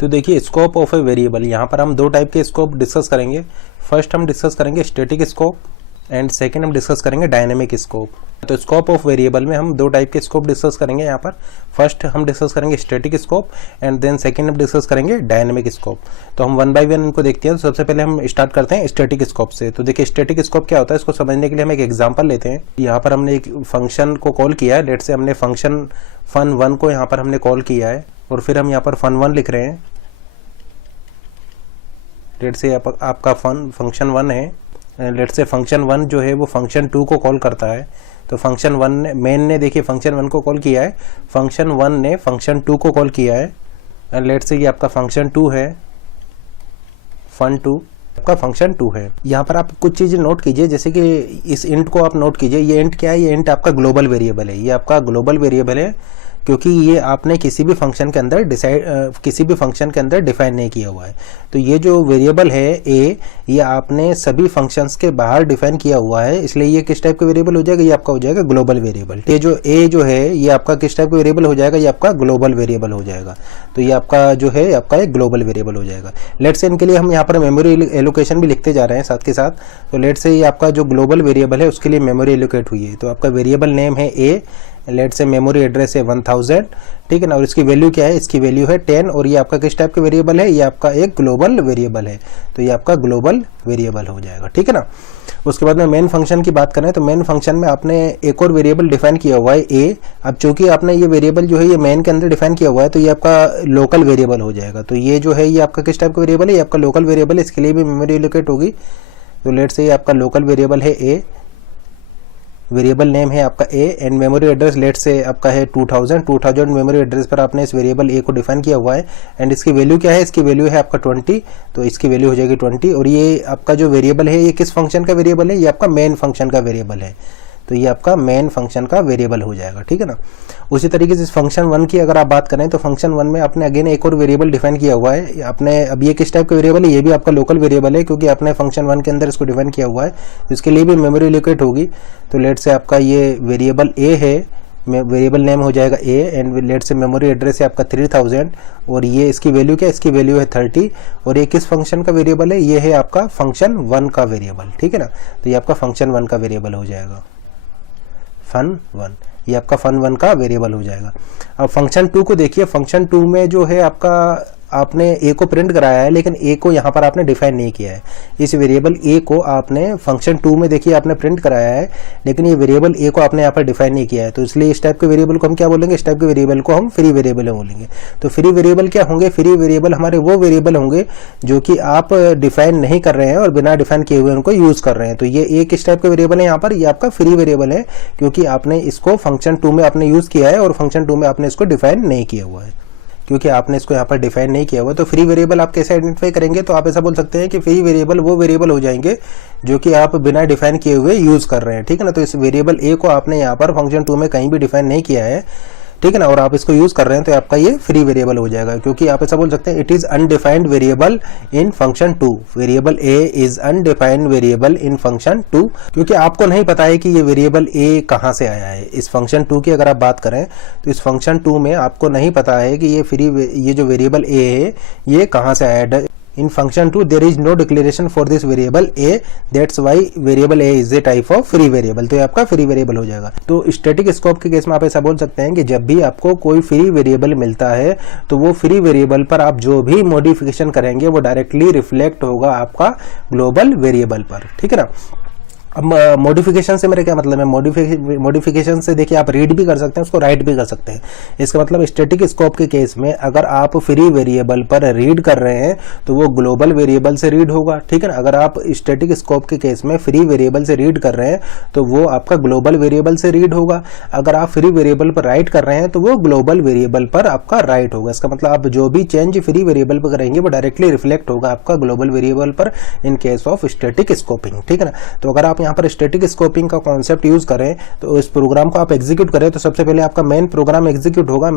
तो देखिए scope of a variable, यहाँ पर हम दो टाइप के स्कोप डिस्कस करेंगे। फर्स्ट हम डिस्कस करेंगे स्टैटिक स्कोप एंड सेकंड हम डिस्कस करेंगे डायनेमिक स्कोप। तो स्कोप ऑफ वेरिएबल में हम दो टाइप के स्कोप डिस्कस करेंगे। यहाँ पर फर्स्ट हम डिस्कस करेंगे static scope and then second हम डिस्कस करेंगे डायनेमिक स्कोप। तो हम वन बाय वन इनको देखते हैं। तो सबसे पहले हम स्टार्ट करते हैं स्टैटिक स्कोप से। तो देखिए स्टैटिक स्कोप क्या होता है, इसको समझने के लिए हम एक एग्जांपल लेते हैं। यहाँ पर हमने एक फंक्शन को कॉल किया है। लेट से हमने फंक्शन fun1 को यहाँ पर हमने कॉल किया है और फिर हम यहाँ पर fun1 लिख रहे हैं। लेट से आपका फंक्शन 1 है। लेट से फंक्शन 1 जो है वो फंक्शन 2 को कॉल करता है। तो फंक्शन 1 ने मेन ने देखिए फंक्शन 1 को कॉल किया है, फंक्शन 1 ने फंक्शन 2 को कॉल किया है। एंड लेट से ये आपका फंक्शन 2 है, fun2 आपका फंक्शन 2 है। यहाँ पर आप कुछ चीजें नोट कीजिए, जैसे कि इस इंट को आप नोट कीजिए। ये इंट क्या है, ये इंट आपका ग्लोबल वेरिएबल है। ये आपका ग्लोबल वेरिएबल है क्योंकि ये आपने किसी भी फंक्शन के अंदर डिफाइन नहीं किया हुआ है। तो ये जो वेरिएबल है ए, ये आपने सभी फंक्शंस के बाहर डिफाइन किया हुआ है, इसलिए ये किस टाइप का वेरिएबल हो जाएगा, ये आपका हो जाएगा ग्लोबल वेरिएबल। ये जो ए जो है ये आपका किस टाइप का वेरिएबल हो जाएगा, ये आपका ग्लोबल वेरिएबल हो जाएगा। तो ये आपका जो है आपका एक ग्लोबल वेरिएबल हो जाएगा। लेट से इनके लिए हम यहाँ पर मेमोरी एलोकेशन भी लिखते जा रहे हैं साथ के साथ। तो लेट से ये आपका जो ग्लोबल वेरिएबल है उसके लिए मेमोरी एलोकेट हुई है। तो आपका वेरिएबल नेम है ए, लेट से मेमोरी एड्रेस है 1000, ठीक है ना। और इसकी वैल्यू क्या है, इसकी वैल्यू है 10। और ये आपका किस टाइप का वेरिएबल है, ये आपका एक ग्लोबल वेरिएबल है। तो ये आपका ग्लोबल वेरिएबल हो जाएगा, ठीक है ना। उसके बाद में मेन फंक्शन की बात करें तो मेन फंक्शन में आपने एक और वेरिएबल डिफाइन किया हुआ है ए। अब चूंकि आपने ये वेरिएबल जो है ये मेन के अंदर डिफाइन किया हुआ है तो ये आपका लोकल वेरिएबल हो जाएगा। तो ये जो है ये आपका किस टाइप का वेरिएबल है, ये आपका लोकल वेरिएबल है। इसके लिए भी मेमोरी एलोकेट होगी। तो लेट से ये आपका लोकल वेरिएबल है ए, वेरिएबल नेम है आपका A and memory address let से आपका है 2000 मेमोरी एड्रेस पर आपने इस वेरिएबल ए को डिफाइन किया हुआ है। एंड इसकी वैल्यू क्या है, इसकी वैल्यू है आपका 20। तो इसकी वैल्यू हो जाएगी 20। और ये आपका जो वेरिएबल है ये किस फंक्शन का वेरिएबल है, ये आपका मेन फंक्शन का वेरिएबल है। तो ये आपका मेन फंक्शन का वेरिएबल हो जाएगा, ठीक है ना। उसी तरीके से फंक्शन 1 की अगर आप बात करें तो फंक्शन 1 में आपने अगेन एक और वेरिएबल डिफाइन किया हुआ है आपने। अब ये किस टाइप का वेरिएबल है, ये भी आपका लोकल वेरिएबल है क्योंकि आपने फंक्शन 1 के अंदर इसको डिफाइन किया हुआ है। इसके लिए भी मेमोरी एलोकेट होगी। तो लेट से आपका ये वेरिएबल ए है, वेरिएबल नेम हो जाएगा ए एंड लेट से मेमोरी एड्रेस है आपका 3000। और ये इसकी वैल्यू क्या है, इसकी वैल्यू है 30। और ये किस फंक्शन का वेरिएबल है, ये है आपका फंक्शन 1 का वेरिएबल, ठीक है ना। तो ये आपका फंक्शन 1 का वेरिएबल हो जाएगा, fun1। ये आपका fun1 का वेरिएबल हो जाएगा। अब फंक्शन 2 को देखिए। फंक्शन 2 में जो है आपका आपने ए को प्रिंट कराया है लेकिन ए को यहाँ पर आपने डिफाइन नहीं किया है। इस वेरिएबल ए को आपने फंक्शन 2 में देखिए आपने प्रिंट कराया है लेकिन ये वेरिएबल ए को आपने यहाँ पर डिफाइन नहीं किया है। तो इसलिए इस टाइप के वेरिएबल को हम क्या बोलेंगे, इस टाइप के वेरिएबल को हम फ्री वेरिएबल बोलेंगे। तो फ्री वेरिएबल क्या होंगे, फ्री वेरिएबल हमारे वो वेरिएबल होंगे जो कि आप डिफाइन नहीं कर रहे हैं और बिना डिफाइन किए हुए उनको यूज कर रहे हैं। तो ये एक इस टाइप के वेरिएबल है यहाँ पर, ये आपका फ्री वेरिएबल है क्योंकि आपने इसको फंक्शन 2 में आपने यूज किया है और फंक्शन 2 में आपने इसको डिफाइन नहीं किया हुआ है। क्योंकि आपने इसको यहाँ पर डिफाइन नहीं किया हुआ। तो फ्री वेरिएबल आप कैसे आइडेंटिफाई करेंगे, तो आप ऐसा बोल सकते हैं कि फ्री वेरिएबल वो वेरिएबल हो जाएंगे जो कि आप बिना डिफाइन किए हुए यूज कर रहे हैं, ठीक है ना। तो इस वेरिएबल ए को आपने यहाँ पर फंक्शन 2 में कहीं भी डिफाइन नहीं किया है, ठीक है ना, और आप इसको यूज कर रहे हैं तो आपका ये फ्री वेरिएबल हो जाएगा। क्योंकि आप ऐसा बोल सकते हैं it is undefined variable in function 2। Variable A is undefined variable in function 2, क्योंकि आपको नहीं पता है कि ये वेरिएबल ए कहाँ से आया है। इस फंक्शन 2 की अगर आप बात करें तो इस फंक्शन 2 में आपको नहीं पता है कि ये जो वेरिएबल ए है ये कहाँ से आया है। In function 2 there is no declaration for this variable a, that's why variable a is a type of free variable। तो ये आपका फ्री वेरिएबल हो जाएगा। तो स्टैटिक स्कोप के केस में आप ऐसा बोल सकते हैं कि जब भी आपको कोई फ्री वेरिएबल मिलता है तो वो फ्री वेरिएबल पर आप जो भी मॉडिफिकेशन करेंगे वो डायरेक्टली रिफ्लेक्ट होगा आपका ग्लोबल वेरिएबल पर, ठीक है ना। अब मॉडिफिकेशन से मेरा क्या मतलब है, मॉडिफिकेशन से देखिए आप रीड भी कर सकते हैं, उसको राइट भी कर सकते हैं। इसका मतलब स्टैटिक स्कोप के केस में अगर आप फ्री वेरिएबल पर रीड कर रहे हैं तो वो ग्लोबल वेरिएबल से रीड होगा, ठीक है ना। अगर आप स्टैटिक स्कोप के केस में फ्री वेरिएबल से रीड कर रहे हैं तो वो आपका ग्लोबल वेरिएबल से रीड होगा। अगर आप फ्री वेरिएबल पर राइट कर रहे हैं तो वो ग्लोबल वेरिएबल पर आपका राइट होगा। इसका मतलब आप जो भी चेंज फ्री वेरिएबल पर करेंगे वो डायरेक्टली रिफ्लेक्ट होगा आपका ग्लोबल वेरिएबल पर in case of static scoping, ठीक है ना। तो अगर आप यहाँ पर स्टैटिक स्कोपिंग का कॉन्सेप्ट यूज करें तो इस प्रोग्राम को आप एग्जीक्यूट करें तो सबसे पहले आपका मेन प्रोग्राम एग्जीक्यूट होगा,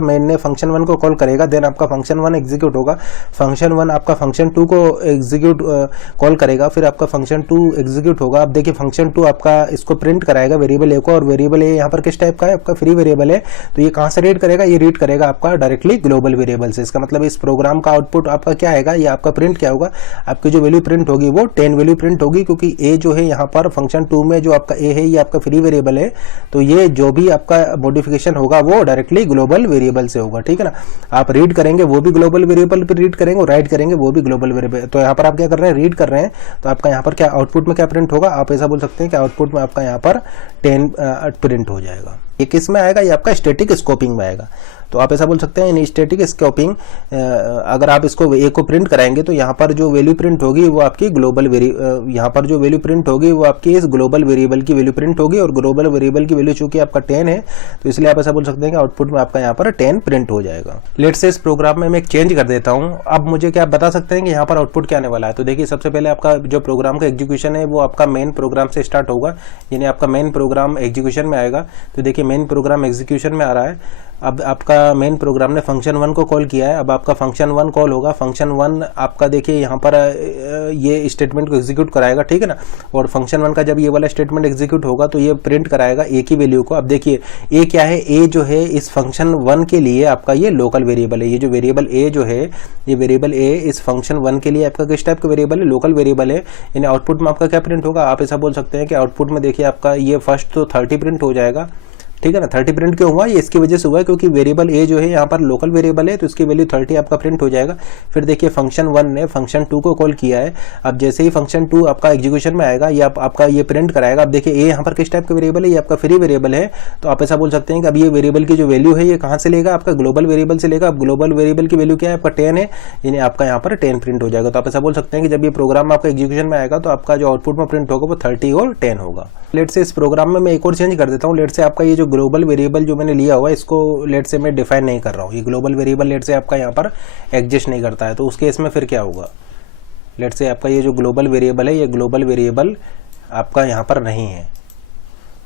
मेन ने फंक्शन 1 को कॉल करेगा, देन आपका फंक्शन 1 एग्जीक्यूट होगा, फंक्शन 1 आपका फंक्शन 2 को एग्जीक्यूट कॉल करेगा, फिर आपका फंक्शन 2 एग्जीक्यूट होगा। अब देखिए फंक्शन 2 आपका इसको प्रिंट कराएगा वेरिएबल ए को, और वेरिएबल ए यहाँ पर किस टाइप का है, आपका फ्री वेरिएबल है, तो ये कहाँ से रीड करेगा, ये रीड करेगा आपका डायरेक्टली ग्लोबल वेरिएबल से। इसका मतलब इस प्रोग्राम का आउटपुट आपका क्या आएगा, ये आपका प्रिंट क्या होगा, आपकी जो वैल्यू प्रिंट होगी वो 10 वैल्यू प्रिंट होगी, क्योंकि ए जो है यहाँ पर फंक्शन 2 में जो आपका ए है ये आपका फ्री वेरिएबल है, तो ये जो भी आपका मॉडिफिकेशन होगा वो डायरेक्टली ग्लोबल वेरिएबल से होगा, ठीक है ना। आप रीड करेंगे वो भी ग्लोबल वेरिएबल पर रीड करेंगे, और राइट करेंगे वो भी ग्लोबल वेरिएबल। तो यहाँ पर आप क्या कर रहे हैं, रीड कर रहे हैं, तो आपका यहाँ पर क्या आउटपुट में क्या प्रिंट होगा, आप ऐसा बोल सकते हैं कि आउटपुट में आपका यहाँ पर 10 प्रिंट हो जाएगा। ये किस में आएगा, ये आपका स्टैटिक स्कोपिंग में आएगा। तो आप ऐसा बोल सकते हैं इन स्टैटिक स्कोपिंग अगर आप इसको ए को प्रिंट कराएंगे तो यहाँ पर जो वैल्यू प्रिंट होगी वो आपकी ग्लोबल यहाँ पर जो वैल्यू प्रिंट होगी वो आपकी इस ग्लोबल वेरिएबल की वैल्यू प्रिंट होगी, और ग्लोबल वेरिएबल की वैल्यू चूंकि आपका 10 है तो इसलिए आप ऐसा बोल सकते हैं कि आउटपुट में आपका यहाँ पर 10 प्रिंट हो जाएगा। लेट से इस प्रोग्राम में मैं एक चेंज कर देता हूँ। अब मुझे क्या आप बता सकते हैं कि यहाँ पर आउटपुट क्या आने वाला है। तो देखिए सबसे पहले आपका जो प्रोग्राम का एग्जीक्यूशन है वो आपका मेन प्रोग्राम से स्टार्ट होगा, यानी आपका मेन प्रोग्राम एग्जीक्यूशन में आएगा। तो देखिए मेन प्रोग्राम एग्जीक्यूशन में आ रहा है। अब आपका मेन प्रोग्राम ने फंक्शन 1 को कॉल किया है, अब आपका फंक्शन 1 कॉल होगा, फंक्शन 1 आपका देखिए यहाँ पर ये स्टेटमेंट को एग्जीक्यूट कराएगा, ठीक है ना। और फंक्शन 1 का जब ये वाला स्टेटमेंट एग्जीक्यूट होगा तो ये प्रिंट कराएगा ए की वैल्यू को। अब देखिए ए क्या है, ए जो है इस फंक्शन 1 के लिए आपका ये लोकल वेरिएबल है। ये जो वेरिएबल ए जो है, ये वेरिएबल ए इस फंक्शन 1 के लिए आपका किस टाइप का वेरिएबल है, लोकल वेरिएबल है। यानी आउटपुट में आपका क्या प्रिंट होगा, आप ऐसा बोल सकते हैं कि आउटपुट में देखिए आपका ये फर्स्ट तो 30 प्रिंट हो जाएगा, ठीक है ना। 30 प्रिंट क्यों हुआ, ये इसकी वजह से हुआ क्योंकि वेरिएबल ए जो है यहाँ पर लोकल वेरिएबल है, तो इसकी वैल्यू 30 आपका प्रिंट हो जाएगा। फिर देखिए फंक्शन 1 ने फंक्शन 2 को कॉल किया है। अब जैसे ही फंक्शन 2 आपका एग्जीक्यूशन में आएगा, ये आपका ये प्रिंट कराएगा। अब देखिए ए यहाँ पर किस टाइप का वेरिएबल है, ये आपका फ्री वेरिएबल है, तो आप ऐसा बोल सकते हैं कि अब ये वेरिएबल की जो वैल्यू है ये कहाँ से लेगा, आपका ग्लोबल वेरिएबल से लेगा। अब ग्लोबल वेरिएबल की वैल्यू क्या है, आपका 10 है, यानी आपका यहाँ पर 10 प्रिंट हो जाएगा। तो आप ऐसा बोल सकते हैं कि जब ये प्रोग्राम आपका एग्जीक्यूशन में आएगा तो आपका जो आउटपुट में प्रिंट होगा वो 30 और 10 होगा। लेट से इस प्रोग्राम में मैं एक और चेंज कर देता हूँ। लेट से आपका ये जो ग्लोबल वेरिएबल जो मैंने लिया हुआ है इसको लेट से मैं डिफाइन नहीं कर रहा हूँ। ये ग्लोबल वेरिएबल लेट से आपका यहाँ पर एग्जिस्ट नहीं करता है, तो उस केस में फिर क्या होगा, लेट से आपका ये जो ग्लोबल वेरिएबल है ये ग्लोबल वेरिएबल आपका यहाँ पर नहीं है।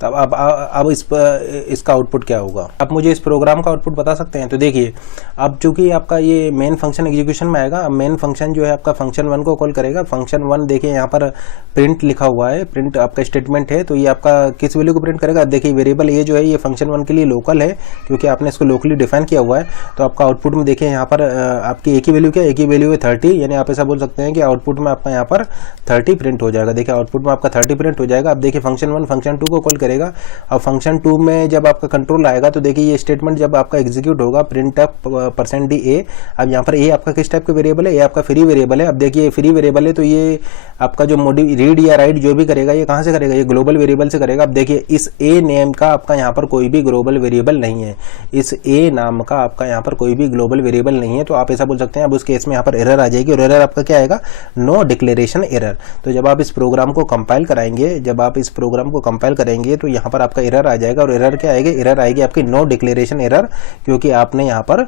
तब अब इसका आउटपुट क्या होगा, आप मुझे इस प्रोग्राम का आउटपुट बता सकते हैं। तो देखिए अब चूंकि आपका ये मेन फंक्शन एग्जीक्यूशन में आएगा, अब मेन फंक्शन जो है आपका फंक्शन 1 को कॉल करेगा। फंक्शन 1 देखिए यहाँ पर प्रिंट लिखा हुआ है, प्रिंट आपका स्टेटमेंट है, तो ये आपका किस वैल्यू को प्रिंट करेगा। अब देखिए वेरिएबल ए जो है ये फंक्शन 1 के लिए लोकल है क्योंकि आपने इसको लोकली डिफाइन किया हुआ है। तो आपका आउटपुट में देखिए यहाँ पर आपकी ए की वैल्यू क्या है, ए की वैल्यू है 30, यानी आप ऐसा बोल सकते हैं कि आउटपुट में आपका यहाँ पर 30 प्रिंट हो जाएगा। देखिए आउटपुट में आपका 30 प्रिंट हो जाएगा। अब देखिए फंक्शन 1 फंक्शन 2 को कॉल करेगा। अब फंक्शन 2 में जब आपका कंट्रोल आएगा तो देखिए ये स्टेटमेंट जब आपका एग्जीक्यूट होगा, प्रिंट अप %a। अब यहाँ पर ए आपका किस टाइप का वेरिएबल है, ये आपका फ्री वेरिएबल है। अब देखिए फ्री वेरिएबल है तो ये आपका जो रीड या राइट जो भी करेगा ये कहाँ से करेगा, ये ग्लोबल वेरिएबल से करेगा। अब देखिए इस ए नेम का आपका यहाँ पर कोई भी ग्लोबल वेरिएबल नहीं है, इस ए नाम का आपका यहाँ पर कोई भी ग्लोबल वेरिएबल नहीं है। तो आप ऐसा बोल सकते हैं अब उस केस में यहाँ पर एरर आ जाएगी, और एरर आपका क्या आएगा, नो डिक्लेरेशन एरर। तो जब आप इस प्रोग्राम को कंपाइल कराएंगे, जब आप इस प्रोग्राम को कंपाइल करेंगे तो यहाँ पर आपका एरर आ जाएगा। और एरर क्या आएगी, एरर आएगी आपकी नो डिक्लेरेशन एरर, क्योंकि आपने यहाँ पर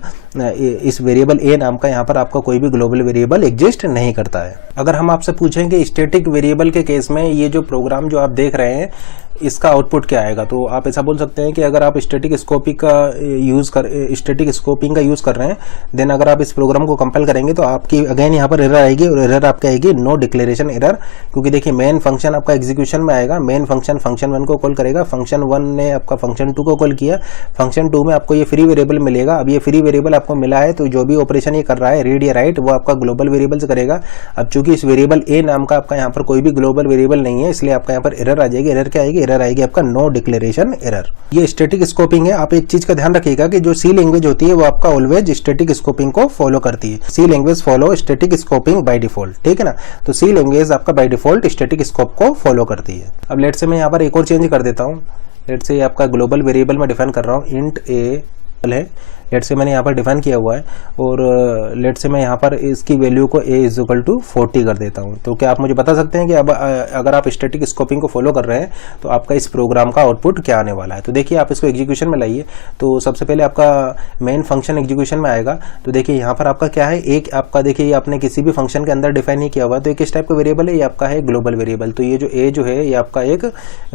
इस वेरिएबल ए नाम का यहाँ पर आपका कोई भी ग्लोबल वेरिएबल एग्जिस्ट नहीं करता है। अगर हम आपसे पूछें कि स्टैटिक वेरिएबल के केस में ये जो प्रोग्राम जो आप देख रहे हैं इसका आउटपुट क्या आएगा, तो आप ऐसा बोल सकते हैं कि अगर आप स्टैटिक स्कोपिंग का यूज़ कर रहे हैं, देन अगर आप इस प्रोग्राम को कंपाइल करेंगे तो आपकी अगेन यहाँ पर एरर आएगी, और एरर आपकी आएगी नो डिक्लेरेशन एरर। क्योंकि देखिए मेन फंक्शन आपका एग्जीक्यूशन में आएगा, मेन फंक्शन फंक्शन 1 को कॉल करेगा, फंक्शन 1 ने आपका फंक्शन 2 को कॉल किया, फंक्शन 2 में आपको ये फ्री वेरिएबल मिलेगा। अब ये फ्री वेरिएबल आपको मिला है तो जो भी ऑपरेशन ये कर रहा है रीड या राइट वो आपका ग्लोबल वेरिएबल से करेगा। अब चूंकि इस वेरिएबल ए नाम का आपका यहाँ पर कोई भी ग्लोबल वेरिएबल नहीं है, इसलिए आपका यहाँ पर एरर आ जाएगी। एरर क्या आएगी, एरर आएगी आपका नो डिक्लेरेशन एरर। ये स्टैटिक स्कोपिंग है। आप एक चीज का ध्यान रखिएगा कि जो सी लैंग्वेज होती है वो आपका ऑलवेज स्टैटिक स्कोपिंग को फॉलो करती है। C language follow static scoping by default, ठीक है ना। तो सी लैंग्वेज आपका बाय डिफॉल्ट स्टैटिक स्कोप को फॉलो करती है। अब लेट से मैं यहाँ पर एक और चेंज कर देता हूँ। लेट से आपका ग्लोबल वेरिएबल में डिफाइन कर रहा हूँ, इंट ए है, लेट से मैंने यहाँ पर डिफाइन किया हुआ है और लेट से मैं यहाँ पर इसकी वैल्यू को a इज इक्वल टू 40 कर देता हूँ। तो क्या आप मुझे बता सकते हैं कि अब अगर आप स्टैटिक स्कोपिंग को फॉलो कर रहे हैं तो आपका इस प्रोग्राम का आउटपुट क्या आने वाला है। तो देखिए आप इसको एग्जीक्यूशन में लाइए। तो सबसे पहले आपका मेन फंक्शन एग्जीक्यूशन में आएगा। तो देखिए यहाँ पर आपका क्या है, एक आपका देखिए आपने किसी भी फंक्शन के अंदर डिफाइन नहीं किया हुआ, तो एक किस टाइप का वेरिएबल है, ये आपका है ग्लोबल वेरिएबल। तो ये जो a जो है ये आपका एक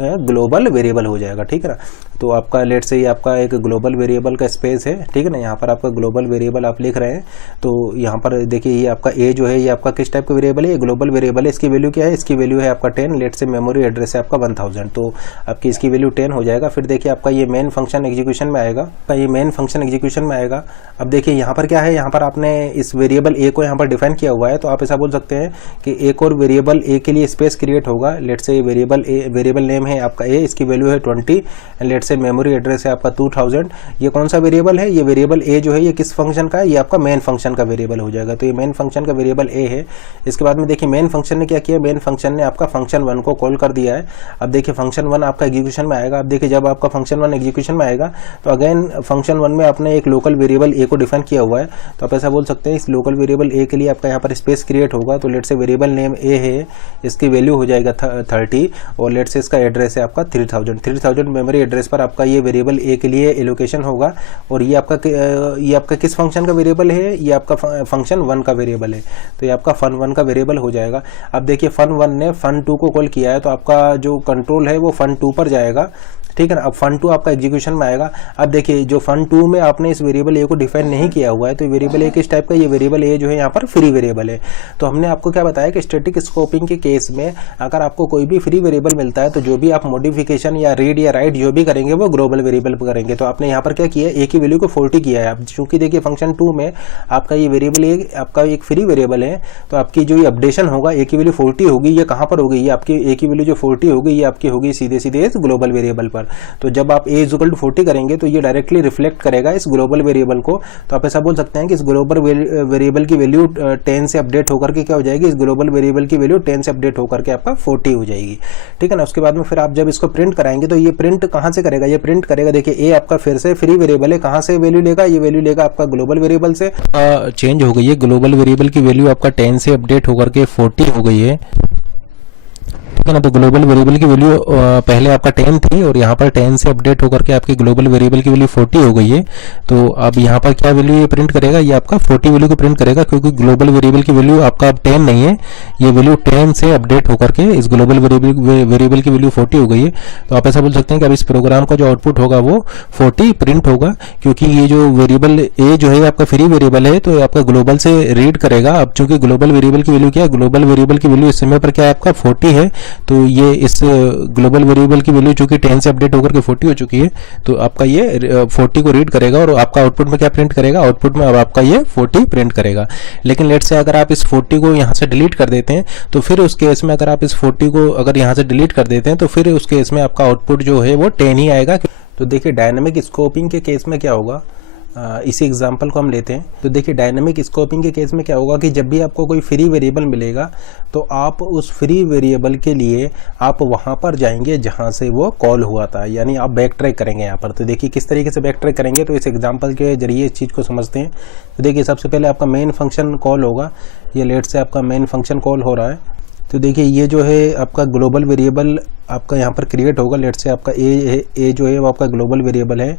ग्लोबल वेरिएबल हो जाएगा, ठीक है ना। तो आपका लेट से ये आपका एक ग्लोबल वेरिएबल का स्पेस है, ठीक है ना। यहाँ पर आपका ग्लोबल वेरिएबल आप लिख रहे हैं। तो यहाँ पर देखिए ये आपका a जो है ये आपका किस टाइप का वेरिएबल है, ये ग्लोबल वेरिएबल है। इसकी वैल्यू क्या है, इसकी वैल्यू है आपका 10। लेट से मेमोरी एड्रेस है आपका 1000, तो आपकी इसकी वैल्यू 10 हो जाएगा। फिर देखिए आपका ये मेन फंक्शन एग्जीक्यूशन में आएगा, ये मेन फंक्शन एग्जीक्यूशन में आएगा। अब देखिए यहाँ पर क्या है, यहाँ पर आपने इस वेरिएबल a को यहाँ पर डिफाइन किया हुआ है। तो आप ऐसा बोल सकते हैं कि एक और वेरिएबल a के लिए स्पेस क्रिएट होगा। लेट से वेरिएबल नेम है आपका a, इसकी वैल्यू है 20। लेट से मेमोरी एड्रेस है आपका 2000। ये कौन सा वेरिएबल है, ये वेरिएबल a जो है ये किस फंक्शन का है, ये आपका मेन फंक्शन का वेरिएबल हो जाएगा। तो ये मेन फंक्शन का वेरिएबल a है। इसके बाद में देखिए मेन फंक्शन ने क्या किया, मेन फंक्शन ने आपका फंक्शन 1 को कॉल कर दिया है। अब देखिए फंक्शन 1 आपका एग्जीक्यूशन में आएगा। अब देखिए जब आपका फंक्शन 1 एग्जीक्यूशन में आएगा तो अगेन फंक्शन 1 में आपने एक लोकल वेरिएबल a को डिफाइन किया हुआ है। तो आप ऐसा बोल सकते हैं इस लोकल वेरिएबल a के लिए आपका यहाँ पर स्पेस क्रिएट होगा। तो लेट से वेरिएबल नेम a है, इसकी वैल्यू हो जाएगा 30 और लेट से इसका एड्रेस है आपका 3000 मेमोरी एड्रेस पर आपका ये वेरिएबल a के लिए एलोकेशन होगा। और ये आपका किस फंक्शन का वेरिएबल है, ये आपका फंक्शन 1 का वेरिएबल है। तो ये आपका fun 1 का वेरिएबल हो जाएगा। अब देखिए fun 1 ने fun 2 को कॉल किया है, तो आपका जो कंट्रोल है वो fun 2 पर जाएगा, ठीक है ना। अब fun 2 आपका एग्जीक्यूशन में आएगा। अब देखिए जो fun 2 में आपने इस वेरिएबल a को डिफाइन नहीं किया हुआ है, तो वेरिएबल a किस टाइप का, ये वेरिएबल a जो है यहाँ पर फ्री वेरिएबल है। तो हमने आपको क्या बताया कि स्टैटिक स्कोपिंग के केस में अगर आपको कोई भी फ्री वेरिएबल मिलता है तो जो भी आप मॉडिफिकेशन या रीड या राइट जो भी करेंगे वो ग्लोबल वेरिएबल पर करेंगे। तो आपने यहाँ पर क्या किया है, a की वैल्यू को 40 किया है। अब चूंकि देखिए फंक्शन 2 में आपका ये वेरिएबल आपका एक फ्री वेरिएबल है, तो आपकी जो ये अपडेशन होगा a की वैल्यू 40 होगी। ये कहाँ पर होगी, ये आपकी a की वैल्यू जो 40 होगी ये आपकी होगी सीधे सीधे इस ग्लोबल वेरिएबल पर। तो जब आप a इज इक्वल टू 40 करेंगे तो ये डायरेक्टली रिफ्लेक्ट करेगा इस ग्लोबल वेरिएबल को। तो आप ऐसा बोल सकते हैं कि इस ग्लोबल वेरिएबल की वैल्यू 10 से अपडेट होकर के क्या हो जाएगी, इस ग्लोबल वेरिएबल की वैल्यू 10 से अपडेट होकर के आपका 40 हो जाएगी, ठीक है ना। उसके बाद में फिर आप जब इसको प्रिंट कराएंगे तो ये प्रिंट कहाँ से करेगा, ये प्रिंट करेगा देखिए a आपका फिर से फ्री वेरिएबल है, कहाँ से वैल्यू लेगा, ये वैल्यू लेगा आपका ग्लोबल वेरिएबल से। चेंज हो गई है, ग्लोबल वेरिएबल की वैल्यू आपका 10 से अपडेट होकर के 40 हो गई है, ठीक है ना। तो ग्लोबल वेरिएबल की वैल्यू पहले आपका 10 थी और यहाँ पर 10 से अपडेट होकर के आपकी ग्लोबल वेरिएबल की वैल्यू 40 हो गई है। तो अब यहाँ पर क्या वैल्यू ये प्रिंट करेगा, ये आपका 40 वैल्यू को प्रिंट करेगा, क्योंकि ग्लोबल वेरिएबल की वैल्यू आपका अब 10 नहीं है, ये वैल्यू 10 से अपडेट होकर के इस ग्लोबल वेरिएबल की वैल्यू 40 हो गई है। तो आप ऐसा बोल सकते हैं कि अब इस प्रोग्राम का जो आउटपुट होगा वो 40 प्रिंट होगा, क्योंकि ये जो वेरिएबल a जो है आपका फ्री वेरिएबल है तो आपका ग्लोबल से रीड करेगा। अब चूंकि ग्लोबल वेरिएबल की वैल्यू क्या है, ग्लोबल वेरिएबल की वैल्यू इस समय पर क्या है आपका 40 है। तो ये इस ग्लोबल वेरिएबल की वैल्यू चूंकि 10 से अपडेट होकर के 40 हो चुकी है, तो आपका ये 40 को रीड करेगा और आपका आउटपुट में क्या प्रिंट करेगा, आउटपुट में अब आपका ये 40 प्रिंट करेगा। लेकिन लेट से अगर आप इस 40 को यहाँ से डिलीट कर देते हैं तो फिर उस केस में अगर आप इस 40 को अगर यहाँ से डिलीट कर देते हैं तो फिर उस केस में आपका आउटपुट जो है वो 10 ही आएगा। तो देखिए डायनामिक स्कोपिंग के केस में क्या होगा, इसी एग्जांपल को हम लेते हैं। तो देखिए डायनामिक स्कोपिंग के केस में क्या होगा कि जब भी आपको कोई फ्री वेरिएबल मिलेगा तो आप उस फ्री वेरिएबल के लिए आप वहां पर जाएंगे जहां से वो कॉल हुआ था, यानी आप बैक ट्रैक करेंगे यहाँ पर। तो देखिए किस तरीके से बैक ट्रैक करेंगे, तो इस एग्जांपल के जरिए इस चीज़ को समझते हैं। तो देखिए सबसे पहले आपका मेन फंक्शन कॉल होगा, ये लेट से आपका मेन फंक्शन कॉल हो रहा है। तो देखिए ये जो है आपका ग्लोबल वेरिएबल आपका यहाँ पर क्रिएट होगा। लेट से आपका ए जो है वो आपका ग्लोबल वेरिएबल है,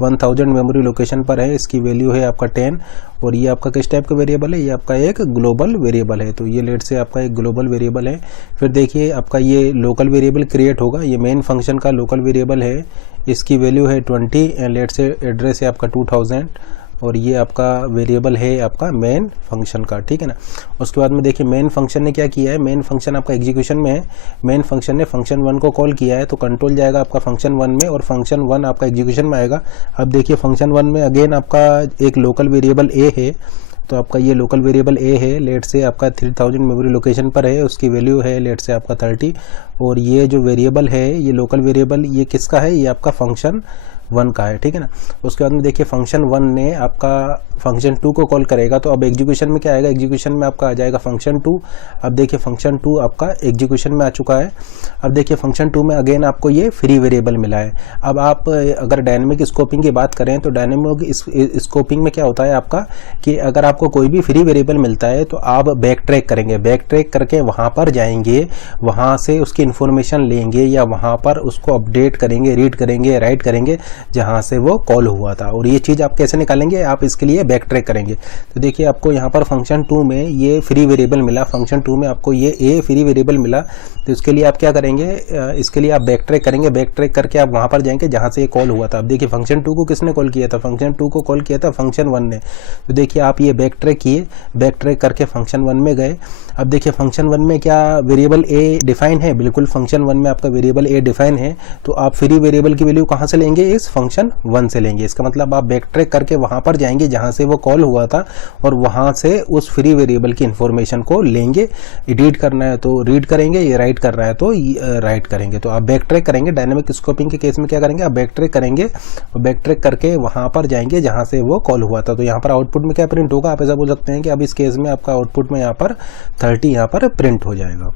1000 मेमोरी लोकेशन पर है, इसकी वैल्यू है आपका 10। और ये आपका किस टाइप का वेरिएबल है, ये आपका एक ग्लोबल वेरिएबल है। तो ये लेट से आपका एक ग्लोबल वेरिएबल है। फिर देखिए आपका ये लोकल वेरिएबल क्रिएट होगा, ये मेन फंक्शन का लोकल वेरिएबल है, इसकी वैल्यू है 20 एंड लेट से एड्रेस है आपका 2000 और ये आपका वेरिएबल है आपका मेन फंक्शन का, ठीक है ना। उसके बाद में देखिए मेन फंक्शन ने क्या किया है, मेन फंक्शन आपका एग्जीक्यूशन में है, मेन फंक्शन ने फंक्शन 1 को कॉल किया है, तो कंट्रोल जाएगा आपका फंक्शन 1 में और फंक्शन 1 आपका एग्जीक्यूशन में आएगा। अब देखिए फंक्शन 1 में अगेन आपका एक लोकल वेरिएबल a है, तो आपका ये लोकल वेरिएबल a है, लेट से आपका 3000 मेमोरी लोकेशन पर है, उसकी वैल्यू है लेट से आपका 30 और ये जो वेरिएबल है ये लोकल वेरिएबल ये किसका है, ये आपका फंक्शन 1 का है, ठीक है ना। उसके बाद में देखिए फंक्शन 1 ने आपका फंक्शन 2 को कॉल करेगा, तो अब एग्जीक्यूशन में क्या आएगा, एग्जीक्यूशन में आपका आ जाएगा फंक्शन 2। अब देखिए फंक्शन 2 आपका एग्जीक्यूशन में आ चुका है। अब देखिए फंक्शन 2 में अगेन आपको ये फ्री वेरिएबल मिला है। अब आप अगर डायनेमिक स्कोपिंग की बात करें तो डायनेमिक स्कोपिंग में क्या होता है आपका कि अगर आपको कोई भी फ्री वेरिएबल मिलता है तो आप बैक ट्रैक करेंगे, बैक ट्रैक करके वहाँ पर जाएंगे, वहाँ से उसकी इन्फॉर्मेशन लेंगे या वहाँ पर उसको अपडेट करेंगे, रीड करेंगे, राइट करेंगे जहाँ से वो कॉल हुआ था। और ये चीज़ आप कैसे निकालेंगे, आप इसके लिए बैक ट्रैक करेंगे। तो देखिए आपको यहाँ पर फंक्शन 2 में ये फ्री वेरिएबल मिला, फंक्शन 2 में आपको ये ए फ्री वेरिएबल मिला, तो इसके लिए आप क्या करेंगे, इसके लिए आप बैक ट्रैक करेंगे, बैक ट्रैक करके आप वहाँ पर जाएंगे जहाँ से ये कॉल हुआ था। अब देखिए फंक्शन 2 को किसने कॉल किया था, फंक्शन 2 को कॉल किया था फंक्शन 1 ने। तो देखिए आप ये बैक ट्रैक किए, बैक ट्रैक करके फंक्शन 1 में गए। अब देखिए फंक्शन 1 में क्या वेरिएबल ए डिफाइन है, बिल्कुल फंक्शन 1 में आपका वेरिएबल ए डिफाइन है। तो आप फ्री वेरिएबल की वैल्यू कहाँ से लेंगे, इस फंक्शन 1 से लेंगे। इसका मतलब आप बैक ट्रैक करके वहाँ पर जाएंगे जहाँ से वो कॉल हुआ था और वहाँ से उस फ्री वेरिएबल की इन्फॉर्मेशन को लेंगे। रीड करना है तो रीड करेंगे, ये राइट करना है तो राइट करेंगे। तो आप बैक ट्रैक करेंगे, डायनेमिक स्कोपिंग के केस में क्या करेंगे, आप बैक ट्रैक करेंगे और बैक ट्रैक करके वहाँ पर जाएंगे जहाँ से वो कॉल हुआ था। तो यहाँ पर आउटपुट में क्या प्रिंट होगा, आप ऐसा बोल सकते हैं कि अब इस केस में आपका आउटपुट में यहाँ पर 30 यहाँ पर प्रिंट हो जाएगा।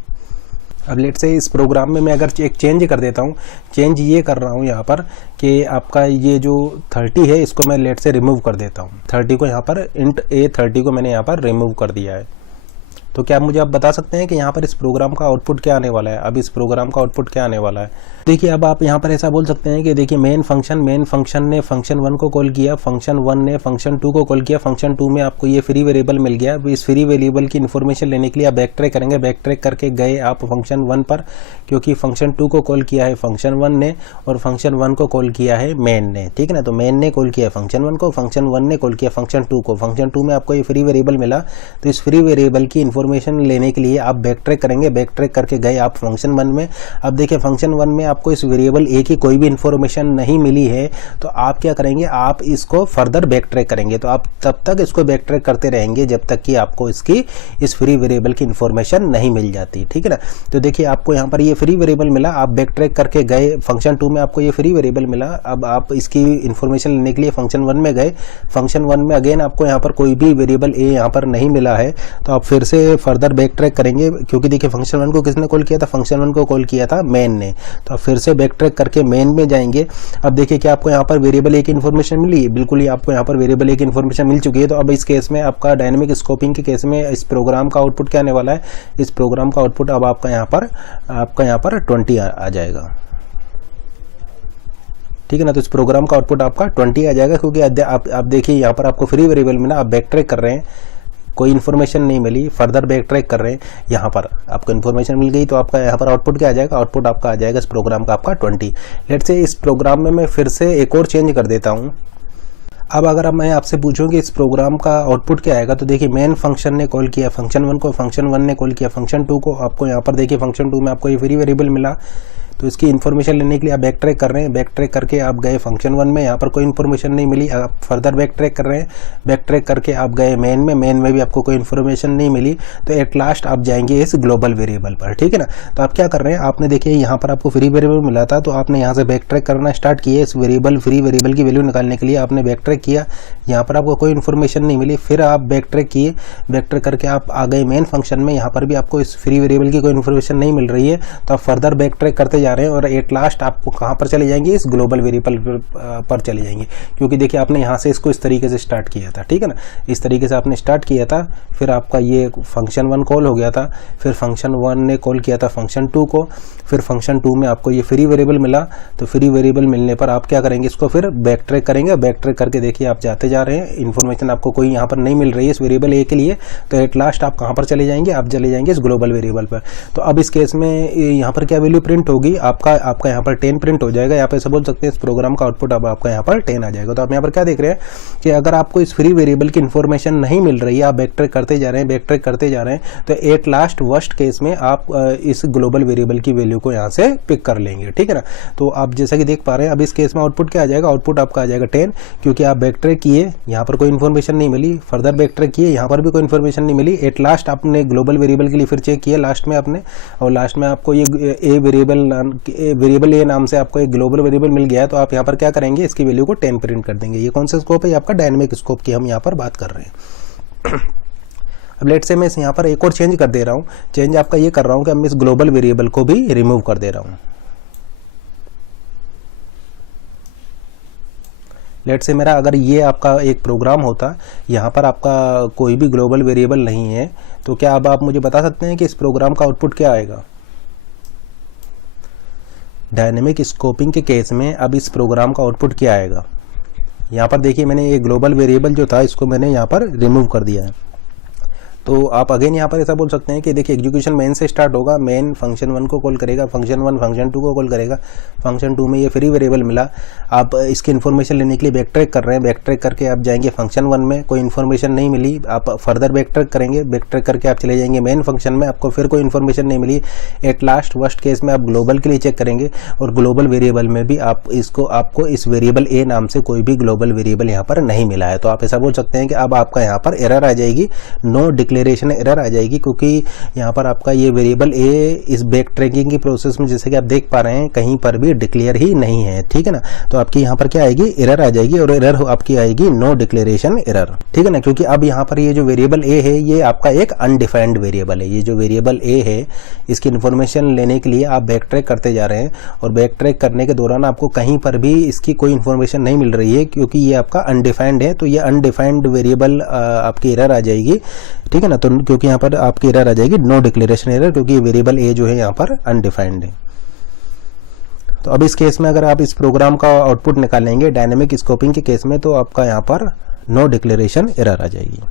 अब लेट से इस प्रोग्राम में मैं अगर एक चेंज कर देता हूँ, चेंज ये कर रहा हूँ यहाँ पर कि आपका ये जो 30 है इसको मैं लेट से रिमूव कर देता हूँ। 30 को यहाँ पर इंट ए 30 को मैंने यहाँ पर रिमूव कर दिया है। तो क्या मुझे आप बता सकते हैं कि यहाँ पर इस प्रोग्राम का आउटपुट क्या आने वाला है, अब इस प्रोग्राम का आउटपुट क्या आने वाला है। देखिए अब आप यहाँ पर ऐसा बोल सकते हैं कि देखिए मेन फंक्शन ने फंक्शन 1 को कॉल किया, फंक्शन 1 ने फंक्शन 2 को कॉल किया, फंक्शन 2 में आपको ये फ्री वेरिएबल मिल गया। इस फ्री वेरिएबल की इन्फॉर्मेशन लेने के लिए आप बैक ट्रैक करेंगे, बैक ट्रैक करके गए आप फंक्शन 1 पर, क्योंकि फंक्शन 2 को कॉल किया है फंक्शन 1 ने और फंक्शन 1 को कॉल किया है मेन ने, ठीक है ना। तो मेन ने कॉल किया फंक्शन 1 को, फंक्शन 1 ने कॉल किया फंक्शन 2 को। फंक्शन 2 में आपको ये फ्री वेरिएबल मिला, तो इस फ्री वेरिएबल की इन्फॉर्मेशन लेने के लिए आप बैक ट्रैक करेंगे, बैक ट्रैक करके गए आप फंक्शन 1 में। अब देखिए फंक्शन 1 में आपको इस वेरिएबल ए की कोई भी इन्फॉर्मेशन नहीं मिली है, तो आप क्या करेंगे, आप इसको फर्दर बैक ट्रैक करेंगे। तो आप तब तक इसको बैक ट्रैक करते रहेंगे जब तक कि आपको इसकी इस फ्री वेरिएबल की इन्फॉर्मेशन नहीं मिल जाती, ठीक है ना। तो देखिए आपको यहाँ पर ये फ्री वेरिएबल मिला, आप बैक ट्रैक करके गए फंक्शन 2 में, आपको ये फ्री वेरिएबल मिला। अब आप इसकी इन्फॉर्मेशन लेने के लिए फंक्शन 1 में गए, फंक्शन 1 में अगेन आपको यहाँ पर कोई भी वेरिएबल ए यहाँ पर नहीं मिला है, तो आप फिर से फर्दर बैक ट्रैक करेंगे, क्योंकि देखिए फंक्शन 1 को किसने कॉल किया था, फंक्शन 1 को कॉल किया था मेन ने। तो आप फिर से बैक ट्रैक करके मेन में जाएंगे। अब देखिए क्या आपको यहाँ पर वेरिएबल ए की इन्फॉर्मेशन मिली, बिल्कुल ही आपको यहाँ पर वेरिएबल ए की इन्फॉर्मेशन मिल चुकी है। तो अब इस केस में आपका डायनेमिक स्कोपिंग के केस में इस प्रोग्राम का आउटपुट क्या आने वाला है, इस प्रोग्राम का आउटपुट अब आपका यहाँ पर 20 आ जाएगा, ठीक है ना। तो इस प्रोग्राम का आउटपुट आपका 20 आ जाएगा, क्योंकि आप देखिए यहाँ पर आपको फ्री वेरिएबल मिला, आप बैक ट्रैक कर रहे हैं, कोई इन्फॉर्मेशन नहीं मिली, फर्दर बैक ट्रैक कर रहे हैं, यहाँ पर आपको इन्फॉर्मेशन मिल गई, तो आपका यहाँ पर आउटपुट क्या आ जाएगा, आउटपुट आपका आ जाएगा इस प्रोग्राम का आपका 20। लेट्स से इस प्रोग्राम में मैं फिर से एक और चेंज कर देता हूँ। अब अगर मैं आपसे पूछूं कि इस प्रोग्राम का आउटपुट क्या आएगा, तो देखिए मेन फंक्शन ने कॉल किया फंक्शन 1 को, फंक्शन 1 ने कॉल किया फंक्शन 2 को। आपको यहाँ पर देखिए फंक्शन 2 में आपको ये फ्री वेरिएबल मिला, तो इसकी इन्फॉर्मेशन लेने के लिए आप बैक ट्रैक कर रहे हैं, बैक ट्रैक करके आप गए फंक्शन 1 में, यहाँ पर कोई इन्फॉर्मेशन नहीं मिली, आप फर्दर बैक ट्रैक कर रहे हैं, बैक ट्रैक करके आप गए मेन में भी आपको कोई इन्फॉर्मेशन नहीं मिली, तो एट लास्ट आप जाएंगे इस ग्लोबल वेरिएबल पर, ठीक है ना। तो आप क्या कर रहे हैं, आपने देखिए यहाँ पर आपको फ्री वेरिएबल मिला था, तो आपने यहाँ से बैक ट्रैक करना स्टार्ट किया, इस फ्री वेरिएबल की वैल्यू निकालने के लिए आपने बैक ट्रैक किया, यहाँ पर आपको कोई इन्फॉर्मेशन नहीं मिली, फिर आप बैक ट्रैक किए, बैक ट्रैक करके आप आ गए मेन फंक्शन में, यहाँ पर भी आपको इस फ्री वेरिएबल की कोई इन्फॉर्मेशन नहीं मिल रही है, तो आप फर्दर बैक ट्रैक करते जा रहे हैं और एट लास्ट आपको कहाँ पर चले जाएंगे, इस ग्लोबल वेरिएबल पर चले जाएंगे, क्योंकि देखिए आपने यहाँ से इसको इस तरीके से स्टार्ट किया था, ठीक है ना। इस तरीके से आपने स्टार्ट किया था, फिर आपका ये फंक्शन 1 कॉल हो गया था, फिर फंक्शन 1 ने कॉल किया था फंक्शन 2 को, फिर फंक्शन 2 में आपको ये फ्री वेरिएबल मिला, तो फ्री वेरिएबल मिलने पर आप क्या करेंगे, इसको फिर बैक ट्रैक करेंगे, बैक ट्रैक करके देखिए आप जाते जा रहे हैं, इन्फॉर्मेशन आपको कोई यहाँ पर नहीं मिल रही है इस वेरिएबल ए के लिए, तो एट लास्ट आप कहाँ पर चले जाएंगे, आप चले जाएंगे इस ग्लोबल वेरिएबल पर। तो अब इस केस में यहाँ पर क्या वैल्यू प्रिंट होगी, ही आपका यहाँ पर 10 प्रिंट हो जाएगा। यहाँ पे ऐसा बोल सकते हैं इस प्रोग्राम का आउटपुट अब आपका यहाँ पर 10 आ जाएगा। तो आप यहाँ पर क्या देख रहे हैं कि अगर आपको इस फ्री वेरिएबल की इन्फॉर्मेशन नहीं मिल रही है, आप बैकट्रैक करते जा रहे हैं, तो एट लास्ट वर्स्ट केस में आप इस ग्लोबल वेरिएबल की वैल्यू को यहाँ से पिक कर लेंगे, ठीक है ना। तो आप जैसा कि देख पा रहे हैं अब इस केस में आउटपुट क्या आ जाएगा, आउटपुट आपका आ जाएगा 10, क्योंकि आप बैकट्रैक किए, यहाँ पर कोई इन्फॉर्मेशन नहीं मिली, फर्दर बैकट्रैक किए, यहाँ पर भी कोई इन्फॉर्मेशन नहीं मिली, एट लास्ट आपने ग्लोबल वेरिएबल के लिए फिर चेक किया लास्ट में आपने, और लास्ट में आपको ये वेरिएबल ए नाम से आपको एक ग्लोबल वेरिएबल मिल गया है। तो आप यहाँ पर क्या करेंगे, इसकी वैल्यू को 10 प्रिंट कर देंगे। ये कौन सा स्कोप है, ये आपका डायनेमिक स्कोप की हम यहाँ पर बात कर रहे हैं। अब लेट से मैं यहाँ पर एक और चेंज कर दे रहा हूँ, चेंज आपका ये कर रहा हूँ कि मैं इस ग्लोबल वेरिएबल को भी रिमूव कर दे रहा हूँ। लेट से मेरा अगर ये आपका एक प्रोग्राम होता, यहाँ पर आपका कोई भी ग्लोबल वेरिएबल नहीं है, तो क्या अब आप मुझे बता सकते हैं कि इस प्रोग्राम का आउटपुट क्या आएगा। डायनेमिक स्कोपिंग के केस में अब इस प्रोग्राम का आउटपुट क्या आएगा। यहाँ पर देखिए मैंने ये ग्लोबल वेरिएबल जो था इसको मैंने यहाँ पर रिमूव कर दिया है। तो आप अगेन यहाँ पर ऐसा बोल सकते हैं कि देखिए एग्जीक्यूशन मेन से स्टार्ट होगा, मेन फंक्शन 1 को कॉल करेगा, फंक्शन 1 फंक्शन 2 को कॉल करेगा, फंक्शन 2 में ये फ्री वेरिएबल मिला, आप इसकी इन्फॉर्मेशन लेने के लिए बैकट्रैक कर रहे हैं, बैकट्रैक करके आप जाएंगे फंक्शन 1 में, कोई इन्फॉर्मेशन नहीं मिली, आप फर्दर बैकट्रैक करेंगे, बैकट्रैक करके आप चले जाएंगे मेन फंक्शन में, आपको फिर कोई इन्फॉर्मेशन नहीं मिली, एट लास्ट वर्स्ट केस में आप ग्लोबल के लिए चेक करेंगे, और ग्लोबल वेरिएबल में भी आपको इस वेरिएबल ए नाम से कोई भी ग्लोबल वेरिएबल यहाँ पर नहीं मिला है। तो आप ऐसा बोल सकते हैं कि अब आपका यहाँ पर एरर आ जाएगी, नो डिक्लेरेशन एरर आ जाएगी, क्योंकि यहाँ पर आपका ये वेरिएबल ए इस बैक ट्रैकिंग की प्रोसेस में जैसे कि आप देख पा रहे हैं कहीं पर भी डिक्लेयर ही नहीं है, ठीक है ना। तो आपकी यहाँ पर क्या आएगी, एरर आ जाएगी, और एरर आपकी आएगी नो डिक्लेरेशन एरर, ठीक है ना। क्योंकि अब यहाँ पर ये जो वेरिएबल ए है ये आपका एक अनडिफाइंड वेरिएबल है। ये जो वेरिएबल ए है इसकी इन्फॉर्मेशन लेने के लिए आप बैक ट्रैक करते जा रहे हैं, और बैक ट्रैक करने के दौरान आपको कहीं पर भी इसकी कोई इन्फॉर्मेशन नहीं मिल रही है, क्योंकि ये आपका अनडिफाइंड है। तो ये अनडिफाइंड वेरिएबल आपकी एरर आ जाएगी, ठीक है ना। तो क्योंकि यहाँ पर आपकी एरर आ जाएगी नो डिक्लेरेशन एरर, क्योंकि वेरिएबल ए जो है यहाँ पर अनडिफाइंड है। तो अब इस केस में अगर आप इस प्रोग्राम का आउटपुट निकालेंगे डायनेमिक स्कोपिंग के केस में, तो आपका यहाँ पर नो डिक्लेरेशन एरर आ जाएगी।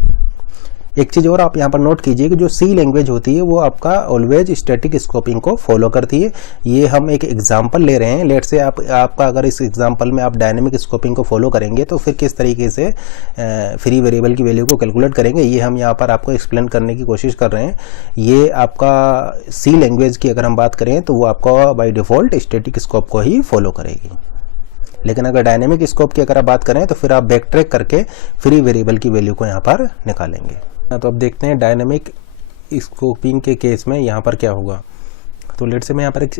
एक चीज़ और आप यहाँ पर नोट कीजिए कि जो सी लैंग्वेज होती है वो आपका ऑलवेज स्टैटिक स्कोपिंग को फॉलो करती है। ये हम एक एग्जांपल ले रहे हैं, लेट से आपका अगर इस एग्जांपल में आप डायनेमिक स्कोपिंग को फॉलो करेंगे तो फिर किस तरीके से फ्री वेरिएबल की वैल्यू को कैलकुलेट करेंगे, ये हम यहाँ पर आपको एक्सप्लेन करने की कोशिश कर रहे हैं। ये आपका सी लैंग्वेज की अगर हम बात करें तो वो आपका बाई डिफ़ॉल्ट स्टैटिक स्कोप को ही फॉलो करेगी, लेकिन अगर डायनेमिक स्कोप की अगर आप बात करें तो फिर आप बैक ट्रैक करके फ्री वेरिएबल की वैल्यू को यहाँ पर निकालेंगे। तो अब देखते हैं डायनेमिक स्कोपिंग के केस में यहाँ पर क्या होगा। तो लेट से मैं यहाँ पर एक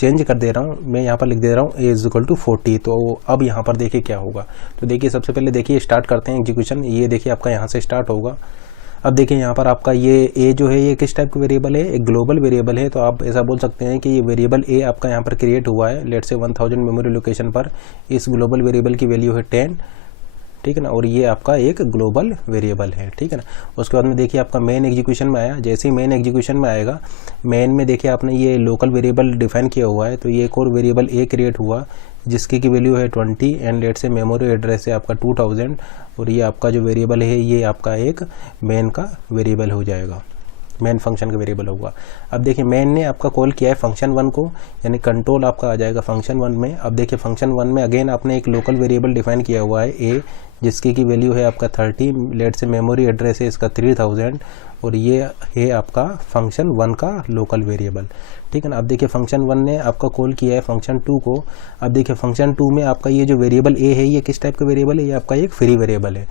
चेंज कर दे रहा हूँ, मैं यहाँ पर लिख दे रहा हूँ a = 40। तो अब यहाँ पर देखिए क्या होगा। तो देखिए सबसे पहले देखिए स्टार्ट करते हैं एग्जीक्यूशन। ये देखिए आपका यहाँ से स्टार्ट होगा। अब देखिए यहाँ पर आपका ये a जो है ये किस टाइप का वेरिएबल है, एक ग्लोबल वेरिएबल है। तो आप ऐसा बोल सकते हैं कि ये वेरिएबल a आपका यहाँ पर क्रिएट हुआ है लेट से 1000 मेमोरी लोकेशन पर। इस ग्लोबल वेरिएबल की वैल्यू है 10, ठीक है ना, और ये आपका एक ग्लोबल वेरिएबल है, ठीक है ना। उसके बाद में देखिए आपका मेन एग्जीक्यूशन में आया। जैसे ही मेन एग्जीक्यूशन में आएगा, मेन में देखिए आपने ये लोकल वेरिएबल डिफाइन किया हुआ है। तो ये एक और वेरिएबल ए क्रिएट हुआ जिसकी की वैल्यू है 20 एंड लेट से मेमोरी एड्रेस है आपका 2000, और ये आपका जो वेरिएबल है ये आपका एक मेन का वेरिएबल हो जाएगा, मेन फंक्शन का वेरिएबल होगा। अब देखिए मेन ने आपका कॉल किया है फंक्शन 1 को, यानी कंट्रोल आपका आ जाएगा फंक्शन 1 में। अब देखिए फंक्शन 1 में अगेन आपने एक लोकल वेरिएबल डिफाइन किया हुआ है ए, जिसकी की वैल्यू है आपका 30, लेट से मेमोरी एड्रेस है इसका 3000, और ये है आपका फंक्शन 1 का लोकल वेरिएबल, ठीक है ना। अब देखिए फंक्शन 1 ने आपका कॉल किया है फंक्शन 2 को। अब देखिए फंक्शन 2 में आपका ये जो वेरिएबल ए है ये किस टाइप का वेरिएबल है, ये आपका एक फ्री वेरिएबल है।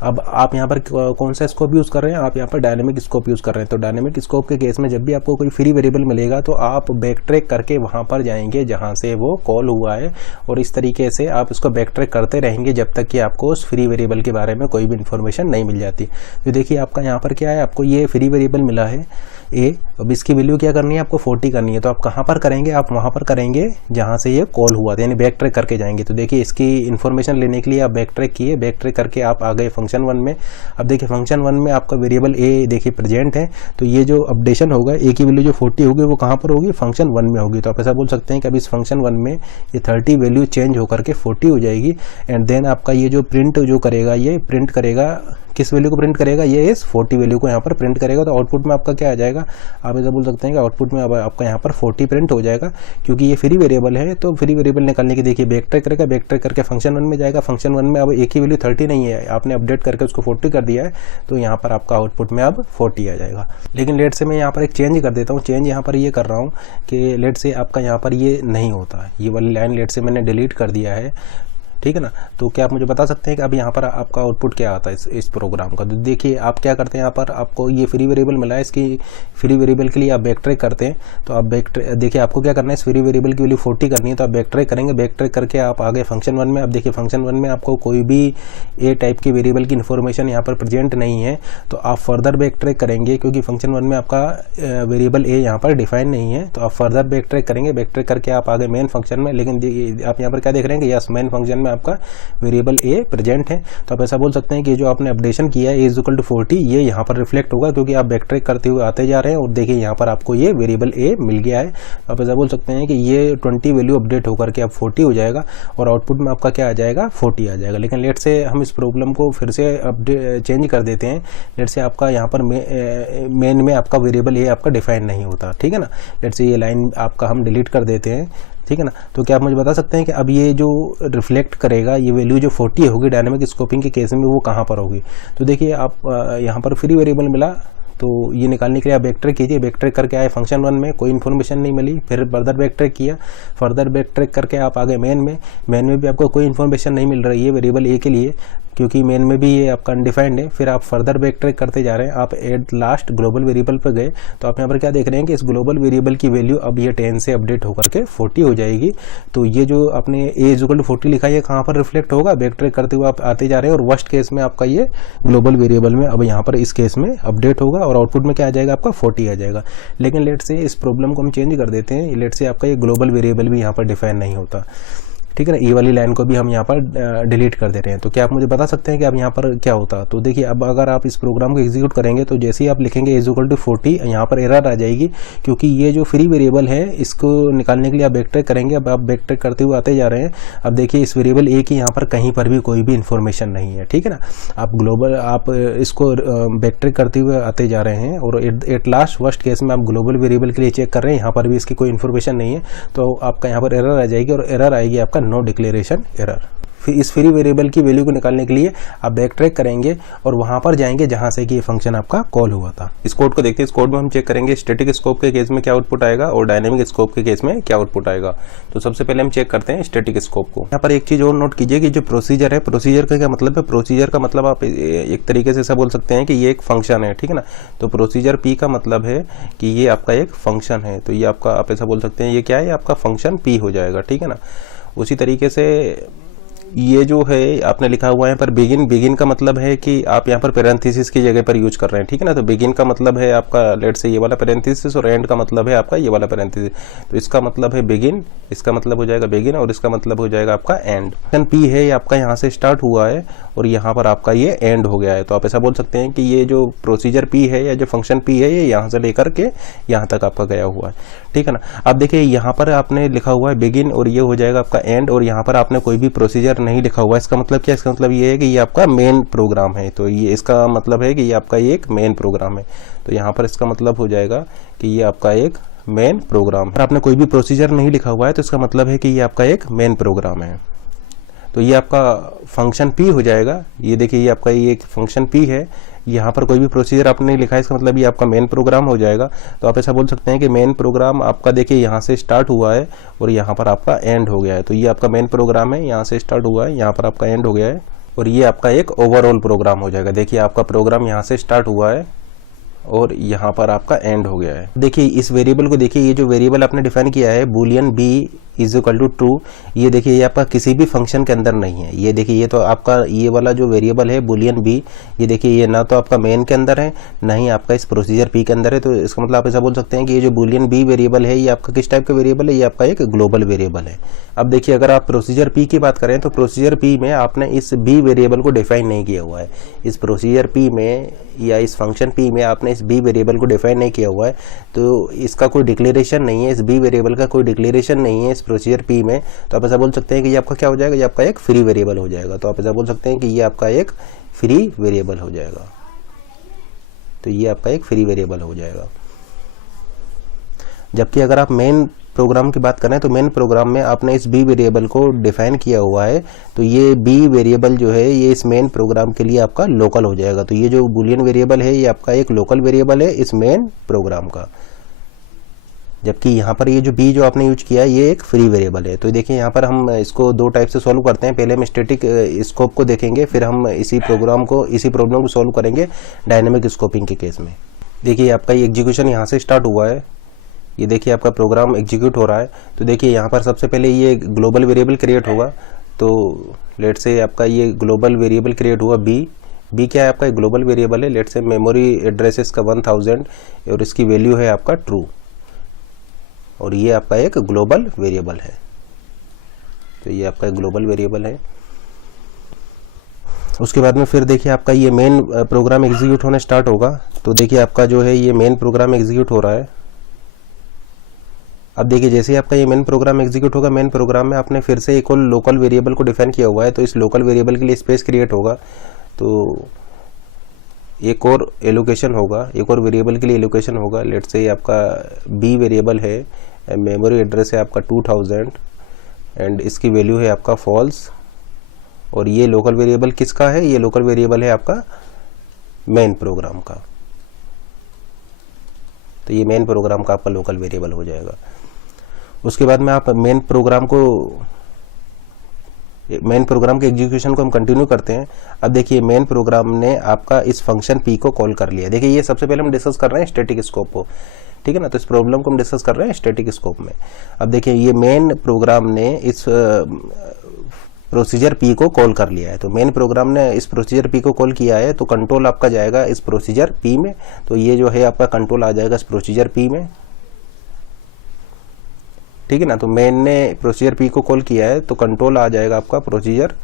अब आप यहाँ पर कौन सा स्कोप यूज़ कर रहे हैं, आप यहाँ पर डायनेमिक स्कोप यूज़ कर रहे हैं। तो डायनेमिक स्कोप के केस में जब भी आपको कोई फ्री वेरिएबल मिलेगा तो आप बैक ट्रैक करके वहाँ पर जाएंगे जहाँ से वो कॉल हुआ है, और इस तरीके से आप उसको बैक ट्रैक करते रहेंगे जब तक कि आपको उस फ्री वेरिएबल के बारे में कोई भी इन्फॉर्मेशन नहीं मिल जाती। तो देखिए आपका यहाँ पर क्या है, आपको ये फ्री वेरिएबल मिला है ए, अब इसकी वैल्यू क्या करनी है, आपको 40 करनी है। तो आप कहाँ पर करेंगे, आप वहाँ पर करेंगे जहाँ से ये कॉल हुआ था, यानी बैक ट्रैक करके जाएंगे। तो देखिए इसकी इन्फॉर्मेशन लेने के लिए आप बैक ट्रैक किए, बैक ट्रैक करके आप आ गए फंक्शन 1 में। अब देखिए फंक्शन 1 में आपका वेरिएबल ए देखिए प्रेजेंट है, तो ये जो अपडेशन होगा ए की वैल्यू जो 40 होगी वो कहाँ पर होगी, फंक्शन 1 में होगी। तो आप ऐसा बोल सकते हैं कि अब इस फंक्शन 1 में ये 30 वैल्यू चेंज होकर के 40 हो जाएगी, एंड देन आपका ये जो प्रिंट जो करेगा ये प्रिंट करेगा किस वैल्यू को प्रिंट करेगा, ये इस 40 वैल्यू को यहाँ पर प्रिंट करेगा। तो आउटपुट में आपका क्या आ जाएगा, आप ऐसा बोल सकते हैं कि आउटपुट में आपका यहाँ पर 40 प्रिंट हो जाएगा, क्योंकि ये फ्री वेरिएबल है। तो फ्री वेरिएबल निकालने की देखिए बैक ट्रैक करेगा, बैक ट्रैक करके फंक्शन 1 में जाएगा। फंक्शन 1 में अब एक ही वैल्यू 30 नहीं है, आपने अपडेट करके उसको 40 कर दिया है, तो यहाँ पर आपका आउटपुट में अब 40 आ जाएगा। लेकिन लेट से मैं यहाँ पर एक चेंज कर देता हूँ। चेंज यहाँ पर ये कर रहा हूँ कि लेट से आपका यहाँ पर ये नहीं होता, ये वाली लाइन लेट से मैंने डिलीट कर दिया है, ठीक है ना। तो क्या आप मुझे बता सकते हैं कि अब यहाँ पर आपका आउटपुट क्या आता है इस प्रोग्राम का। तो देखिए आप क्या करते हैं, यहाँ पर आपको ये फ्री वेरिएबल मिला है, इसकी फ्री वेरिएबल के लिए आप बैक ट्रैक करते हैं। तो आप देखिए आपको क्या करना है, इस फ्री वेरिएबल की वैल्यू 40 करनी है, तो आप बैक ट्रैक करेंगे। बैक ट्रैक करके आप आगे फंक्शन 1 में, अब देखिए फंक्शन 1 में आपको कोई भी ए टाइप की वेरिएबल की इन्फॉर्मेशन यहाँ पर प्रेजेंट नहीं है, तो आप फर्दर बैक ट्रैक करेंगे, क्योंकि फंक्शन 1 में आपका वेरिएबल ए यहाँ पर डिफाइन नहीं है। तो आप फर्दर बैक ट्रैक करेंगे, बैक ट्रैक करके आप आगे मेन फंक्शन में, लेकिन आप यहाँ पर क्या देख रहे हैं कि यस मेन फंक्शन में आपका वेरिएबल ए प्रेजेंट है। तो आप ऐसा बोल सकते हैं कि जो आपने अपडेशन किया है a=40, ये यहाँ पर रिफ्लेक्ट होगा, क्योंकि आप बैक ट्रैक करते हुए आते जा रहे हैं और देखिए यहाँ पर आपको ये वेरिएबल ए मिल गया है। तो आप ऐसा बोल सकते हैं कि ये 20 वैल्यू अपडेट होकर के अब 40 हो जाएगा और आउटपुट में आपका क्या आ जाएगा, 40 आ जाएगा। लेकिन लेट से हम इस प्रॉब्लम को फिर से चेंज कर देते हैं। लेट से आपका यहाँ पर मेन में आपका वेरिएबल ए आपका डिफाइन नहीं होता, ठीक है ना। लेट से ये लाइन आपका हम डिलीट कर देते हैं, ठीक है ना। तो क्या आप मुझे बता सकते हैं कि अब ये जो रिफ्लेक्ट करेगा, ये वैल्यू जो 40 होगी डायनामिक स्कोपिंग के केस में, वो कहाँ पर होगी। तो देखिए आप यहाँ पर फ्री वेरिएबल मिला, तो ये निकालने के लिए आप बैक ट्रैक कीजिए। बैक ट्रैक करके आए फंक्शन 1 में, कोई इन्फॉर्मेशन नहीं मिली, फिर फर्दर बैक ट्रैक किया, फर्दर बैक ट्रैक करके आप आगे मेन में भी आपको कोई इन्फॉर्मेशन नहीं मिल रही है वेरिएबल ए के लिए, क्योंकि मेन में भी ये आपका अनडिफाइंड है। फिर आप फर्दर बैक ट्रैक करते जा रहे हैं, आप एट लास्ट ग्लोबल वेरिएबल पर गए, तो आप यहाँ पर क्या देख रहे हैं कि इस ग्लोबल वेरिएबल की वैल्यू अब ये 10 से अपडेट होकर के 40 हो जाएगी। तो ये जो आपने a=40 लिखा है, ये कहाँ पर रिफ्लेक्ट होगा, बैक ट्रैक करते हुए आप आते जा रहे हैं और वर्स्ट केस में आपका ये ग्लोबल वेरिएबल में अब यहाँ पर इस केस में अपडेट होगा और आउटपुट में क्या आ जाएगा, आपका 40 आ जाएगा। लेकिन लेट से इस प्रॉब्लम को हम चेंज कर देते हैं। लेट से आपका ये ग्लोबल वेरिएबल भी यहाँ पर डिफाइन नहीं होता, ठीक है ना। ये वाली लाइन को भी हम यहाँ पर डिलीट कर दे रहे हैं। तो क्या आप मुझे बता सकते हैं कि अब यहाँ पर क्या होता। तो देखिए अब अगर आप इस प्रोग्राम को एग्जीक्यूट करेंगे, तो जैसे ही आप लिखेंगे a=40, यहाँ पर एरर आ जाएगी, क्योंकि ये जो फ्री वेरिएबल है इसको निकालने के लिए आप बैक ट्रैक करेंगे। अब आप बैक ट्रैक करते हुए आते जा रहे हैं, अब देखिए इस वेरिएबल ए की यहाँ पर कहीं पर भी कोई भी इन्फॉर्मेशन नहीं है, ठीक है ना। आप इसको बैक ट्रैक करते हुए आते जा रहे हैं और एट लास्ट वर्स्ट केस में आप ग्लोबल वेरिएबल के लिए चेक कर रहे हैं, यहाँ पर भी इसकी कोई इन्फॉर्मेशन नहीं है, तो आपका यहाँ पर एरर आ जाएगी और एरर आएगी आपका नो डिक्लेरेशन एरर। फिर इस फ्री वेरिएबल की वैल्यू को निकालने के लिए आप बैक ट्रैक करेंगे और वहां पर जाएंगे जहां से कि ये फंक्शन आपका कॉल हुआ था। इस कोड को देखते हैं। इस कोड में हम चेक करेंगे स्टैटिक स्कोप के केस में क्या आउटपुट आएगा और डायनेमिक स्कोप के केस में क्या आउटपुट आएगा। तो सबसे पहले हम चेक करते हैं स्टैटिक स्कोप को। यहाँ पर एक चीज और नोट कीजिए कि जो प्रोसीजर है, प्रोसीजर का क्या मतलब है। प्रोसीजर का मतलब आप एक तरीके से ऐसा बोल सकते हैं कि ये एक फंक्शन है, ठीक है ना। तो प्रोसीजर पी का मतलब है कि ये आपका एक फंक्शन है, तो ये आपका आप ऐसा बोल सकते हैं ये क्या है, आपका फंक्शन पी हो जाएगा, ठीक है ना। उसी तरीके से ये जो है आपने लिखा हुआ है पर बिगिन का मतलब है कि आप यहाँ पर पैरेंथेसिस की जगह पर यूज कर रहे हैं, ठीक है ना। तो बिगिन का मतलब है आपका लेट से ये वाला पैरेंथेसिस और एंड का मतलब है आपका ये वाला पैरेंथेसिस। तो इसका मतलब है बिगिन, इसका मतलब हो जाएगा बिगिन और इसका मतलब हो जाएगा आपका एंड। फंक्शन पी है ये आपका यहाँ से स्टार्ट हुआ है और यहाँ पर आपका ये एंड हो गया है। तो आप ऐसा बोल सकते हैं कि ये जो प्रोसीजर पी है या जो फंक्शन पी है ये यहाँ से लेकर के यहाँ तक आपका गया हुआ है, ठीक है ना। अब देखिए यहाँ पर आपने लिखा हुआ है बिगिन और ये हो जाएगा आपका एंड और यहाँ पर आपने कोई भी प्रोसीजर नहीं लिखा हुआ है। इसका मतलब क्या, इसका मतलब ये है कि ये आपका मेन प्रोग्राम है। तो ये इसका मतलब है कि ये आपका एक मेन प्रोग्राम है। तो यहाँ पर इसका मतलब हो जाएगा कि ये आपका एक मेन प्रोग्राम है। आपने कोई भी प्रोसीजर नहीं लिखा हुआ है तो इसका मतलब है कि ये आपका एक मेन प्रोग्राम है। तो ये आपका फंक्शन पी हो जाएगा। ये देखिए ये आपका ये एक फंक्शन पी है, यहाँ पर कोई भी प्रोसीजर आपने नहीं लिखा है, इसका मतलब ये आपका मेन प्रोग्राम हो जाएगा। तो आप ऐसा बोल सकते हैं कि मेन प्रोग्राम आपका देखिए यहाँ से स्टार्ट हुआ है और यहाँ पर आपका एंड हो गया है। तो ये आपका मेन प्रोग्राम है, यहाँ से स्टार्ट हुआ है, यहाँ पर आपका एंड हो गया है और ये आपका एक ओवरऑल प्रोग्राम हो जाएगा। देखिए आपका प्रोग्राम यहाँ से स्टार्ट हुआ है और यहाँ पर आपका एंड हो गया है। देखिए इस वेरिएबल को देखिए, ये जो वेरिएबल आपने डिफाइन किया है बूलियन बी = ट्रू, ये देखिए ये आपका किसी भी फंक्शन के अंदर नहीं है। ये देखिए ये तो आपका ये वाला जो वेरिएबल है बूलियन बी, ये देखिए ये ना तो आपका मेन के अंदर है ना ही आपका इस प्रोसीजर पी के अंदर है। तो इसका मतलब आप ऐसा बोल सकते हैं कि ये जो बूलियन बी वेरिएबल है ये आपका किस टाइप का वेरिएबल है, ये आपका एक ग्लोबल वेरिएबल है। अब देखिए अगर आप प्रोसीजर पी की बात करें तो प्रोसीजर पी में आपने इस बी वेरिएबल को डिफाइन नहीं किया हुआ है। इस प्रोसीजर पी में या इस फंक्शन पी में आपने इस बी वेरिएबल को डिफाइन नहीं किया हुआ है, तो इसका कोई डिक्लेरेशन नहीं है, इस बी वेरिएबल का कोई डिक्लेरेशन नहीं है इस प्रोसीजर पी में। तो आप ऐसा बोल सकते हैं कि ये आपका क्या हो जाएगा, ये आपका एक फ्री वेरिएबल हो जाएगा। तो आप ऐसा बोल सकते हैं कि ये आपका एक फ्री वेरिएबल हो जाएगा। तो ये आपका एक फ्री वेरिएबल हो जाएगा। जबकि अगर आप मेन प्रोग्राम की बात करें तो मेन प्रोग्राम में आपने इस बी वेरिएबल को डिफाइन किया हुआ है, तो ये बी वेरिएबल जो है ये इस मेन प्रोग्राम के लिए आपका लोकल हो जाएगा। तो ये जो बूलियन वेरिएबल है ये आपका एक लोकल वेरिएबल है इस मेन प्रोग्राम का। जबकि यहाँ पर ये जो बी जो आपने यूज किया है ये एक फ्री वेरिएबल है। तो देखिए यहाँ पर हम इसको दो टाइप से सॉल्व करते हैं। पहले हम स्टैटिक स्कोप को देखेंगे, फिर हम इसी प्रॉब्लम को सॉल्व करेंगे डायनेमिक स्कोपिंग के केस में। देखिए आपका ये एग्जीक्यूशन यहाँ से स्टार्ट हुआ है, ये देखिए आपका प्रोग्राम एग्जीक्यूट हो रहा है। तो देखिए यहाँ पर सबसे पहले ये ग्लोबल वेरिएबल क्रिएट होगा। तो लेट से आपका ये ग्लोबल वेरिएबल क्रिएट हुआ बी क्या है आपका ग्लोबल वेरिएबल है। लेट से मेमोरी एड्रेस इसका 1000 और इसकी वैल्यू है आपका ट्रू, और ये आपका एक ग्लोबल वेरिएबल है। तो ये आपका ग्लोबल वेरिएबल है। उसके बाद में फिर देखिए आपका ये मेन प्रोग्राम एग्जीक्यूट होने स्टार्ट होगा। तो देखिए आपका जो है ये मेन प्रोग्राम एग्जीक्यूट हो रहा है। अब देखिए जैसे ही आपका ये मेन प्रोग्राम एग्जीक्यूट होगा, मेन प्रोग्राम में आपने फिर से एक और लोकल वेरिएबल को डिफाइन किया हुआ है। तो इस लोकल वेरिएबल के लिए स्पेस क्रिएट होगा, तो एक और एलोकेशन होगा, एक और वेरिएबल के लिए एलोकेशन होगा। लेट से आपका बी वेरिएबल है, मेमोरी एड्रेस है आपका 2000 एंड इसकी वैल्यू है आपका फॉल्स। और ये लोकल वेरिएबल किसका है, ये लोकल वेरिएबल है आपका मेन प्रोग्राम का। तो ये मेन प्रोग्राम का आपका लोकल वेरिएबल हो जाएगा। उसके बाद में आप मेन प्रोग्राम के एग्जीक्यूशन को हम कंटिन्यू करते हैं। अब देखिए मेन प्रोग्राम ने आपका इस फंक्शन पी को कॉल कर लिया। देखिए ये सबसे पहले हम डिस्कस कर रहे हैं स्टैटिक स्कोप को, ठीक है ना। तो इस प्रॉब्लम को हम डिस्कस कर रहे हैं स्टैटिक स्कोप में। अब देखिए ये मेन प्रोग्राम ने इस प्रोसीजर पी को कॉल कर लिया है। तो मेन प्रोग्राम ने इस प्रोसीजर पी को कॉल किया है, तो कंट्रोल आपका जाएगा इस प्रोसीजर पी में। तो ये जो है आपका कंट्रोल आ जाएगा इस प्रोसीजर पी में, ठीक है ना। तो मेन ने प्रोसीजर पी को कॉल किया है, तो कंट्रोल आ जाएगा आपका प्रोसीजर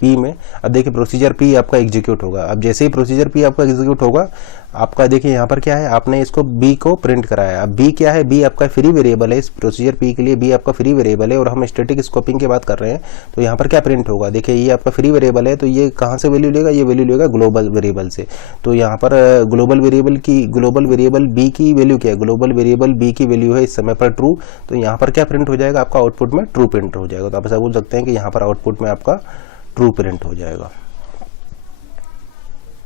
पी में। अब देखिए प्रोसीजर पी आपका एग्जीक्यूट होगा। अब जैसे ही प्रोसीजर पी आपका एग्जीक्यूट होगा, आपका देखिए यहाँ पर क्या है, आपने इसको बी को प्रिंट कराया। अब बी क्या है, बी आपका फ्री वेरिएबल है। इस प्रोसीजर पी के लिए बी आपका फ्री वेरिएबल है और हम स्टैटिक स्कोपिंग की बात कर रहे हैं। तो यहाँ पर क्या प्रिंट होगा, देखिए ये आपका फ्री वेरिएबल है, तो ये कहाँ से वैल्यू लेगा, ये वैल्यू लेगा ग्लोबल वेरिएबल से। तो यहाँ पर ग्लोबल वेरिएबल बी की वैल्यू क्या है, ग्लोबल वेरिएबल बी की वैल्यू है इस समय पर ट्रू। तो यहाँ पर क्या प्रिंट हो जाएगा, आपका आउटपुट में ट्रू प्रिंट हो जाएगा। तो आप ऐसा बोल सकते हैं कि यहाँ पर आउटपुट में आपका ट्रू प्रिंट हो जाएगा,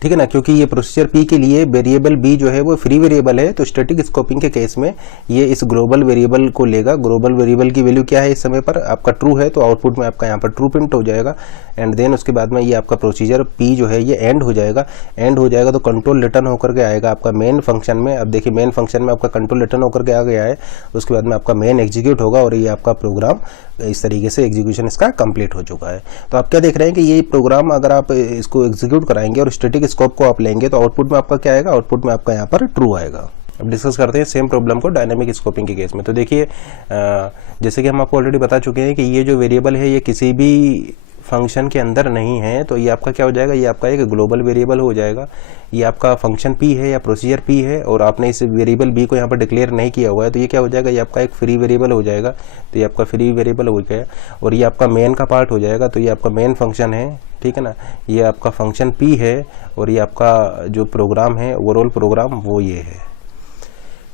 ठीक है ना। क्योंकि ये प्रोसीजर पी के लिए वेरिएबल बी जो है वो फ्री वेरिएबल है। तो स्टैटिक स्कोपिंग के केस में ये इस ग्लोबल वेरिएबल को लेगा। ग्लोबल वेरिएबल की वैल्यू क्या है इस समय पर, आपका ट्रू है, तो आउटपुट में आपका यहाँ पर ट्रू प्रिंट हो जाएगा। एंड देन उसके बाद में ये आपका प्रोसीजर पी जो है ये एंड हो जाएगा। तो कंट्रोल रिटर्न होकर के आएगा आपका मेन फंक्शन में। अब देखिए मेन फंक्शन में आपका कंट्रोल रिटर्न होकर के आ गया है। उसके बाद में आपका मेन एग्जीक्यूट होगा और ये आपका प्रोग्राम इस तरीके से एग्जीक्यूशन इसका कंप्लीट हो चुका है। तो आप क्या देख रहे हैं कि ये प्रोग्राम अगर आप इसको एग्जीक्यूट कराएंगे और स्टैटिक स्कोप को आप लेंगे, तो आउटपुट में आपका क्या आएगा, आउटपुट में आपका यहाँ पर ट्रू आएगा। अब डिस्कस करते हैं सेम प्रॉब्लम को डायनेमिक स्कोपिंग के केस में। तो देखिए जैसे कि हम आपको ऑलरेडी बता चुके हैं कि ये जो वेरिएबल है ये किसी भी फंक्शन के अंदर नहीं है। तो ये आपका क्या हो जाएगा, ये आपका एक ग्लोबल वेरिएबल हो जाएगा। ये आपका फंक्शन पी है या प्रोसीजर पी है और आपने इस वेरिएबल बी को यहाँ पर डिक्लेयर नहीं किया हुआ है। तो ये क्या हो जाएगा, ये आपका एक फ्री वेरिएबल हो जाएगा। तो ये आपका फ्री वेरिएबल हो गया और ये आपका मेन का पार्ट हो जाएगा। तो ये आपका मेन फंक्शन है, ठीक है ना। ये आपका फंक्शन पी है और ये आपका जो प्रोग्राम है ओवरऑल प्रोग्राम वो ये है,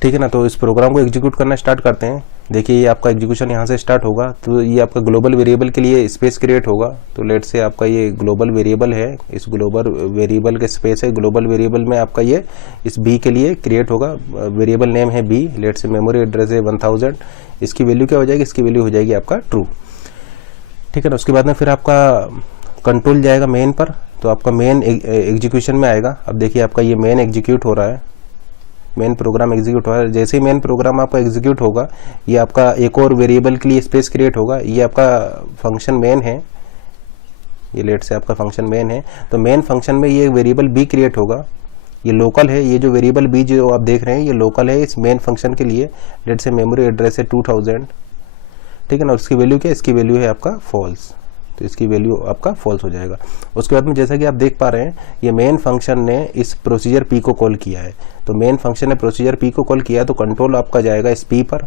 ठीक है ना। तो इस प्रोग्राम को एग्जीक्यूट करना स्टार्ट करते हैं। देखिए ये आपका एग्जीक्यूशन यहाँ से स्टार्ट होगा। तो ये आपका ग्लोबल वेरिएबल के लिए स्पेस क्रिएट होगा। तो लेट से आपका ये ग्लोबल वेरिएबल है, इस ग्लोबल वेरिएबल के स्पेस है। ग्लोबल वेरिएबल में आपका ये इस बी के लिए क्रिएट होगा। वेरिएबल नेम है बी, लेट से मेमोरी एड्रेस है 1000। इसकी वैल्यू क्या हो जाएगी, इसकी वैल्यू हो जाएगी आपका ट्रू, ठीक है ना। उसके बाद में फिर आपका कंट्रोल जाएगा मेन पर, तो आपका मेन एग्जीक्यूशन में आएगा। अब देखिए आपका ये मेन एग्जीक्यूट हो रहा है, मेन प्रोग्राम एग्जीक्यूट हो रहा है। जैसे ही मेन प्रोग्राम आपका एग्जीक्यूट होगा, ये आपका एक और वेरिएबल के लिए स्पेस क्रिएट होगा। ये आपका फंक्शन मेन है, ये लेट से आपका फंक्शन मेन है। तो मेन फंक्शन में ये वेरिएबल बी क्रिएट होगा। ये लोकल है, ये जो वेरिएबल बी जो आप देख रहे हैं ये लोकल है इस मेन फंक्शन के लिए। लेट से मेमोरी एड्रेस है 2000, ठीक है ना। उसकी वैल्यू क्या है, इसकी वैल्यू है आपका फॉल्स। तो इसकी वैल्यू आपका फॉल्स हो जाएगा। उसके बाद में जैसा कि आप देख पा रहे हैं ये मेन फंक्शन ने इस प्रोसीजर पी को कॉल किया है। तो मेन फंक्शन ने प्रोसीजर पी को कॉल किया, तो कंट्रोल आपका जाएगा इस पी पर,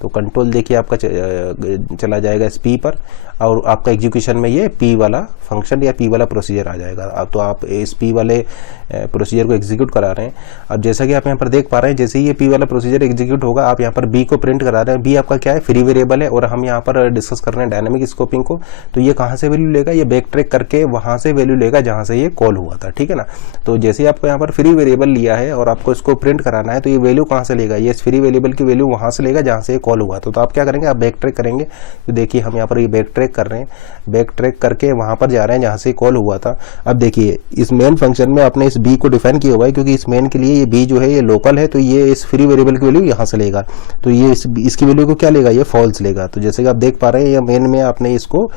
तो कंट्रोल देखिए आपका चला जाएगा इस P पर, और आपका एग्जीक्यूशन में ये P वाला फंक्शन या P वाला प्रोसीजर आ जाएगा। तो आप इस P वाले प्रोसीजर को एग्जीक्यूट करा रहे हैं। अब जैसा कि आप यहाँ पर देख पा रहे हैं, जैसे ही ये P वाला प्रोसीजर एग्जीक्यूट होगा, आप यहाँ पर B को प्रिंट करा रहे हैं। B आपका क्या है, फ्री वेरिएबल है, और हम यहाँ पर डिस्कस कर रहे हैं डायनेमिक स्कोपिंग को। तो ये कहाँ से वैल्यू लेगा, ये बैक ट्रैक करके वहाँ से वैल्यू लेगा जहाँ से ये कॉल हुआ था, ठीक है ना। तो जैसे ही आपको यहाँ पर फ्री वेरिएबल लिया है और आपको इसको प्रिंट कराना है, तो ये वैल्यू कहाँ से लेगा, ये फ्री वेरिएबल की वैल्यू वहाँ से लेगा जहाँ से ये कॉल हुआ था। तो आप क्या करेंगे, आप बैक ट्रैक करेंगे। तो देखिए हम यहाँ पर ये बैक ट्रैक कर रहे हैं, बैक ट्रैक करके वहाँ पर जा रहे हैं जहाँ से कॉल हुआ था। अब देखिए इस मेन फंक्शन में आपने इस B को डिफाइन किया हुआ है, क्योंकि इस मेन के लिए ये B जो है ये लोकल है, तो ये इस फ्री वेरिएबल की वैल्यू यहाँ से लेगा। तो ये इसकी वैल्यू को क्या लेगा, ये फॉल्स लेगा। तो जैसे कि आप देख पा रहे हैं, ये मेन में आपने इसको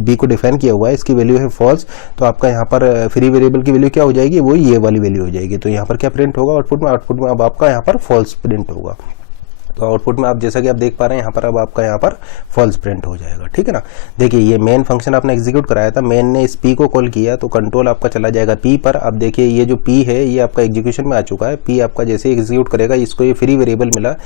B को डिफाइन किया हुआ है, इसकी वैल्यू है फॉल्स। तो आपका यहाँ पर फ्री वेरिएबल की वैल्यू क्या हो जाएगी, वो ये वाली वैल्यू हो जाएगी। तो यहाँ पर क्या प्रिंट होगा आउटपुट में अब आपका यहाँ पर फॉल्स प्रिंट होगा। तो आउटपुट में आप जैसा कि आप देख पा रहे हैं यहाँ पर अब आपका यहाँ पर फॉल्स प्रिंट हो जाएगा, ठीक है ना। देखिए ये मेन फंक्शन आपने एग्जीक्यूट कराया था, मेन ने इस P को कॉल किया, तो कंट्रोल आपका चला जाएगा P पर। अब देखिए ये जो P है ये आपका एग्जीक्यूशन में आ चुका है। P आपका जैसे ही एग्जीक्यूट करेगा, इसको ये फ्री वेरिएबल मिला,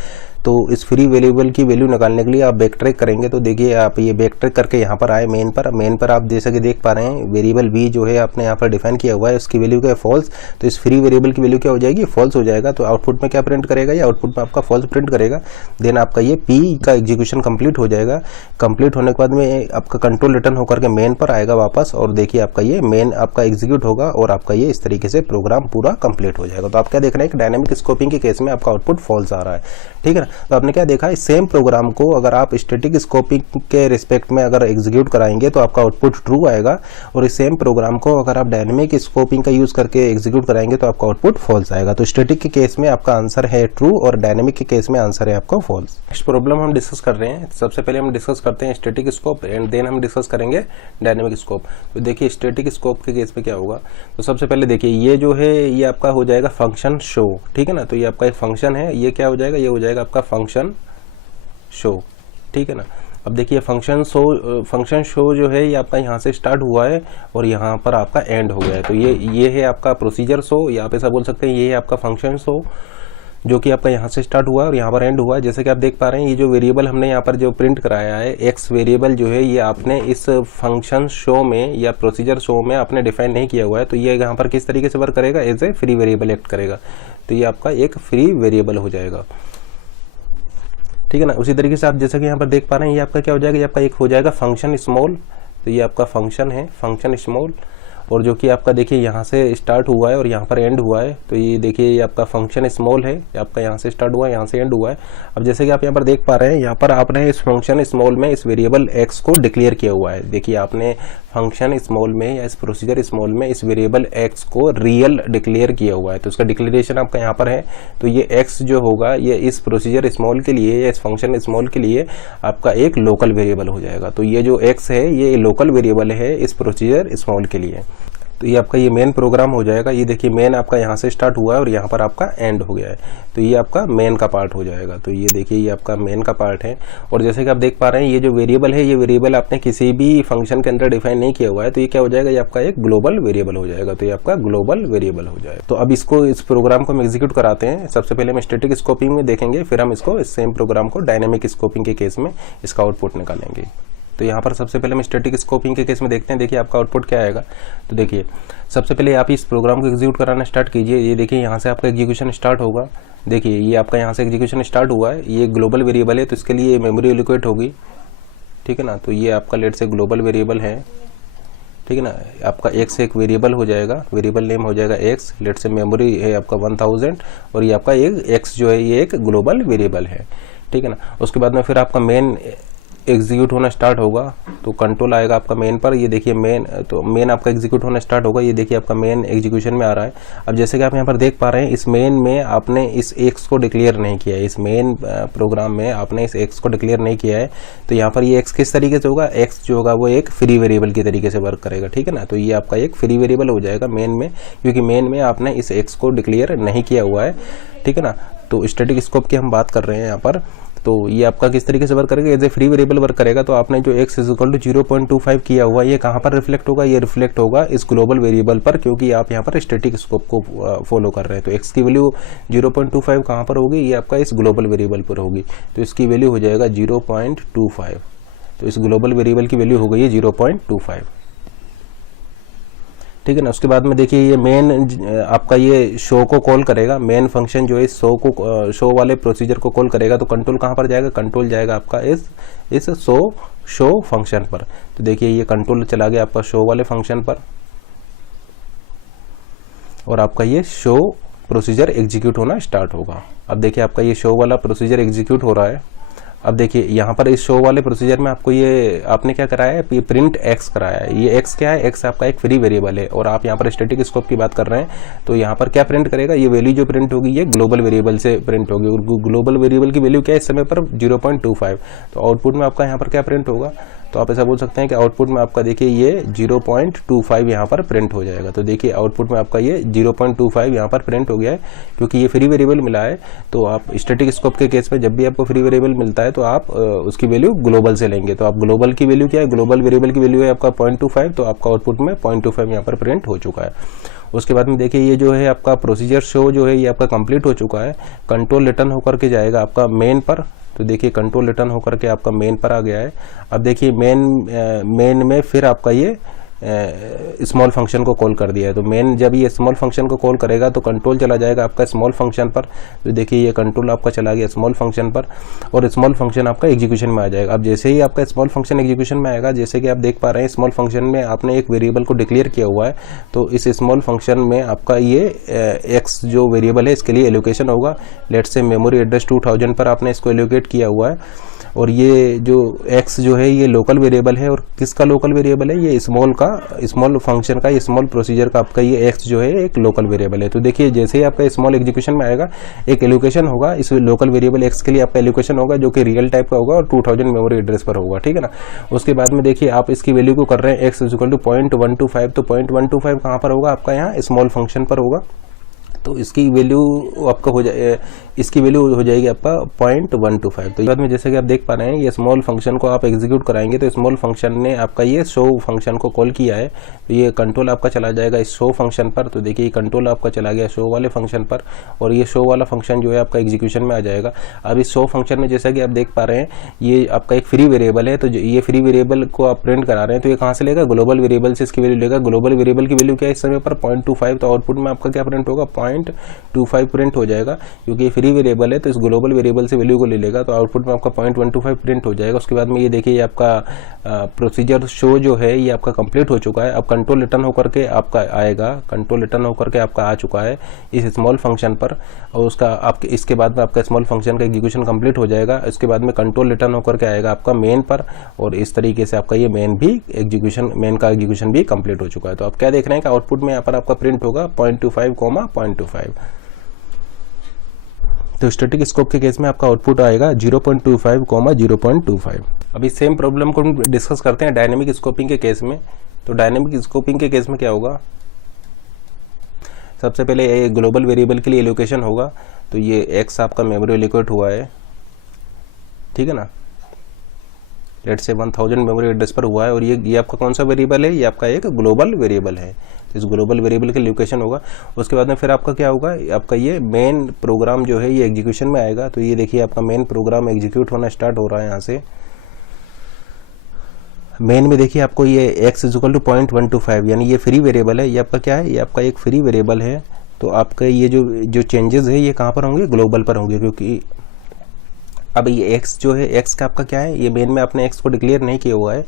तो इस फ्री वेरिएबल की वैल्यू निकालने के लिए आप बैक ट्रैक करेंगे। तो देखिए आप ये बैक ट्रैक करके यहाँ पर आए मेन पर आप जैसा कि देख पा रहे हैं, वेरिएबल B जो है आपने यहाँ पर डिफाइन किया हुआ है, उसकी वैल्यू क्या है, फॉल्स। तो इस फ्री वेरिएबल की वैल्यू क्या हो जाएगी, फॉल्स हो जाएगा। तो आउटपुट में क्या प्रिंट करेगा, ये आउटपुट में आपका फॉल्स प्रिंट करेगा। देन आपका ये P का एग्जीक्यूशन कंप्लीट हो जाएगा। कंप्लीट होने के बाद में आपका कंट्रोल रिटर्न होकर के मेन पर आएगा वापस, और देखिए आपका ये मेन आपका एग्जीक्यूट होगा और आपका ये इस तरीके से प्रोग्राम पूरा कंप्लीट हो जाएगा। तो आप क्या देख रहे हैं कि डायनेमिक स्कोपिंग के केस में आपका आउटपुट फॉल्स आ रहा है, ठीक है ना। तो आपने क्या देखा, सेम प्रोग्राम को अगर आप स्टैटिक स्कोपिंग के रिस्पेक्ट में अगर एग्जीक्यूट कराएंगे तो आपका आउटपुट ट्रू आएगा, और इस सेम प्रोग्राम को अगर आप डायनेमिक स्कोपिंग का यूज करके एग्जीक्यूट कराएंगे तो आपका आउटपुट फॉल्स आएगा। तो स्टैटिक के केस में आपका आंसर है ट्रू और डायनेमिक के केस में आंसर है आपका फॉल्स। नेक्स्ट प्रॉब्लम हम डिस्कस कर रहे हैं। सबसे पहले हम डिस्कस करते हैं स्टैटिक स्कोप, एंड देन हम डिस्कस करेंगे डायनेमिक स्कोप। तो देखिए स्टैटिक स्कोप के केस में क्या होगा, तो सबसे पहले देखिए ये जो है ये आपका हो जाएगा फंक्शन शो, ठीक है ना। तो ये आपका एक फंक्शन है, ये क्या हो जाएगा, ये हो जाएगा आपका फंक्शन शो, ठीक है ना। अब देखिए फंक्शन शो जो है ये आपका यहाँ से स्टार्ट हुआ है और यहाँ पर आपका एंड हो गया है। तो ये है आपका प्रोसीजर शो, या आप ऐसा बोल सकते हैं ये है आपका फंक्शन शो, जो कि आपका यहाँ से स्टार्ट हुआ है और यहाँ पर एंड हुआ है। जैसे कि आप देख पा रहे हैं, ये जो वेरिएबल हमने यहाँ पर जो प्रिंट कराया है एक्स वेरिएबल जो है, ये आपने इस फंक्शन शो में या प्रोसीजर शो में आपने डिफाइन नहीं किया हुआ है। तो ये यहाँ पर किस तरीके से वर्क करेगा, as a free variable act करेगा। तो ये आपका एक फ्री वेरिएबल हो जाएगा, ठीक है ना। उसी तरीके से आप जैसा कि यहाँ पर देख पा रहे हैं, ये आपका क्या हो जाएगा, ये आपका एक हो जाएगा फंक्शन स्मॉल। तो ये आपका फंक्शन है फंक्शन स्मॉल, और जो कि आपका देखिए यहाँ से स्टार्ट हुआ है और यहाँ पर एंड हुआ है। तो ये देखिए ये आपका फंक्शन स्मॉल है, आपका यहाँ से स्टार्ट हुआ है, यहाँ से एंड हुआ है। अब जैसे कि आप यहाँ पर देख पा रहे हैं, यहाँ पर आपने इस फंक्शन स्मॉल में इस वेरिएबल एक्स को डिक्लेयर किया हुआ है। देखिए आपने फंक्शन स्मॉल में या इस प्रोसीजर स्मॉल में इस वेरिएबल एक्स को रियल डिक्लेयर किया हुआ है। तो उसका डिक्लेरेशन आपका यहाँ पर है। तो ये एक्स जो होगा ये इस प्रोसीजर स्मॉल के लिए या इस फंक्शन स्मॉल के लिए आपका एक लोकल वेरिएबल हो जाएगा। तो ये जो एक्स है ये लोकल वेरिएबल है इस प्रोसीजर स्मॉल के लिए। तो ये आपका ये मेन प्रोग्राम हो जाएगा। ये देखिए मेन आपका यहाँ से स्टार्ट हुआ है और यहाँ पर आपका एंड हो गया है। तो ये आपका मेन का पार्ट हो जाएगा। तो ये देखिए ये आपका मेन का पार्ट है। और जैसे कि आप देख पा रहे हैं, ये जो वेरिएबल है ये वेरिएबल आपने किसी भी फंक्शन के अंदर डिफाइन नहीं किया हुआ है। तो ये क्या हो जाएगा, ये आपका एक ग्लोबल वेरिएबल हो जाएगा। तो ये आपका ग्लोबल वेरिएबल हो जाएगा। तो अब इसको इस प्रोग्राम को हम एग्जीक्यूट कराते हैं। सबसे पहले हम स्टैटिक स्कोपिंग में देखेंगे, फिर हम इसको इस सेम प्रोग्राम को डायनेमिक स्कोपिंग के केस में इसका आउटपुट निकालेंगे। तो यहाँ पर सबसे पहले हम स्टैटिक स्कोपिंग के केस में देखते हैं। देखिए आपका आउटपुट क्या आएगा। तो देखिए सबसे पहले आप इस प्रोग्राम को एग्जीक्यूट कराना स्टार्ट कीजिए। ये देखिए यहाँ से आपका एग्जीक्यूशन स्टार्ट होगा। देखिए ये आपका यहाँ से एग्जीक्यूशन स्टार्ट हुआ है। ये ग्लोबल वेरिएबल है तो इसके लिए मेमोरी एलोकेट होगी, ठीक है ना। तो ये आपका लेट से ग्लोबल वेरिएबल है, ठीक है ना। आपका एक्स एक वेरिएबल हो जाएगा, वेरिएबल नेम हो जाएगा एक्स। लेट से मेमोरी है आपका 1000 और ये आपका एक एक्स जो है ये एक ग्लोबल वेरिएबल है, ठीक है ना। उसके बाद में फिर आपका मेन एग्जीक्यूट होना स्टार्ट होगा। तो कंट्रोल आएगा आपका मेन पर। ये देखिए मेन, तो मेन आपका एग्जीक्यूट होना स्टार्ट होगा। ये देखिए आपका मेन एग्जीक्यूशन में आ रहा है। अब जैसे कि आप यहाँ पर देख पा रहे हैं, इस मेन में आपने इस एक्स को डिक्लेयर नहीं किया है। इस मेन प्रोग्राम में आपने इस एक्स को डिक्लेयर नहीं किया है। तो यहाँ पर ये एक्स किस तरीके से होगा, एक्स जो होगा वो एक फ्री वेरिएबल की तरीके से वर्क करेगा, ठीक है ना। तो ये आपका एक फ्री वेरिएबल हो जाएगा मेन में, क्योंकि मेन में आपने इस एक्स को डिक्लेयर नहीं किया हुआ है, ठीक है ना। तो स्टैटिक स्कोप की हम बात कर रहे हैं यहाँ पर। तो ये आपका किस तरीके से वर्क करेगा, as a free variable work करेगा। तो आपने जो x इज इक्वल टू 0.25 किया हुआ, ये कहाँ पर रिफ्लेक्ट होगा, ये रिफ्लेक्ट होगा इस ग्लोबल वेरिएबल पर, क्योंकि आप यहाँ पर स्टैटिक स्कोप को फॉलो कर रहे हैं। तो x की वैल्यू 0.25 कहाँ पर होगी, ये आपका इस ग्लोबल वेरिएबल पर होगी। तो इसकी वैल्यू हो जाएगा 0.25। तो इस ग्लोबल वेरिएबल की वैल्यू हो गई है 0.25, ठीक है ना। उसके बाद में देखिए ये मेन आपका ये शो को कॉल करेगा, मेन फंक्शन जो है शो वाले प्रोसीजर को कॉल करेगा। तो कंट्रोल कहाँ पर जाएगा, कंट्रोल जाएगा आपका इस शो फंक्शन पर। तो देखिए ये कंट्रोल चला गया आपका शो वाले फंक्शन पर, और आपका ये शो प्रोसीजर एग्जीक्यूट होना स्टार्ट होगा। अब देखिए आपका ये शो वाला प्रोसीजर एग्जीक्यूट हो रहा है। अब देखिए यहाँ पर इस शो वाले प्रोसीजर में आपको ये आपने क्या कराया है, ये प्रिंट एक्स कराया है। ये एक्स क्या है, एक्स आपका एक फ्री वेरिएबल है, और आप यहाँ पर स्टैटिक स्कोप की बात कर रहे हैं। तो यहाँ पर क्या प्रिंट करेगा, ये वैल्यू जो प्रिंट होगी ये ग्लोबल वेरिएबल से प्रिंट होगी, और ग्लोबल वेरिएबल की वैल्यू क्या है इस समय पर 0.25। तो आउटपुट में आपका यहाँ पर क्या प्रिंट होगा, तो आप ऐसा बोल सकते हैं कि आउटपुट में आपका देखिए ये 0.25 यहाँ पर प्रिंट हो जाएगा। तो देखिए आउटपुट में आपका ये 0.25 यहाँ पर प्रिंट हो गया है, क्योंकि ये फ्री वेरिएबल मिला है। तो आप स्टैटिक स्कोप के केस में जब भी आपको फ्री वेरिएबल मिलता है तो आप उसकी वैल्यू ग्लोबल से लेंगे। तो आप ग्लोबल की वैल्यू क्या है, ग्लोबल वेरिएबल की वैल्यू है आपका 0.25, तो आपका आउटपुट में 0.25 यहाँ पर प्रिंट हो चुका है। उसके बाद में देखिए ये जो है आपका प्रोसीजर शो जो है ये आपका कंप्लीट हो चुका है। कंट्रोल रिटर्न होकर के जाएगा आपका मेन पर। तो देखिए कंट्रोल रिटर्न होकर के आपका मेन पर आ गया है। अब देखिए मेन में फिर आपका ये स्मॉल फंक्शन को कॉल कर दिया है। तो मेन जब ये स्मॉल फंक्शन को कॉल करेगा तो कंट्रोल चला जाएगा आपका स्मॉल फंक्शन पर। तो देखिए ये कंट्रोल आपका चला गया स्मॉल फंक्शन पर, और स्मॉल फंक्शन आपका एग्जीक्यूशन में आ जाएगा। अब जैसे ही आपका स्मॉल फंक्शन एग्जीक्यूशन में आएगा, जैसे कि आप देख पा रहे हैं स्मॉल फंक्शन में आपने एक वेरिएबल को डिक्लेयर किया हुआ है। तो इस स्मॉल फंक्शन में आपका ये एक्स जो वेरिएबल है इसके लिए एलोकेशन होगा। लेट्स से मेमोरी एड्रेस 2000 पर आपने इसको एलोकेट किया हुआ है, और ये जो x जो है ये लोकल वेरिएबल है। और किसका लोकल वेरिएबल है, ये स्मॉल फंक्शन का, स्मॉल प्रोसीजर का आपका ये x जो है एक लोकल वेरिएबल है। तो देखिए जैसे ही आपका स्मॉल एग्जीक्यूशन में आएगा एक एलोकेशन होगा, इस लोकल वेरिएबल x के लिए आपका एलोकेशन होगा जो कि रियल टाइप का होगा और 2000 मेमोरी एड्रेस पर होगा, ठीक है ना। उसके बाद में देखिए आप इसकी वैल्यू को कर रहे हैं x इक्वल टू 0.125। तो 0.125 कहाँ पर होगा, आपका यहाँ स्मॉल फंक्शन पर होगा। तो इसकी वैल्यू आपका इसकी वैल्यू हो जाएगी आपका 0.125। तो बाद में जैसे कि आप देख पा रहे हैं ये स्मॉल फंक्शन को आप एग्जीक्यूट कराएंगे तो स्मॉल फंक्शन ने आपका ये शो फंक्शन को कॉल किया है। तो ये कंट्रोल आपका चला जाएगा इस शो फंक्शन पर। तो देखिए कंट्रोल आपका चला गया शो वाले फंक्शन पर, और ये शो वाला फंक्शन जो है आपका एग्जीक्यूशन में आ जाएगा। अब इस शो फंक्शन में जैसा कि आप देख पा रहे हैं ये आपका एक फ्री वेरिएबल है। तो ये फ्री वेरिएबल को आप प्रिंट करा रहे हैं, तो ये कहाँ से लेगा, ग्लोबल वेरिएबल से इसकी वैल्यू लेगा। ग्लोबल वेरिएबल की वैल्यू क्या है इस समय पर 0.25। तो आउटपुट में आपका क्या प्रिंट होगा, 0.25 प्रिंट हो जाएगा, क्योंकि ये फ्री वेरिएबल है तो इस ग्लोबल वेरिएबल से वैल्यू को ले लेगा। तो आउटपुट में आपका 0.125 प्रिंट हो जाएगा। उसके बाद में ये देखिए आपका प्रोसीजर शो जो है ये आपका कंप्लीट हो चुका है। अब कंट्रोल रिटर्न होकर के आपका आएगा, कंट्रोल रिटर्न होकर के आपका आ चुका है इस स्मॉल फंक्शन पर, और उसका आपके इसके बाद में आपका स्मॉल फंक्शन का एग्जीक्यूशन कंप्लीट हो जाएगा। इसके बाद में कंट्रोल रिटर्न होकर के आएगा आपका मेन पर, और इस तरीके से आपका ये मेन का एग्जीक्यूशन भी कंप्लीट हो चुका है। तो आप क्या देख रहे हैं कि आउटपुट में यहाँ पर आपका प्रिंट होगा 0.25, 0.25। तो स्टैटिक स्कोप के केस में आपका आउटपुट आएगा 0.25, 0.25। अभी सेम प्रॉब्लम को डिस्कस करते हैं डायनेमिक स्कोपिंग के केस में। तो डायनेमिक स्कोपिंग के केस में क्या होगा, सबसे पहले ग्लोबल वेरिएबल के लिए एलोकेशन होगा। तो ये x आपका मेमोरी एलोकेट हुआ है, ठीक है ना, लेट से 1000 मेमोरी एड्रेस पर हुआ है, और ये आपका कौन सा वेरिएबल है, ये आपका एक ग्लोबल वेरिएबल है। तो इस ग्लोबल वेरिएबल के लोकेशन होगा। उसके बाद में फिर आपका क्या होगा, आपका ये मेन प्रोग्राम जो है ये एग्जीक्यूशन में आएगा। तो ये देखिए आपका मेन प्रोग्राम एग्जीक्यूट होना स्टार्ट हो रहा है। यहाँ से मेन में देखिए आपको ये x इक्वल टू 0.125 यानी ये फ्री वेरिएबल है। ये आपका क्या है, ये आपका एक फ्री वेरिएबल है। तो आपका ये जो चेंजेस है ये कहाँ पर होंगे, ग्लोबल पर होंगे, क्योंकि अब ये x जो है x का आपका क्या है, ये मेन में आपने x को डिक्लेयर नहीं किया हुआ है,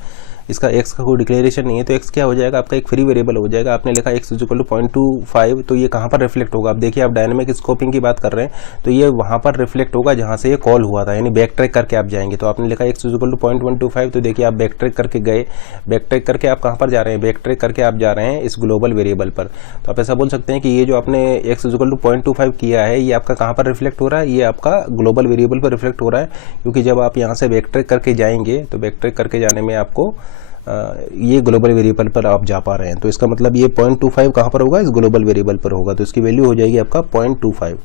इसका x का कोई डिक्लेरेशन नहीं है। तो x क्या हो जाएगा, आपका एक फ्री वेरिएबल हो जाएगा। आपने लिखा x इक्वल टू 0.25, तो ये कहाँ पर रिफ्लेक्ट होगा। अब देखिए आप डायनेमिक स्कोपिंग की बात कर रहे हैं, तो ये वहाँ पर रिफ्लेक्ट होगा जहाँ से ये कॉल हुआ था, यानी बैक ट्रैक करके आप जाएंगे। तो आपने लिखा x इक्वल टू 0.125, तो देखिए आप बैक ट्रैक करके गए, बैक ट्रैक करके आप कहाँ पर जा रहे हैं, बैक ट्रैक करके आप जा रहे हैं इस ग्लोबल वेरिएबल पर। तो आप ऐसा बोल सकते हैं कि ये जो आपने x इक्वल टू 0.25 किया है ये आपका कहाँ पर रिफ्लेक्ट हो रहा है, ये आपका ग्लोबल वेरिएबल पर रिफ्लेक्ट हो रहा है। क्योंकि जब आप यहाँ से बैक ट्रैक करके जाएंगे तो बैक ट्रैक करके जाने में आपको ये ग्लोबल वेरिएबल पर आप जा पा रहे हैं। तो इसका मतलब ये 0.25 कहाँ पर होगा, इस ग्लोबल वेरिएबल पर होगा। तो इसकी वैल्यू हो जाएगी आपका 0.25।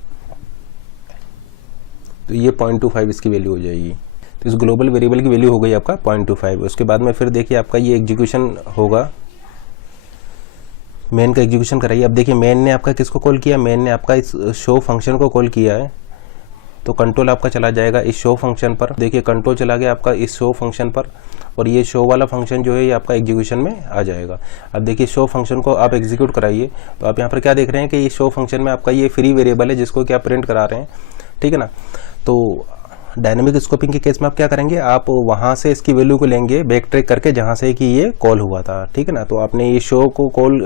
तो ये 0.25 इसकी वैल्यू हो जाएगी। तो इस ग्लोबल वेरिएबल की वैल्यू हो गई आपका 0.25। उसके बाद में फिर देखिए आपका ये एग्जीक्यूशन होगा, मेन का एग्जीक्यूशन कराइए। अब देखिए मेन ने आपका किसको कॉल किया, मेन ने आपका इस शो फंक्शन को कॉल किया है, तो कंट्रोल आपका चला जाएगा इस शो फंक्शन पर। देखिए कंट्रोल चला गया आपका इस शो फंक्शन पर, और ये शो वाला फंक्शन जो है ये आपका एग्जीक्यूशन में आ जाएगा। अब देखिए शो फंक्शन को आप एग्जीक्यूट कराइए, तो आप यहाँ पर क्या देख रहे हैं कि ये शो फंक्शन में आपका ये फ्री वेरिएबल है जिसको क्या प्रिंट करा रहे हैं, ठीक है ना। तो डायनेमिक स्कोपिंग के केस में आप क्या करेंगे, आप वहाँ से इसकी वैल्यू को लेंगे बैक ट्रैक करके जहाँ से कि ये कॉल हुआ था, ठीक है ना। तो आपने ये शो को कॉल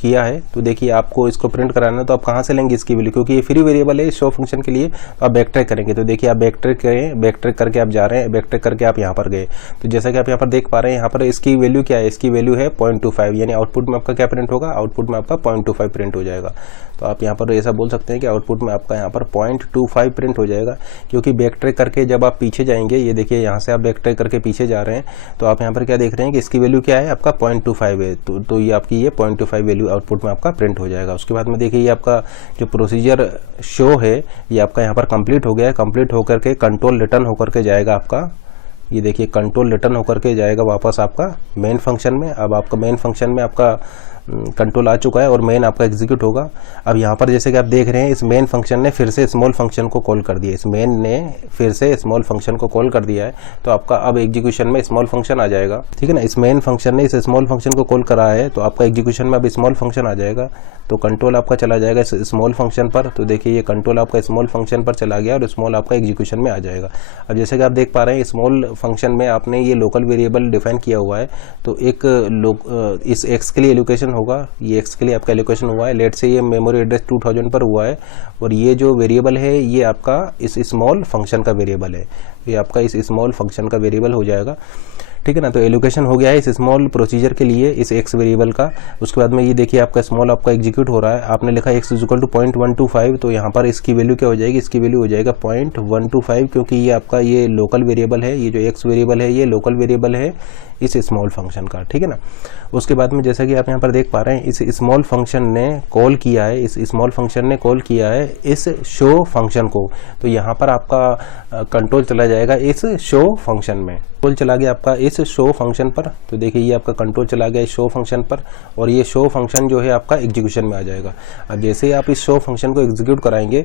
किया है, तो देखिए आपको इसको प्रिंट कराना है, तो आप कहाँ से लेंगे इसकी वैल्यू, क्योंकि ये फ्री वेरिएबल है शो फंक्शन के लिए, तो आप बैक ट्रैक करेंगे। तो देखिए आप बैक ट्रैक करें, बैक ट्रैक करके आप जा रहे हैं, बैक ट्रैक करके आप यहाँ पर गए, तो जैसा कि आप यहाँ पर देख पा रहे हैं यहाँ पर इसकी वैल्यू क्या है, इसकी वैल्यू है 0.25, यानी आउटपुट में आपका क्या प्रिंट होगा, आउटपुट में आपका 0.25 प्रिंट हो जाएगा। तो आप यहाँ पर ऐसा बोल सकते हैं कि आउटपुट में आपका यहाँ पर 0.25 प्रिंट हो जाएगा, क्योंकि बैक ट्रैक करके जब आप पीछे जाएंगे, ये देखिए यहाँ से आप बैक ट्रैक करके पीछे जा रहे हैं, तो आप यहाँ पर क्या देख रहे हैं कि इसकी वैल्यू क्या है, आपका 0.25 है, तो ये आपकी ये 0.25 वैल्यू आउटपुट में आपका प्रिंट हो जाएगा। उसके बाद में देखिए ये आपका जो प्रोसीजर शो है ये आपका यहाँ पर कंप्लीट हो गया है, कंप्लीट होकर के कंट्रोल रिटर्न होकर के जाएगा आपका, ये देखिए कंट्रोल रिटर्न होकर के जाएगा वापस आपका मेन फंक्शन में। अब आपका मेन फंक्शन में आपका कंट्रोल आ चुका है और मेन आपका एग्जीक्यूट होगा। अब यहाँ पर जैसे कि आप देख रहे हैं इस मेन फंक्शन ने फिर से स्मॉल फंक्शन को कॉल कर दिया, इस मेन ने फिर से स्मॉल फंक्शन को कॉल कर दिया है, तो आपका अब एग्जीक्यूशन में स्मॉल फंक्शन आ जाएगा, ठीक है ना। इस मेन फंक्शन ने इस स्मॉल फंक्शन को कॉल करा है, तो आपका एग्जीक्यूशन में अब स्मॉल फंक्शन आ जाएगा, तो कंट्रोल आपका चला जाएगा इस स्मॉल फंक्शन पर। तो देखिए ये कंट्रोल आपका स्मॉल फंक्शन पर चला गया और स्मॉल आपका एग्जीक्यूशन में आ जाएगा। अब जैसे कि आप देख पा रहे हैं स्मॉल फंक्शन में आपने ये लोकल वेरिएबल डिफाइन किया हुआ है, तो एक इस एक्स के लिए एलोकेशन होगा, ये एक्स के लिए आपका एलोकेशन हुआ है, लेट से ये मेमोरी एड्रेस 2000 पर हुआ है, और ये जो वेरिएबल है ये आपका इस स्मॉल फंक्शन का वेरिएबल है, ये आपका इस स्मॉल फंक्शन का वेरिएबल हो जाएगा, ठीक है ना। तो एलोकेशन हो गया है इस स्मॉल प्रोसीजर के लिए इस एक्स वेरिएबल का। उसके बाद में ये देखिए आपका स्मॉल आपका एग्जीक्यूट हो रहा है, आपने लिखा x = 0.125, तो यहाँ पर इसकी वैल्यू क्या हो जाएगी, इसकी वैल्यू हो जाएगा 0.125, क्योंकि ये आपका ये लोकल वेरिएबल है, ये जो एक्स वेरिएबल है ये लोकल वेरिएबल है इस स्मॉल फंक्शन का, ठीक है ना। उसके बाद में जैसा कि आप यहाँ पर देख पा रहे हैं इस स्मॉल फंक्शन ने कॉल किया है, इस स्मॉल फंक्शन ने कॉल किया है इस शो फंक्शन को, तो यहाँ पर आपका कंट्रोल चला जाएगा इस शो फंक्शन में, कंट्रोल चला गया आपका इस शो फंक्शन पर। तो देखिए ये आपका कंट्रोल चला गया इस शो फंक्शन पर, और ये शो फंक्शन जो है आपका एग्जीक्यूशन में आ जाएगा। अब जैसे ही आप इस शो फंक्शन को एग्जीक्यूट कराएंगे,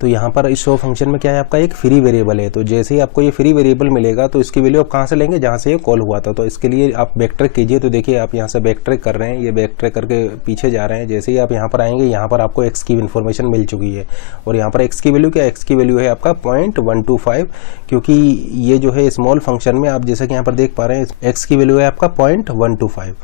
तो यहाँ पर इस शो फंक्शन में क्या है आपका एक फ्री वेरिएबल है, तो जैसे ही आपको ये फ्री वेरिएबल मिलेगा तो इसकी वैल्यू आप कहाँ से लेंगे, जहाँ से ये कॉल हुआ था। तो इसके लिए आप बैक ट्रैक कीजिए, तो देखिए आप यहाँ से बैक ट्रैक कर रहे हैं, ये बैक ट्रैक करके पीछे जा रहे हैं, जैसे ही आप यहाँ पर आएंगे यहाँ पर आपको एक्स की इन्फॉर्मेशन मिल चुकी है, और यहाँ पर एक्स की वैल्यू क्या है, एक्स की वैल्यू है आपका 0.125, क्योंकि ये जो है स्मॉल फंक्शन में आप जैसे कि यहाँ पर देख पा रहे हैं एक्स की वैल्यू है आपका 0.125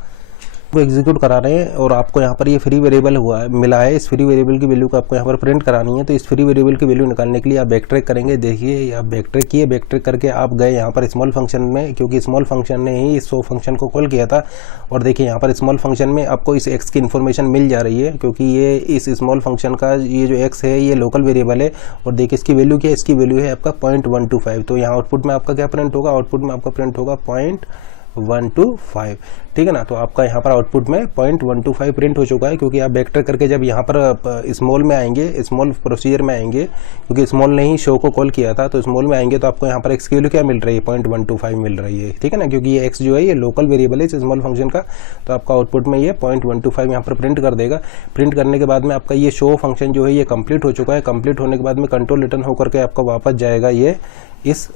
को एग्जीक्यूट करा रहे हैं, और आपको यहाँ पर ये फ्री वेरिएबल हुआ है मिला है, इस फ्री वेरिएबल की वैल्यू को आपको यहाँ पर प्रिंट करानी है। तो इस फ्री वेरिएबल की वैल्यू निकालने के लिए आप बैक ट्रैक करेंगे, देखिए आप बैक ट्रैक किए, बैक ट्रैक करके आप गए यहाँ पर स्मॉल फंक्शन में, क्योंकि स्मॉल फंक्शन ने ही इस शो फंक्शन को कॉल किया था, और देखिए यहाँ पर स्मॉल फंक्शन में आपको इस एक्स की इन्फॉर्मेशन मिल जा रही है, क्योंकि ये इस स्मॉल फंक्शन का ये जो एक्स है ये लोकल वेरिएबल है, और देखिए इसकी वैल्यू क्या है, इसकी वैल्यू है आपका 0.125। तो यहाँ आउटपुट में आपका क्या प्रिंट होगा, आउटपुट में आपका प्रिंट होगा 0.125, ठीक है ना। तो आपका यहाँ पर आउटपुट में 0.125 प्रिंट हो चुका है, क्योंकि आप बैक ट्रैक करके जब यहाँ पर स्मॉल में आएंगे, स्मॉल प्रोसीजर में आएंगे, क्योंकि स्मॉल ने ही शो को कॉल किया था, तो स्मॉल में आएंगे तो आपको यहाँ पर एक्स की वैल्यू क्या मिल रही है, 0.125 मिल रही है, ठीक है ना, क्योंकि ये एक्स जो है ये लोकल वेरिएबल है इस स्मॉल फंक्शन का। तो आपका आउटपुट में ये 0.125 यहाँ पर प्रिंट कर देगा। प्रिंट करने के बाद में आपका ये शो फंक्शन जो है ये कंप्लीट हो चुका है। कंप्लीट होने के बाद में कंट्रोल रिटर्न होकर के आपका वापस जाएगा ये इस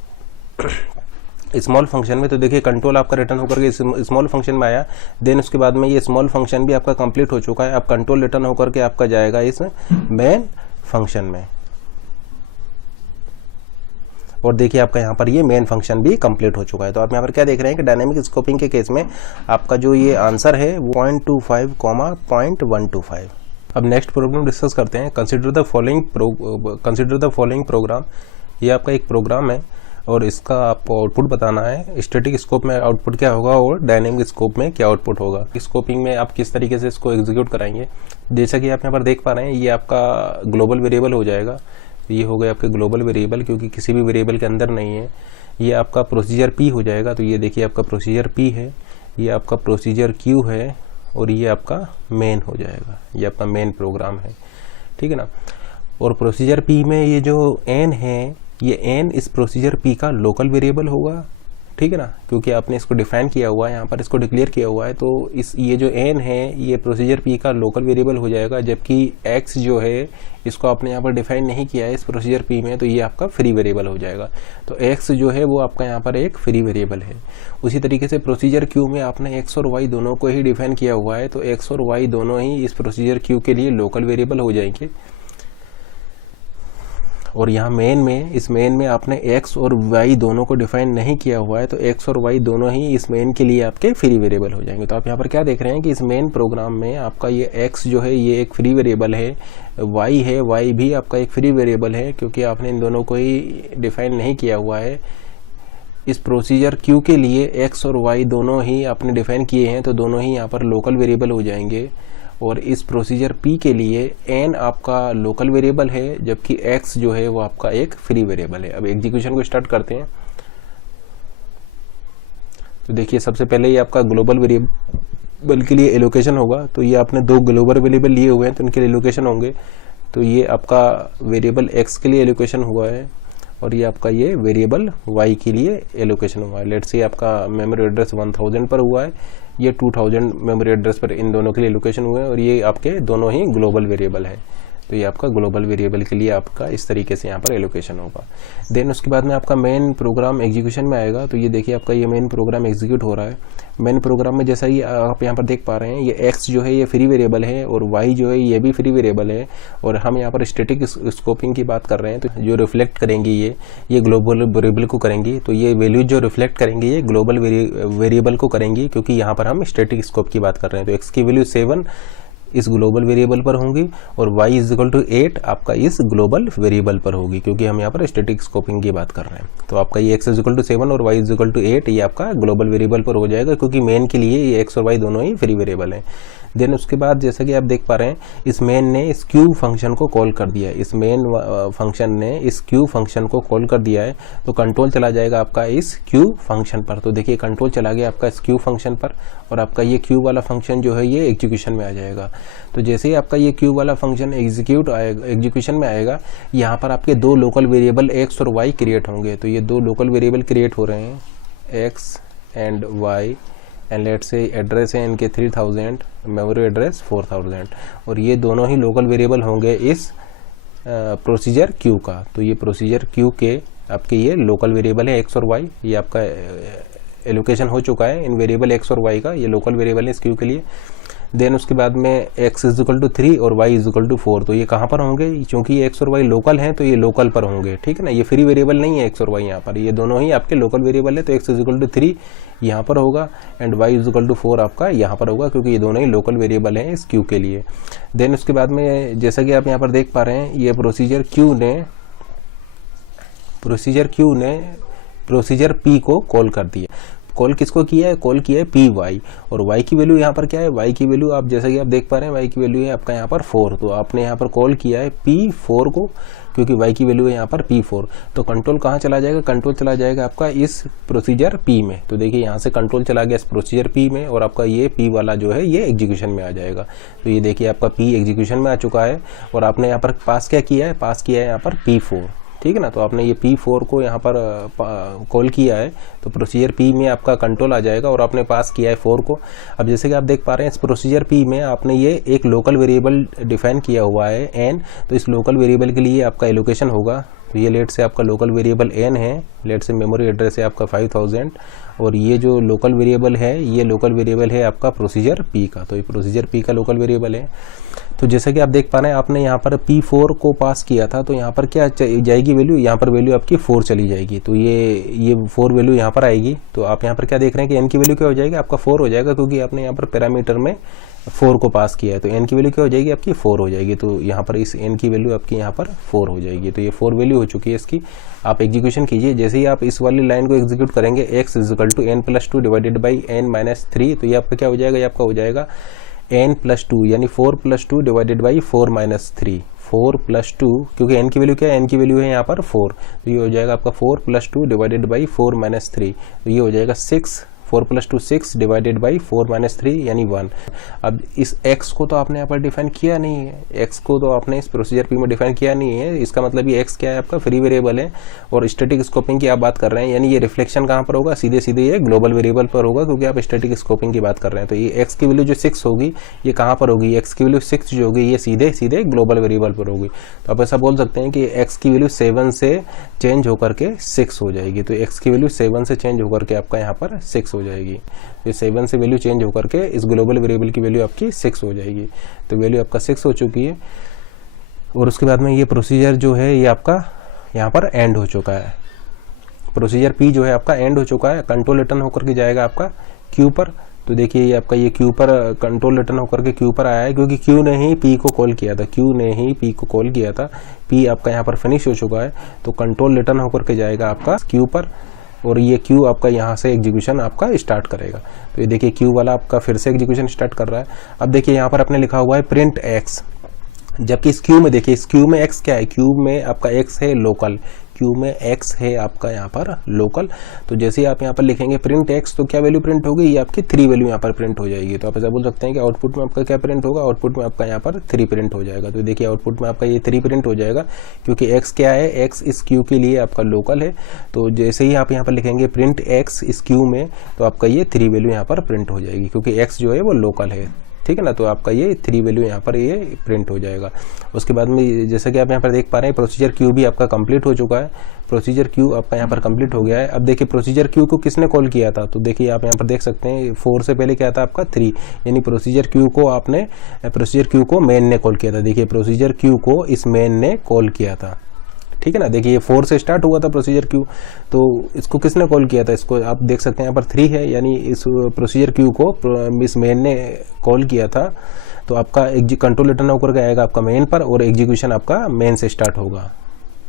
स्मॉल फंक्शन में। तो देखिए कंट्रोल आपका रिटर्न होकर के स्मॉल फंक्शन में आया, देन उसके बाद में ये स्मॉल फंक्शन भी आपका कंप्लीट हो चुका है। अब कंट्रोल रिटर्न होकर के आपका जाएगा इस मेन फंक्शन में, और देखिए आपका यहाँ पर ये मेन फंक्शन भी कंप्लीट हो चुका है। तो आप यहाँ पर क्या देख रहे हैं कि डायनेमिक स्कोपिंग के केस में आपका जो ये आंसर है 0.25, 0.125। अब नेक्स्ट प्रॉब्लम डिस्कस करते हैं। Consider the following programme. ये आपका एक प्रोग्राम है और इसका आपको आउटपुट बताना है। स्टैटिक स्कोप में आउटपुट क्या होगा और डायनेमिक स्कोप में क्या आउटपुट होगा। स्कोपिंग में आप किस तरीके से इसको एग्जीक्यूट कराएंगे। जैसा कि आप यहाँ पर देख पा रहे हैं ये आपका ग्लोबल वेरिएबल हो जाएगा। ये हो गया आपके ग्लोबल वेरिएबल, क्योंकि किसी भी वेरिएबल के अंदर नहीं है। ये आपका प्रोसीजर पी हो जाएगा। तो ये देखिए आपका प्रोसीजर पी है, ये आपका प्रोसीजर क्यू है, और ये आपका मेन हो जाएगा। ये आपका मेन प्रोग्राम है, ठीक है ना। और प्रोसीजर पी में ये जो एन है ये एन इस प्रोसीजर पी का लोकल वेरिएबल होगा, ठीक है ना, क्योंकि आपने इसको डिफाइन किया हुआ है, यहाँ पर इसको डिक्लेयर किया हुआ है, तो इस ये जो एन है ये प्रोसीजर पी का लोकल वेरिएबल हो जाएगा, जबकि एक्स जो है इसको आपने यहाँ पर डिफाइन नहीं किया है इस प्रोसीजर पी में, तो ये आपका फ्री वेरिएबल हो जाएगा। तो एक्स जो है वो आपका यहाँ पर एक फ्री वेरिएबल है। उसी तरीके से प्रोसीजर क्यू में आपने एक्स और वाई दोनों को ही डिफाइन किया हुआ है, तो एक्स और वाई दोनों ही इस प्रोसीजर क्यू के लिए लोकल वेरिएबल हो जाएंगे। और यहाँ इस मेन में आपने x और y दोनों को डिफाइन नहीं किया हुआ है, तो x और y दोनों ही इस मेन के लिए आपके फ्री वेरिएबल हो जाएंगे। तो आप यहाँ पर क्या देख रहे हैं कि इस मेन प्रोग्राम में आपका ये x जो है ये एक फ्री वेरिएबल है, y है, y भी आपका एक फ्री वेरिएबल है, क्योंकि आपने इन दोनों को ही डिफाइन नहीं किया हुआ है। इस प्रोसीजर q के लिए x और y दोनों ही आपने डिफाइन किए हैं, तो दोनों ही यहाँ पर लोकल वेरिएबल हो जाएंगे। और इस प्रोसीजर p के लिए n आपका लोकल वेरिएबल है, जबकि x जो है वो आपका एक फ्री वेरिएबल है। अब एग्जीक्यूशन को स्टार्ट करते हैं। तो देखिए सबसे पहले ये आपका ग्लोबल वेरिएबल के लिए एलोकेशन होगा, तो ये आपने दो ग्लोबल वेरिएबल लिए हुए हैं तो इनके लिए एलोकेशन होंगे। तो ये आपका वेरिएबल x के लिए एलोकेशन हुआ है और ये आपका ये वेरिएबल y के लिए एलोकेशन हुआ है। लेट्स से आपका मेमोरी एड्रेस 1000 पर हुआ है, ये 2000 मेमोरी एड्रेस पर इन दोनों के लिए एलोकेशन हुए हैं और ये आपके दोनों ही ग्लोबल वेरिएबल है। तो ये आपका ग्लोबल वेरिएबल के लिए आपका इस तरीके से यहाँ पर एलोकेशन होगा। देन उसके बाद में आपका मेन प्रोग्राम एग्जीक्यूशन में आएगा। तो ये देखिए आपका ये मेन प्रोग्राम एग्जीक्यूट हो रहा है। मेन प्रोग्राम में जैसा ही आप यहाँ पर देख पा रहे हैं, ये एक्स जो है ये फ्री वेरिएबल है और वाई जो है ये भी फ्री वेरिएबल है। और हम यहाँ पर स्टैटिक स्कोपिंग की बात कर रहे हैं, तो जो रिफ्लेक्ट करेंगी ये ग्लोबल वेरिएबल को करेंगी। तो ये वैल्यूज जो रिफ्लेक्ट करेंगी ये ग्लोबल वेरिएबल को करेंगी, क्योंकि यहाँ पर हम स्टैटिक स्कोप की बात कर रहे हैं। तो एक्स की वैल्यू 7 इस ग्लोबल वेरिएबल पर होंगी और y इज इक्वल टू 8 आपका इस ग्लोबल वेरिएबल पर होगी, क्योंकि हम यहाँ पर स्टैटिक स्कोपिंग की बात कर रहे हैं। तो आपका ये x इज इक्वल टू 7 और y इज इक्वल टू 8 ये आपका ग्लोबल वेरिएबल पर हो जाएगा, क्योंकि मेन के लिए ये x और y दोनों ही फ्री वेरिएबल हैं। देन उसके बाद जैसा कि आप देख पा रहे हैं, इस मेन ने इस क्यू फंक्शन को कॉल कर दिया है। इस मेन फंक्शन ने इस क्यू फंक्शन को कॉल कर दिया है, तो कंट्रोल चला जाएगा आपका इस क्यू फंक्शन पर। तो देखिए कंट्रोल चला गया आपका इस क्यू फंक्शन पर और आपका ये क्यू वाला फंक्शन जो है ये एग्जीक्यूशन में आ जाएगा। तो जैसे ही आपका ये क्यू वाला फंक्शन एग्जीक्यूशन में आएगा, यहाँ पर आपके दो लोकल वेरिएबल x और y क्रिएट होंगे। तो ये दो लोकल वेरिएबल क्रिएट हो रहे हैं x and y, and let's say address है इनके 3000, मेमोरी एड्रेस 4000, और ये दोनों ही लोकल वेरिएबल होंगे इस प्रोसीजर क्यू का। तो ये प्रोसीजर क्यू के आपके ये लोकल वेरिएबल है x और y, ये आपका एलोकेशन हो चुका है इन वेरिएबल x और y का, ये लोकल वेरिएबल है इस क्यू के लिए। देन उसके बाद में x इज इक्वल टू 3 और y इज इक्वल टू 4, तो ये कहाँ पर होंगे, क्योंकि ये x और y लोकल हैं तो ये लोकल पर होंगे, ठीक है ना। ये फ्री वेरिएबल नहीं है x और y, यहाँ पर ये दोनों ही आपके लोकल वेरिएबल है। तो x इज इक्वल टू 3 यहाँ पर होगा and y is equal to 4 आपका यहाँ पर होगा, क्योंकि ये दोनों ही लोकल वेरिएबल हैं इस क्यू के लिए। देन उसके बाद में जैसा कि आप यहाँ पर देख पा रहे हैं, ये प्रोसीजर क्यू ने प्रोसीजर p को कॉल कर दिया। कॉल किसको किया है, कॉल किया है पी वाई, और y की वैल्यू यहाँ पर क्या है, y की वैल्यू आप जैसा कि आप देख पा रहे हैं y की वैल्यू है आपका यहाँ पर 4। तो आपने यहाँ पर कॉल किया है P4 को, क्योंकि y की वैल्यू है यहाँ पर P4। तो कंट्रोल कहाँ चला जाएगा, कंट्रोल चला जाएगा आपका इस प्रोसीजर P में। तो देखिए यहाँ से कंट्रोल चला गया इस प्रोसीजर P में और आपका ये P वाला जो है ये एग्जीक्यूशन में आ जाएगा। तो ये देखिए आपका P एग्जीक्यूशन में आ चुका है और आपने यहाँ पर पास क्या किया है, पास किया है यहाँ पर P4, ठीक है ना। तो आपने ये P4 को यहाँ पर कॉल किया है, तो प्रोसीजर P में आपका कंट्रोल आ जाएगा और आपने पास किया है 4 को। अब जैसे कि आप देख पा रहे हैं इस प्रोसीजर P में आपने ये एक लोकल वेरिएबल डिफाइन किया हुआ है n, तो इस लोकल वेरिएबल के लिए आपका एलोकेशन होगा। तो ये लेट से आपका लोकल वेरिएबल n है, लेट से मेमोरी एड्रेस है आपका 5000 और ये जो लोकल वेरिएबल है ये लोकल वेरिएबल है आपका प्रोसीजर P का। तो ये प्रोसीजर P का लोकल वेरिएबल है। तो जैसा कि आप देख पा रहे हैं, आपने यहाँ पर P4 को पास किया था, तो यहाँ पर क्या जाएगी वैल्यू, यहाँ पर वैल्यू आपकी 4 चली जाएगी। तो ये 4 वैल्यू यहाँ पर आएगी। तो आप यहाँ पर क्या देख रहे हैं कि n की वैल्यू क्या हो जाएगी, आपका 4 हो जाएगा, क्योंकि आपने यहाँ पर पैरामीटर में 4 को पास किया है। तो n की वैल्यू क्या हो जाएगी, आपकी 4 हो जाएगी। तो यहाँ पर इस n की वैल्यू आपकी यहाँ पर 4 हो जाएगी। तो ये 4 वैल्यू हो चुकी है इसकी। आप एग्जीक्यूशन कीजिए। जैसे ही आप इस वाली लाइन को एग्जीक्यूट करेंगे, x is equal to n+2 divided by n-3, तो ये आपका क्या हो जाएगा, ये आपका हो जाएगा n+2 यानी 4+2 डिवाइडेड बाई 4-3, 4+2, क्योंकि n की वैल्यू क्या है, n की वैल्यू है यहाँ पर 4, तो ये हो जाएगा आपका 4+2 डिवाइडेड बाई 4-3, तो ये हो जाएगा 6, 4 + 2 6 डिवाइडेड बाई 4 - 3 यानी 1। अब इस x को तो आपने यहाँ पर डिफाइन किया नहीं है, x को तो आपने इस प्रोसीजर P में डिफाइन किया नहीं है। इसका मतलब ये x क्या है आपका फ्री वेरिएबल है और स्टैटिक स्कोपिंग की आप बात कर रहे हैं, यानी ये रिफ्लेक्शन कहाँ पर होगा, सीधे सीधे ये ग्लोबल वेरिएबल पर होगा, क्योंकि आप स्टैटिक स्कोपिंग की बात कर रहे हैं। तो ये x की वैल्यू जो 6 होगी ये कहाँ पर होगी, x की वैल्यू 6 जो होगी ये सीधे सीधे ग्लोबल वेरिएबल पर होगी। तो आप ऐसा बोल सकते हैं कि x की वैल्यू 7 से चेंज होकर के 6 हो जाएगी। तो x की वैल्यू 7 से चेंज होकर के आपका यहाँ पर 6 हो जाएगी। तो 7 से वैल्यू चेंज होकर के इस ग्लोबल वेरिएबल की वैल्यू आपकी 6 हो जाएगी। तो वैल्यू आपका 6 हो चुकी है और उसके बाद में ये प्रोसीजर जो है ये आपका यहाँ पर एंड हो चुका है। प्रोसीजर P जो है आपका एंड हो चुका है। कंट्रोल रिटर्न होकर के जाएगा आपका Q पर। तो देखिए ये आपका ये Q पर कंट्रोल रिटर्न होकर के Q पर आया है, क्योंकि Q ने ही P को कॉल किया था, Q ने ही P को कॉल किया था। P आपका यहाँ पर फिनिश हो चुका है, तो कंट्रोल रिटर्न होकर के जाएगा आपका Q पर और ये Q आपका यहाँ से एग्जीक्यूशन आपका स्टार्ट करेगा। तो ये देखिए Q वाला आपका फिर से एग्जीक्यूशन स्टार्ट कर रहा है। अब देखिए यहाँ पर आपने लिखा हुआ है प्रिंट x, जबकि इस Q में देखिए इस Q में x क्या है, Q में आपका x है लोकल, Q में x है आपका यहाँ पर लोकल। तो जैसे ही आप यहाँ पर लिखेंगे प्रिंट x, तो क्या वैल्यू प्रिंट होगी, ये आपकी 3 वैल्यू यहाँ पर प्रिंट हो जाएगी। तो आप ऐसा बोल सकते हैं कि आउटपुट में आपका क्या प्रिंट होगा, आउटपुट में आपका यहाँ पर 3 प्रिंट हो जाएगा। तो देखिए आउटपुट में आपका ये 3 प्रिंट हो जाएगा, क्योंकि x क्या है, x इस Q के लिए आपका लोकल है। तो जैसे ही आप यहाँ पर लिखेंगे प्रिंट x इस Q में, तो आपका ये 3 वैल्यू यहाँ पर प्रिंट हो जाएगी, क्योंकि x जो है वो लोकल है, ठीक है ना। तो आपका ये 3 वैल्यू यहाँ पर ये प्रिंट हो जाएगा। उसके बाद में जैसा कि आप यहाँ पर देख पा रहे हैं प्रोसीजर Q भी आपका कंप्लीट हो चुका है। प्रोसीजर Q आपका यहाँ पर कंप्लीट हो गया है। अब देखिए प्रोसीजर Q को किसने कॉल किया था, तो देखिए आप यहाँ पर देख सकते हैं 4 से पहले क्या था आपका 3, यानी प्रोसीजर Q को मेन ने कॉल किया था। देखिए प्रोसीजर Q को इस मेन ने कॉल किया था, ठीक है ना। देखिए ये 4 से स्टार्ट हुआ था प्रोसीजर Q, तो इसको किसने कॉल किया था, इसको आप देख सकते हैं यहाँ पर 3 है, यानी इस प्रोसीजर Q को इस मेन ने कॉल किया था। तो आपका कंट्रोल रिटर्न होकर के आएगा आपका मेन पर और एग्जीक्यूशन आपका मेन से स्टार्ट होगा।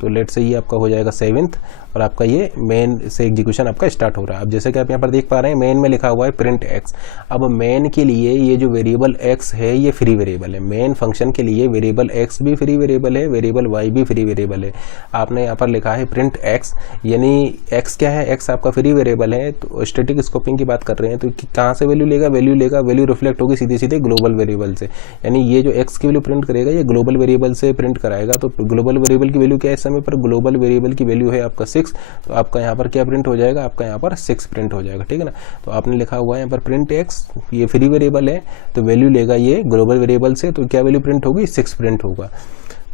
तो लेट से ये आपका हो जाएगा 7th और आपका ये मेन से एग्जीक्यूशन आपका स्टार्ट हो रहा है। अब जैसे कि आप यहाँ पर देख पा रहे हैं मेन में लिखा हुआ है प्रिंट x। अब मेन के लिए ये जो वेरिएबल x है ये फ्री वेरिएबल है। मेन फंक्शन के लिए वेरिएबल x भी फ्री वेरिएबल है, वेरिएबल y भी फ्री वेरिएबल है। आपने यहाँ पर लिखा है प्रिंट x, यानी x क्या है, x आपका फ्री वेरिएबल है। तो स्टैटिक स्कोपिंग की बात कर रहे हैं, तो कहाँ से वैल्यू लेगा, वैल्यू रिफ्लेक्ट होगी सीधे सीधे ग्लोबल वेरिएबल से, यानी ये जो x की वैल्यू प्रिंट करेगा ये ग्लोबल वेरिएबल से प्रिंट कराएगा। तो ग्लोबल वेरिएबल की वैल्यू क्या है, इस समय पर ग्लोबल वेरिएबल की वैल्यू है आपका 6, तो आपका यहाँ पर क्या प्रिंट हो जाएगा, आपका यहाँ पर 6 प्रिंट हो जाएगा, ठीक है ना। तो आपने लिखा हुआ है यहाँ पर प्रिंट x, ये फ्री वेरिएबल है तो वैल्यू लेगा ये ग्लोबल वेरिएबल से, तो क्या वैल्यू प्रिंट होगी, 6 प्रिंट होगा।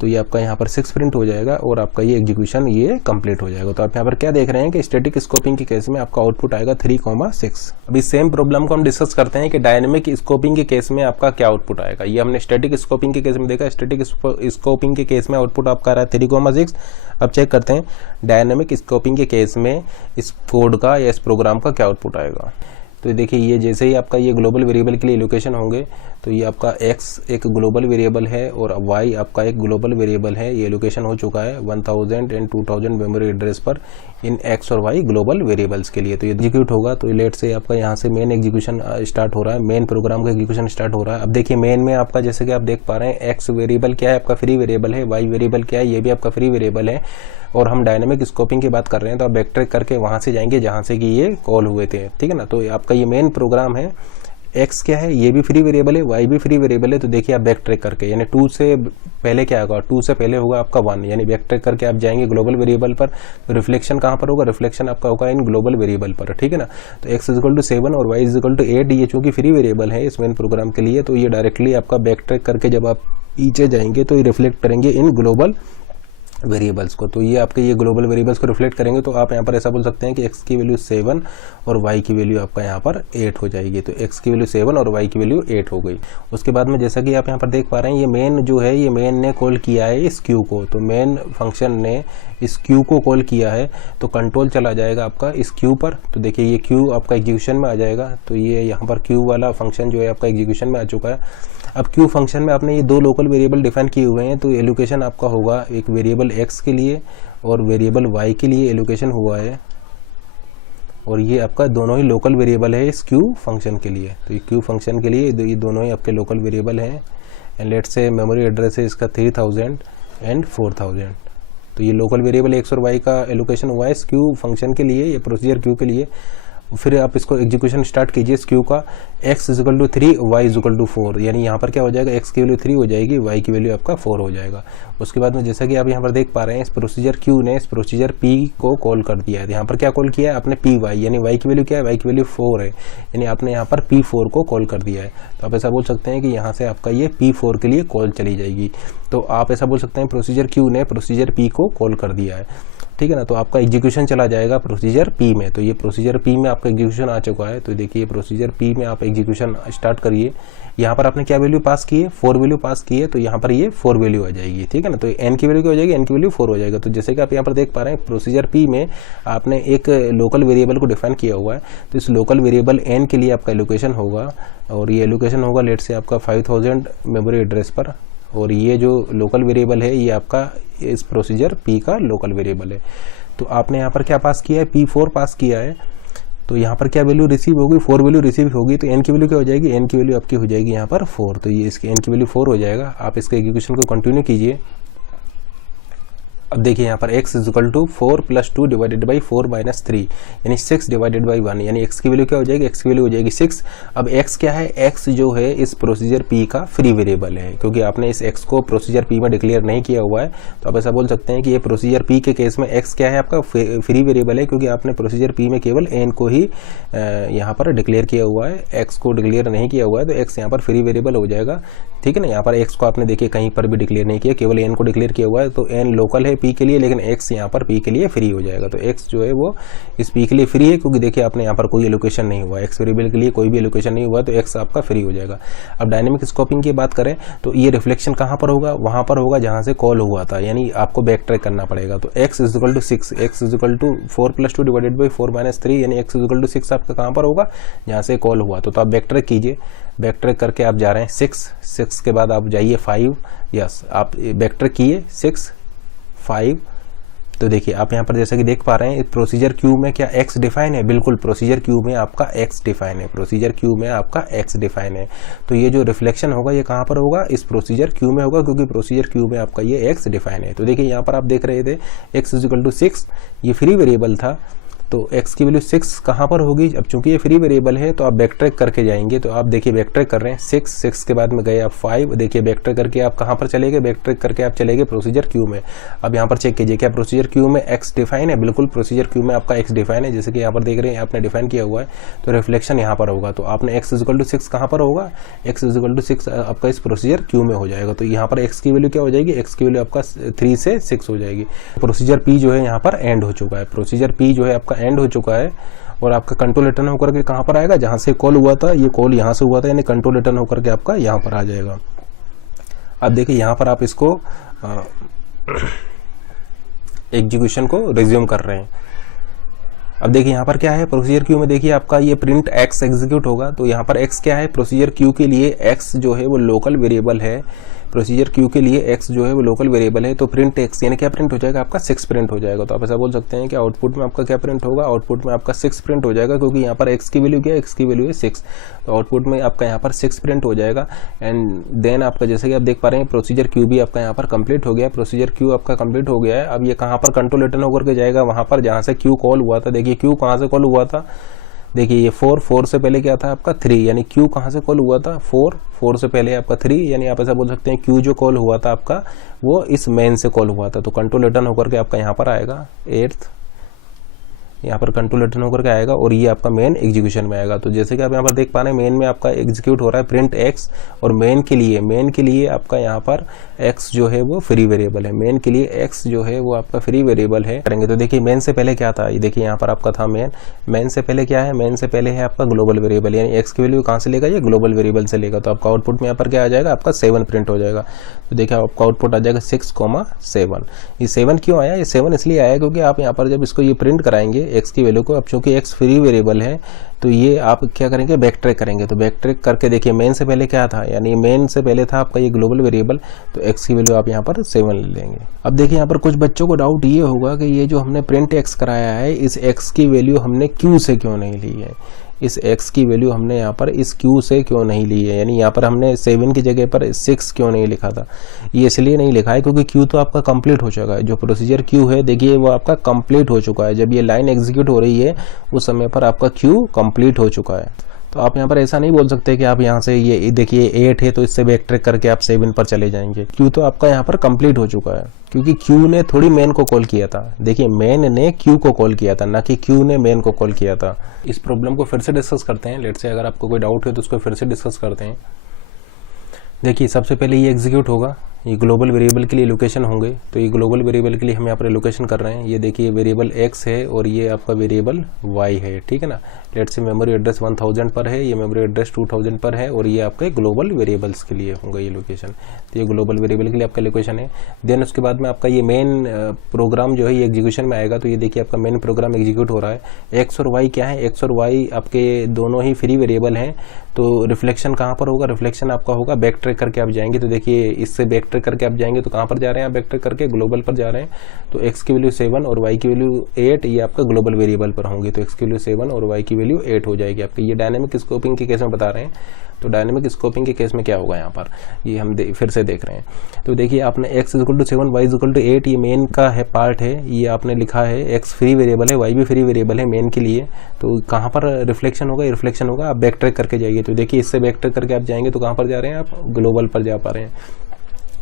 तो ये आपका यहाँ पर 6 प्रिंट हो जाएगा और आपका ये एग्जीक्यूशन ये कंप्लीट हो जाएगा। तो आप यहाँ पर क्या देख रहे हैं कि स्टैटिक स्कोपिंग के केस में आपका आउटपुट आएगा 3,6। अभी सेम प्रॉब्लम को हम डिस्कस करते हैं कि डायनेमिक स्कोपिंग के केस में आपका क्या आउटपुट आएगा। ये हमने स्टैटिक स्कोपिंग के केस में देखा, स्टैटिक स्कोपिंग के केस में आउटपुट आपका आ रहा है 3,6। अब चेक करते हैं डायनेमिक स्कोपिंग के केस में इस कोड का या इस प्रोग्राम का क्या आउटपुट आएगा। तो देखिए ये जैसे ही आपका ये ग्लोबल वेरिएबल के लिए एलोकेशन होंगे, तो ये आपका x एक ग्लोबल वेरिएबल है और y आपका एक ग्लोबल वेरिएबल है। ये एलोकेशन हो चुका है 1000 एंड 2000 मेमोरी एड्रेस पर इन x और y ग्लोबल वेरिएबल्स के लिए। तो ये एग्जीक्यूट होगा। तो लेट से आपका यहाँ से मेन एग्जीक्यूशन स्टार्ट हो रहा है, मेन प्रोग्राम का एग्जीक्यूशन स्टार्ट हो रहा है। अब देखिए मेन में आपका जैसे कि आप देख पा रहे हैं x वेरिएबल क्या है, आपका फ्री वेरिएबल है, y वेरिएबल क्या है, ये भी आपका फ्री वेरिएबल है। और हम डायनेमिक स्कोपिंग की बात कर रहे हैं, तो आप बैकट्रैक करके वहां से जाएंगे जहां से कि ये कॉल हुए थे, ठीक है ना। तो आपका ये मेन प्रोग्राम है, x क्या है, ये भी फ्री वेरिएबल है, y भी फ्री वेरिएबल है। तो देखिए आप बैक ट्रैक करके, यानी 2 से पहले क्या होगा, 2 से पहले होगा आपका 1, यानी बैक ट्रैक करके आप जाएंगे ग्लोबल वेरिएबल पर। तो रिफ्लेक्शन कहाँ पर होगा, रिफ्लेक्शन आपका होगा इन ग्लोबल वेरिएबल पर, ठीक है ना। तो x = 7 और y = 8, ये चूंकि फ्री वेरिएबल है इस मेन प्रोग्राम के लिए, तो ये डायरेक्टली आपका बैक ट्रैक करके जब आप पीछे जाएंगे तो ये रिफ्लेक्ट करेंगे इन ग्लोबल वेरिएबल्स को। तो ये आपके ये ग्लोबल वेरिएबल्स को रिफ्लेक्ट करेंगे। तो आप यहाँ पर ऐसा बोल सकते हैं कि x की वैल्यू 7 और y की वैल्यू आपका यहाँ पर 8 हो जाएगी। तो x की वैल्यू 7 और y की वैल्यू 8 हो गई। उसके बाद में जैसा कि आप यहाँ पर देख पा रहे हैं, ये मेन जो है, ये मेन ने कॉल किया है इस q को। तो मेन फंक्शन ने इस q को कॉल किया है, तो कंट्रोल चला जाएगा आपका इस q पर। तो देखिए ये q आपका एग्जीक्यूशन में आ जाएगा। तो ये यहाँ पर q वाला फंक्शन जो है आपका एग्जीक्यूशन में आ चुका है। अब q फंक्शन में आपने ये 2 लोकल वेरिएबल डिफाइन किए हुए हैं। तो एलोकेशन आपका होगा एक वेरिएबल x के लिए और वेरिएबल y के लिए एलोकेशन हुआ है, और ये आपका दोनों ही लोकल वेरिएबल है इस q फंक्शन के लिए। तो ये q फंक्शन के लिए ये दोनों ही आपके लोकल वेरिएबल हैं। And let's say memory address है इसका 3000 एंड 4000। तो ये लोकल वेरिएबल x और y का एलोकेशन हुआ है इस q फंक्शन के लिए, ये प्रोसीजर q के लिए। फिर आप इसको एग्जीक्यूशन स्टार्ट कीजिए इस क्यू का, x is equal to 3 y is equal to 4, यानी यहाँ पर क्या हो जाएगा, x की वैल्यू 3 हो जाएगी, y की वैल्यू आपका 4 हो जाएगा। उसके बाद में जैसा कि आप यहाँ पर देख पा रहे हैं इस प्रोसीजर q ने इस प्रोसीजर p को कॉल कर दिया है। यहाँ पर क्या कॉल किया है आपने, py, यानी y की वैल्यू क्या है, y की वैल्यू 4 है, यानी आपने यहाँ पर p4 को कॉल कर दिया है। तो आप ऐसा बोल सकते हैं कि यहाँ से आपका ये p4 के लिए कॉल चली जाएगी। तो आप ऐसा बोल सकते हैं प्रोसीजर q ने प्रोसीजर p को कॉल कर दिया है, ठीक है ना। तो आपका एग्जीक्यूशन चला जाएगा प्रोसीजर P में। तो ये प्रोसीजर P में आपका एग्जीक्यूशन आ चुका है। तो देखिए प्रोसीजर P में आप एग्जीक्यूशन स्टार्ट करिए। यहाँ पर आपने क्या वैल्यू पास की है, 4 वैल्यू पास की है, तो यहाँ पर ये 4 वैल्यू आ जाएगी, ठीक है ना। तो n की वैल्यू क्या हो जाएगी, n की वैल्यू 4 हो जाएगा। तो जैसे कि आप यहाँ पर देख पा रहे हैं प्रोसीजर P में आपने एक लोकल वेरिएबल को डिफाइन किया हुआ है। तो इस लोकल वेरिएबल n के लिए आपका एलोकेशन होगा, और ये एलोकेशन होगा लेट से आपका 5000 मेमोरी एड्रेस पर, और ये जो लोकल वेरिएबल है ये आपका इस प्रोसीजर P का लोकल वेरिएबल है। तो आपने यहाँ पर क्या पास किया है, P4 पास किया है। तो यहाँ पर क्या वैल्यू रिसीव होगी, 4 वैल्यू रिसीव होगी। तो n की वैल्यू क्या हो जाएगी, n की वैल्यू आपकी हो जाएगी यहाँ पर 4। तो ये इसकी n की वैल्यू 4 हो जाएगा। आप इसके एग्जीक्यूशन को कंटिन्यू कीजिए। अब देखिए यहाँ पर x is equal to 4 + 2 divided by 4 - 3, यानी 6 डिवाइडेड बाई 1, यानी x की वैल्यू क्या हो जाएगी, x की वैल्यू हो जाएगी 6। अब x क्या है, x जो है इस प्रोसीजर P का फ्री वेरिएबल है, क्योंकि आपने इस x को प्रोसीजर P में डिक्लेयर नहीं किया हुआ है। तो आप ऐसा बोल सकते हैं कि ये प्रोसीजर P के केस में x क्या है आपका फ्री वेरिएबल है, क्योंकि आपने प्रोसीजर P में केवल n को ही यहाँ पर डिक्लेयर किया हुआ है, x को डिक्लेयर नहीं किया हुआ है। तो x यहाँ पर फ्री वेरिएबल हो जाएगा, ठीक है ना। यहाँ पर x को आपने देखिए कहीं पर भी डिक्लेयर नहीं किया, केवल n को डिक्लेयर किया हुआ है। तो n लोकल है P के लिए, लेकिन x यहाँ पर P के लिए फ्री हो जाएगा। तो x जो है वो इस P के लिए फ्री है, क्योंकि देखिए आपने यहाँ पर कोई एलोकेशन नहीं हुआ, x वेरिएबल के लिए कोई भी एलोकेशन नहीं हुआ, तो x आपका फ्री हो जाएगा। अब डायनेमिक स्कोपिंग की बात करें तो ये रिफ्लेक्शन कहाँ पर होगा, वहाँ पर होगा जहाँ से कॉल हुआ था, यानी आपको बैक ट्रैक करना पड़ेगा। तो x is equal to 6, x is equal to 4 + 2 divided by 4 - 3, यानी x इजिकल टू 6 आपका कहाँ पर होगा, जहाँ से कॉल हुआ। तो आप बैक ट्रैक कीजिए। बैक ट्रैक करके आप जा रहे हैं 6 के बाद आप जाइए 5, यस आप बैक ट्रैक किए 6 5। तो देखिए आप यहाँ पर जैसा कि देख पा रहे हैं प्रोसीजर क्यू में क्या x डिफाइन है, बिल्कुल प्रोसीजर क्यू में आपका x डिफाइन है, प्रोसीजर क्यू में आपका x डिफाइन है। तो ये जो रिफ्लेक्शन होगा ये कहाँ पर होगा, इस प्रोसीजर क्यू में होगा, क्योंकि प्रोसीजर क्यू में आपका ये x डिफाइन है। तो देखिए यहाँ पर आप देख रहे थे x इजिकल टू 6, ये फ्री वेरिएबल था, तो x की वैल्यू 6 कहाँ पर होगी। अब चूंकि ये फ्री वेरिएबल है तो आप बैक ट्रैक करके जाएंगे। तो आप देखिए बैक ट्रैक कर रहे हैं 6 के बाद में गए आप 5, देखिए बैक ट्रैक करके आप कहाँ पर चले गए, बैक ट्रैक करके आप चले गए प्रोसीजर क्यू में। अब यहाँ पर चेक कीजिए क्या प्रोसीजर क्यू में x डिफाइन है, बिल्कुल प्रोसीजर क्यू में आपका x डिफाइन है, जैसे कि यहाँ पर देख रहे हैं आपने डिफाइन किया हुआ है। तो रिफ्लेक्शन यहाँ पर होगा, तो आपने x इजिकल टू 6 कहाँ पर होगा, x इजिकल टू 6 आपका इस प्रोसीजर क्यू में हो जाएगा। तो यहाँ पर x की वैल्यू क्या हो जाएगी, x की वैल्यू आपका 3 से 6 हो जाएगी। प्रोसीजर P जो है यहाँ पर एंड हो चुका है, प्रोसीजर P जो है आपका एंड हो चुका है, और आपका कंट्रोल रिटर्न होकर के कहाँ पर आएगा, जहाँ से कॉल हुआ था, ये कॉल यहाँ से हुआ था, यानी कंट्रोल रिटर्न होकर के आपका यहाँ पर आ जाएगा। अब देखिए यहाँ पर आप इसको एग्जीक्यूशन को रिज्यूम कर रहे हैं। अब देखिए यहाँ पर क्या है, प्रोसीजर क्यू में देखिए आपका ये प्रिंट x एग्जीक्यूट होगा। तो यहाँ पर x क्या है, प्रोसीजर क्यू के लिए x जो है वो लोकल वेरिएबल है, प्रोसीजर क्यू के लिए x जो है वो लोकल वेरिएबल है। तो प्रिंट x यानी क्या प्रिंट हो जाएगा, आपका 6 प्रिंट हो जाएगा। तो आप ऐसा बोल सकते हैं कि आउटपुट में आपका क्या प्रिंट होगा, आउटपुट में आपका 6 प्रिंट हो जाएगा, क्योंकि यहाँ पर x की वैल्यू क्या है, x की वैल्यू है 6। तो आउटपुट में आपका यहाँ पर 6 प्रिंट हो जाएगा। एंड देन आपका जैसे कि आप देख पा रहे हैं प्रोसीजर क्यू भी आपका यहाँ पर कंप्लीट हो गया, प्रोसीजर क्यू आपका कंप्लीट हो गया है। अब ये कहाँ पर कंट्रोल रिटर्न होकर के जाएगा, वहाँ पर जहाँ से क्यू कॉल हुआ था। देखिए क्यू कहाँ से कॉल हुआ था, देखिए ये 4 से पहले क्या था आपका 3, यानी क्यू कहाँ से कॉल हुआ था 4 से पहले आपका 3, यानी आप ऐसा बोल सकते हैं क्यू जो कॉल हुआ था आपका वो इस मेन से कॉल हुआ था। तो कंट्रोल रिटर्न होकर के आपका यहाँ पर आएगा 8th, यहाँ पर कंट्रोल रिटर्न होकर के आएगा, और ये आपका मेन एग्जीक्यूशन में आएगा। तो जैसे कि आप यहाँ पर देख पा रहे हैं मेन में आपका एग्जीक्यूट हो रहा है प्रिंट x, और मेन के लिए आपका यहाँ पर x जो है वो फ्री वेरिएबल है, मेन के लिए x जो है वो आपका फ्री वेरिएबल है। करेंगे तो देखिए मेन से पहले क्या था, ये देखिए यहाँ पर आपका था मेन से पहले क्या है, मेन से पहले है आपका ग्लोबल वेरिएबल, यानी x की वैल्यू कहाँ से लेगा, ये ग्लोबल वेरिएबल से लेगा। तो आपका आउटपुट में यहाँ पर क्या आ जाएगा, आपका 7 प्रिंट हो जाएगा। तो देखिए आपका आउटपुट आ जाएगा 6,7। ये 7 क्यों आया, ये 7 इसलिए आया क्योंकि आप यहाँ पर जब इसको ये प्रिंट कराएंगे x की वैल्यू को, अब चूंकि x फ्री वेरिएबल है तो ये आप क्या करेंगे, बैक ट्रैक करेंगे। तो बैक ट्रैक करके देखिए मेन से पहले क्या था, यानी मेन से पहले था आपका ये ग्लोबल वेरिएबल, तो x की वैल्यू आप यहाँ पर 7 ले लेंगे। अब देखिए यहाँ पर कुछ बच्चों को डाउट ये होगा कि ये जो हमने प्रिंट x कराया है, इस x की वैल्यू हमने q से क्यों नहीं ली है। इस x की वैल्यू हमने यहाँ पर इस q से क्यों नहीं ली है, यानी यहाँ पर हमने 7 की जगह पर 6 क्यों नहीं लिखा था। ये इसलिए नहीं लिखा है क्योंकि q तो आपका कंप्लीट हो चुका है। जो प्रोसीजर q है देखिए वो आपका कंप्लीट हो चुका है। जब ये लाइन एग्जीक्यूट हो रही है उस समय पर आपका q कंप्लीट हो चुका है। तो आप यहाँ पर ऐसा नहीं बोल सकते कि आप यहाँ से ये देखिए 8 है तो इससे बैक ट्रैक करके आप 7 पर चले जाएंगे। q तो आपका यहाँ पर कंप्लीट हो चुका है क्योंकि q ने थोड़ी मेन को कॉल किया था। देखिए मेन ने q को कॉल किया था, ना कि q ने मेन को कॉल किया था। इस प्रॉब्लम को फिर से डिस्कस करते हैं। लेट से अगर आपको कोई डाउट है तो उसको फिर से डिस्कस करते हैं। देखिए सबसे पहले ये एग्जीक्यूट होगा, ये ग्लोबल वेरिएबल के लिए लोकेशन होंगे। तो ये ग्लोबल वेरिएबल के लिए हम यहाँ पर लोकेशन कर रहे हैं। ये देखिए वेरिएबल x है और ये आपका वेरिएबल y है, ठीक है ना। लेट से मेमोरी एड्रेस 1000 पर है, ये मेमोरी एड्रेस 2000 पर है और ये आपके ग्लोबल वेरिएबल्स के लिए होंगे ये लोकेशन। तो ये ग्लोबल वेरिएबल के लिए आपका लोकेशन है। देन उसके बाद में आपका ये मेन प्रोग्राम जो है ये एग्जीक्यूशन में आएगा। तो ये देखिए आपका मेन प्रोग्राम एग्जीक्यूट हो रहा है। x और y क्या है, x और y आपके दोनों ही फ्री वेरिएबल हैं। तो रिफ्लेक्शन कहाँ पर होगा, रिफ्लेक्शन आपका होगा बैक ट्रैक करके आप जाएंगे। तो देखिए इससे बैक ट्रैक करके आप जाएंगे तो कहाँ पर जा रहे हैं आप, बैक ट्रैक करके ग्लोबल पर जा रहे हैं। तो x की वैल्यू 7 और y की वैल्यू 8 ये आपका ग्लोबल वेरिएबल पर होंगे। तो x की वैल्यू 7 और y की वैल्यू 8 हो जाएगी आपकी। ये डायनेमिक स्कोपिंग के केस में बता रहे हैं। तो डायनेमिक स्कोपिंग के केस में क्या होगा यहाँ पर, ये हम फिर से देख रहे हैं। तो देखिए आपने x = 7 y = 8 ये मेन का है पार्ट है, ये आपने लिखा है। x फ्री वेरिएबल है, y भी फ्री वेरिएबल है मेन के लिए। तो कहाँ पर रिफ्लेक्शन होगा, रिफ्लेक्शन होगा आप बैक ट्रैक करके जाइए। तो देखिए इससे बैक ट्रैक करके आप जाएंगे तो कहाँ पर जा रहे हैं आप, ग्लोबल पर जा पा रहे हैं।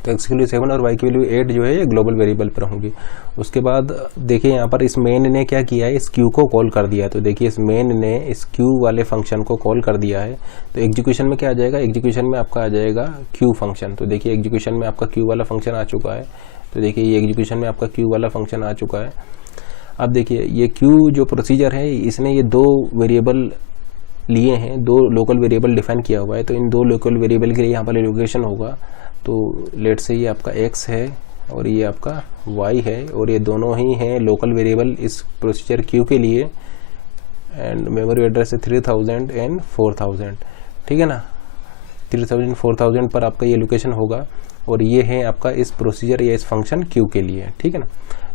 तो x की वैल्यू 7 और y की वैल्यू 8 जो है ये ग्लोबल वेरिएबल पर होंगी। उसके बाद देखिए यहाँ पर इस मेन ने क्या किया है, इस q को कॉल कर दिया। तो देखिए इस मेन ने इस q वाले फंक्शन को कॉल कर दिया है। तो एग्जीक्यूशन में क्या आ जाएगा, एग्जीक्यूशन में आपका आ जाएगा q फंक्शन। तो देखिए एग्जीक्यूशन में आपका q वाला फंक्शन आ चुका है। तो देखिए ये एग्जीक्यूशन में आपका q वाला फंक्शन आ चुका है। अब देखिए ये q जो प्रोसीजर है इसने ये दो वेरिएबल लिए हैं, दो लोकल वेरिएबल डिफाइन किया हुआ है। तो इन दो लोकल वेरिएबल के लिए यहाँ पर लोकेशन होगा। तो लेट से ये आपका x है और ये आपका y है और ये दोनों ही हैं लोकल वेरिएबल इस प्रोसीजर q के लिए। एंड मेमोरी एड्रेस है 3000 एंड 4000, ठीक है ना। 3000 4000 पर आपका ये लोकेशन होगा और ये है आपका इस प्रोसीजर या इस फंक्शन q के लिए, ठीक है ना।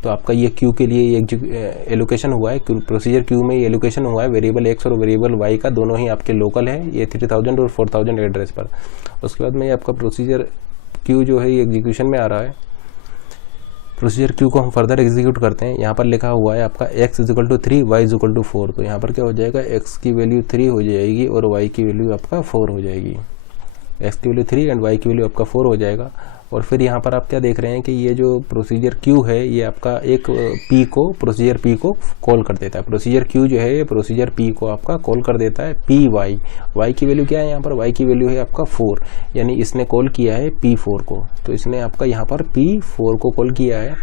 तो आपका ये q के लिए ये एलोकेशन हुआ है, प्रोसीजर q में ये एलोकेशन हुआ है वेरिएबल x और वेरिएबल y का, दोनों ही आपके लोकल है ये 3000 और 4000 एड्रेस पर। उसके बाद में ये आपका प्रोसीजर q जो है ये एग्जीक्यूशन में आ रहा है। प्रोसीजर q को हम फर्दर एग्जीक्यूट करते हैं। यहाँ पर लिखा हुआ है आपका x = 3 y = 4। तो यहाँ पर क्या हो जाएगा, x की वैल्यू 3 हो जाएगी और y की वैल्यू आपका 4 हो जाएगी। x की वैल्यू 3 एंड y की वैल्यू आपका 4 हो जाएगा। और फिर यहाँ पर आप क्या देख रहे हैं कि ये जो प्रोसीजर q है ये आपका एक प्रोसीजर p को कॉल कर देता है। प्रोसीजर q जो है ये प्रोसीजर p को आपका कॉल कर देता है y की वैल्यू क्या है, यहाँ पर y की वैल्यू है आपका 4, यानी इसने कॉल किया है p4 को। तो इसने आपका यहाँ पर p4 को कॉल किया है।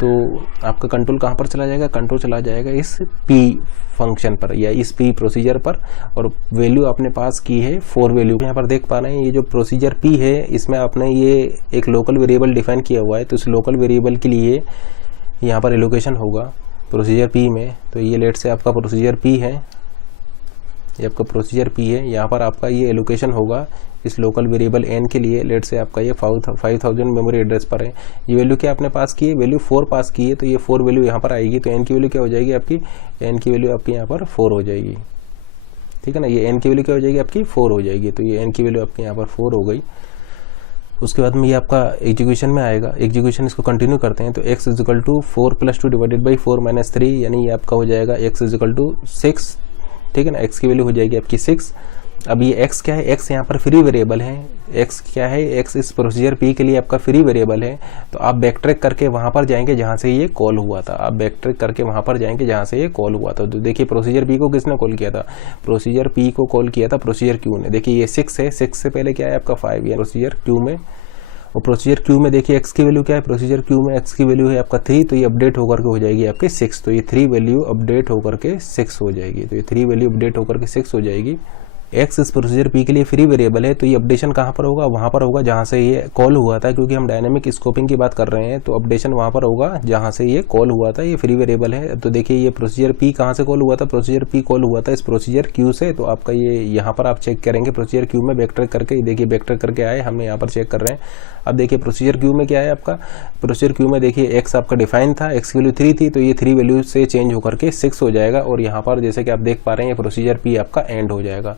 तो आपका कंट्रोल कहाँ पर चला जाएगा, कंट्रोल चला जाएगा इस p फंक्शन पर या इस p प्रोसीजर पर। और वैल्यू आपने पास की है 4 वैल्यू। यहाँ पर देख पा रहे हैं ये जो प्रोसीजर p है इसमें आपने ये एक लोकल वेरिएबल डिफाइन किया हुआ है। तो इस लोकल वेरिएबल के लिए यहाँ पर एलोकेशन होगा प्रोसीजर p में। तो ये लेट से आपका प्रोसीजर p है, ये आपका प्रोसीजर p है। यहाँ पर आपका ये एलोकेशन होगा इस लोकल वेरिएबल n के लिए। लेट से आपका ये 5000 मेमोरी एड्रेस पर है। ये वैल्यू क्या आपने पास की है, वैल्यू 4 पास की है। तो ये 4 वैल्यू यहाँ पर आएगी। तो n की वैल्यू क्या हो जाएगी आपकी, n की वैल्यू आपकी यहाँ पर 4 हो जाएगी, ठीक है ना। ये n की वैल्यू क्या हो जाएगी आपकी 4 हो जाएगी। तो ये n की वैल्यू आपकी यहाँ पर 4 हो गई। उसके बाद में ये आपका एग्जीक्यूशन में आएगा। एग्जीक्यूशन इसको कंटिन्यू करते हैं। तो x = 4 + 2 / 4 - 3 यानी ये आपका हो जाएगा x = 6, ठीक है ना। x की वैल्यू हो जाएगी आपकी 6। अब ये x क्या है, x यहाँ पर फ्री वेरिएबल है। x क्या है, x इस प्रोसीजर p के लिए आपका फ्री वेरिएबल है। तो आप बैक ट्रैक करके वहाँ पर जाएंगे जहाँ से ये कॉल हुआ था। आप बैक ट्रैक करके वहाँ पर जाएंगे जहाँ से ये कॉल हुआ था। तो देखिए प्रोसीजर p को किसने कॉल किया था, प्रोसीजर p को कॉल किया था प्रोसीजर q ने। देखिए ये 6 है, 6 से पहले क्या है आपका 5 है प्रोसीजर q में। और प्रोसीजर q में देखिए x की वैल्यू क्या है, प्रोसीजर q में x की वैल्यू है आपका 3। तो ये अपडेट होकर के हो जाएगी आपकी 6। तो ये 3 वैल्यू अपडेट होकर के 6 हो जाएगी। तो ये 3 वैल्यू अपडेट होकर के 6 हो जाएगी। x इस प्रोसीजर p के लिए फ्री वेरिएबल है। तो ये अपडेशन कहाँ पर होगा, वहाँ पर होगा जहाँ से ये कॉल हुआ था। क्योंकि हम डायनेमिक स्कोपिंग की बात कर रहे हैं तो अपडेशन वहाँ पर होगा जहाँ से ये कॉल हुआ था। ये फ्री वेरिएबल है। तो देखिए ये प्रोसीजर p कहाँ से कॉल हुआ था, प्रोसीजर p कॉल हुआ था इस प्रोसीजर q से। तो आपका ये यहाँ पर आप चेक करेंगे प्रोसीजर q में बैक ट्रैक करके। देखिए बैक ट्रैक करके आए, हमने यहाँ पर चेक कर रहे हैं। अब देखिए प्रोसीजर क्यू में क्या है आपका, प्रोसीजर क्यू में देखिए एक्स आपका डिफाइन था, एक्स की वैल्यू 3 थी, तो ये 3 वैल्यू से चेंज होकर के 6 हो जाएगा, और यहाँ पर जैसे कि आप देख पा रहे हैं प्रोसीजर पी आपका एंड हो जाएगा।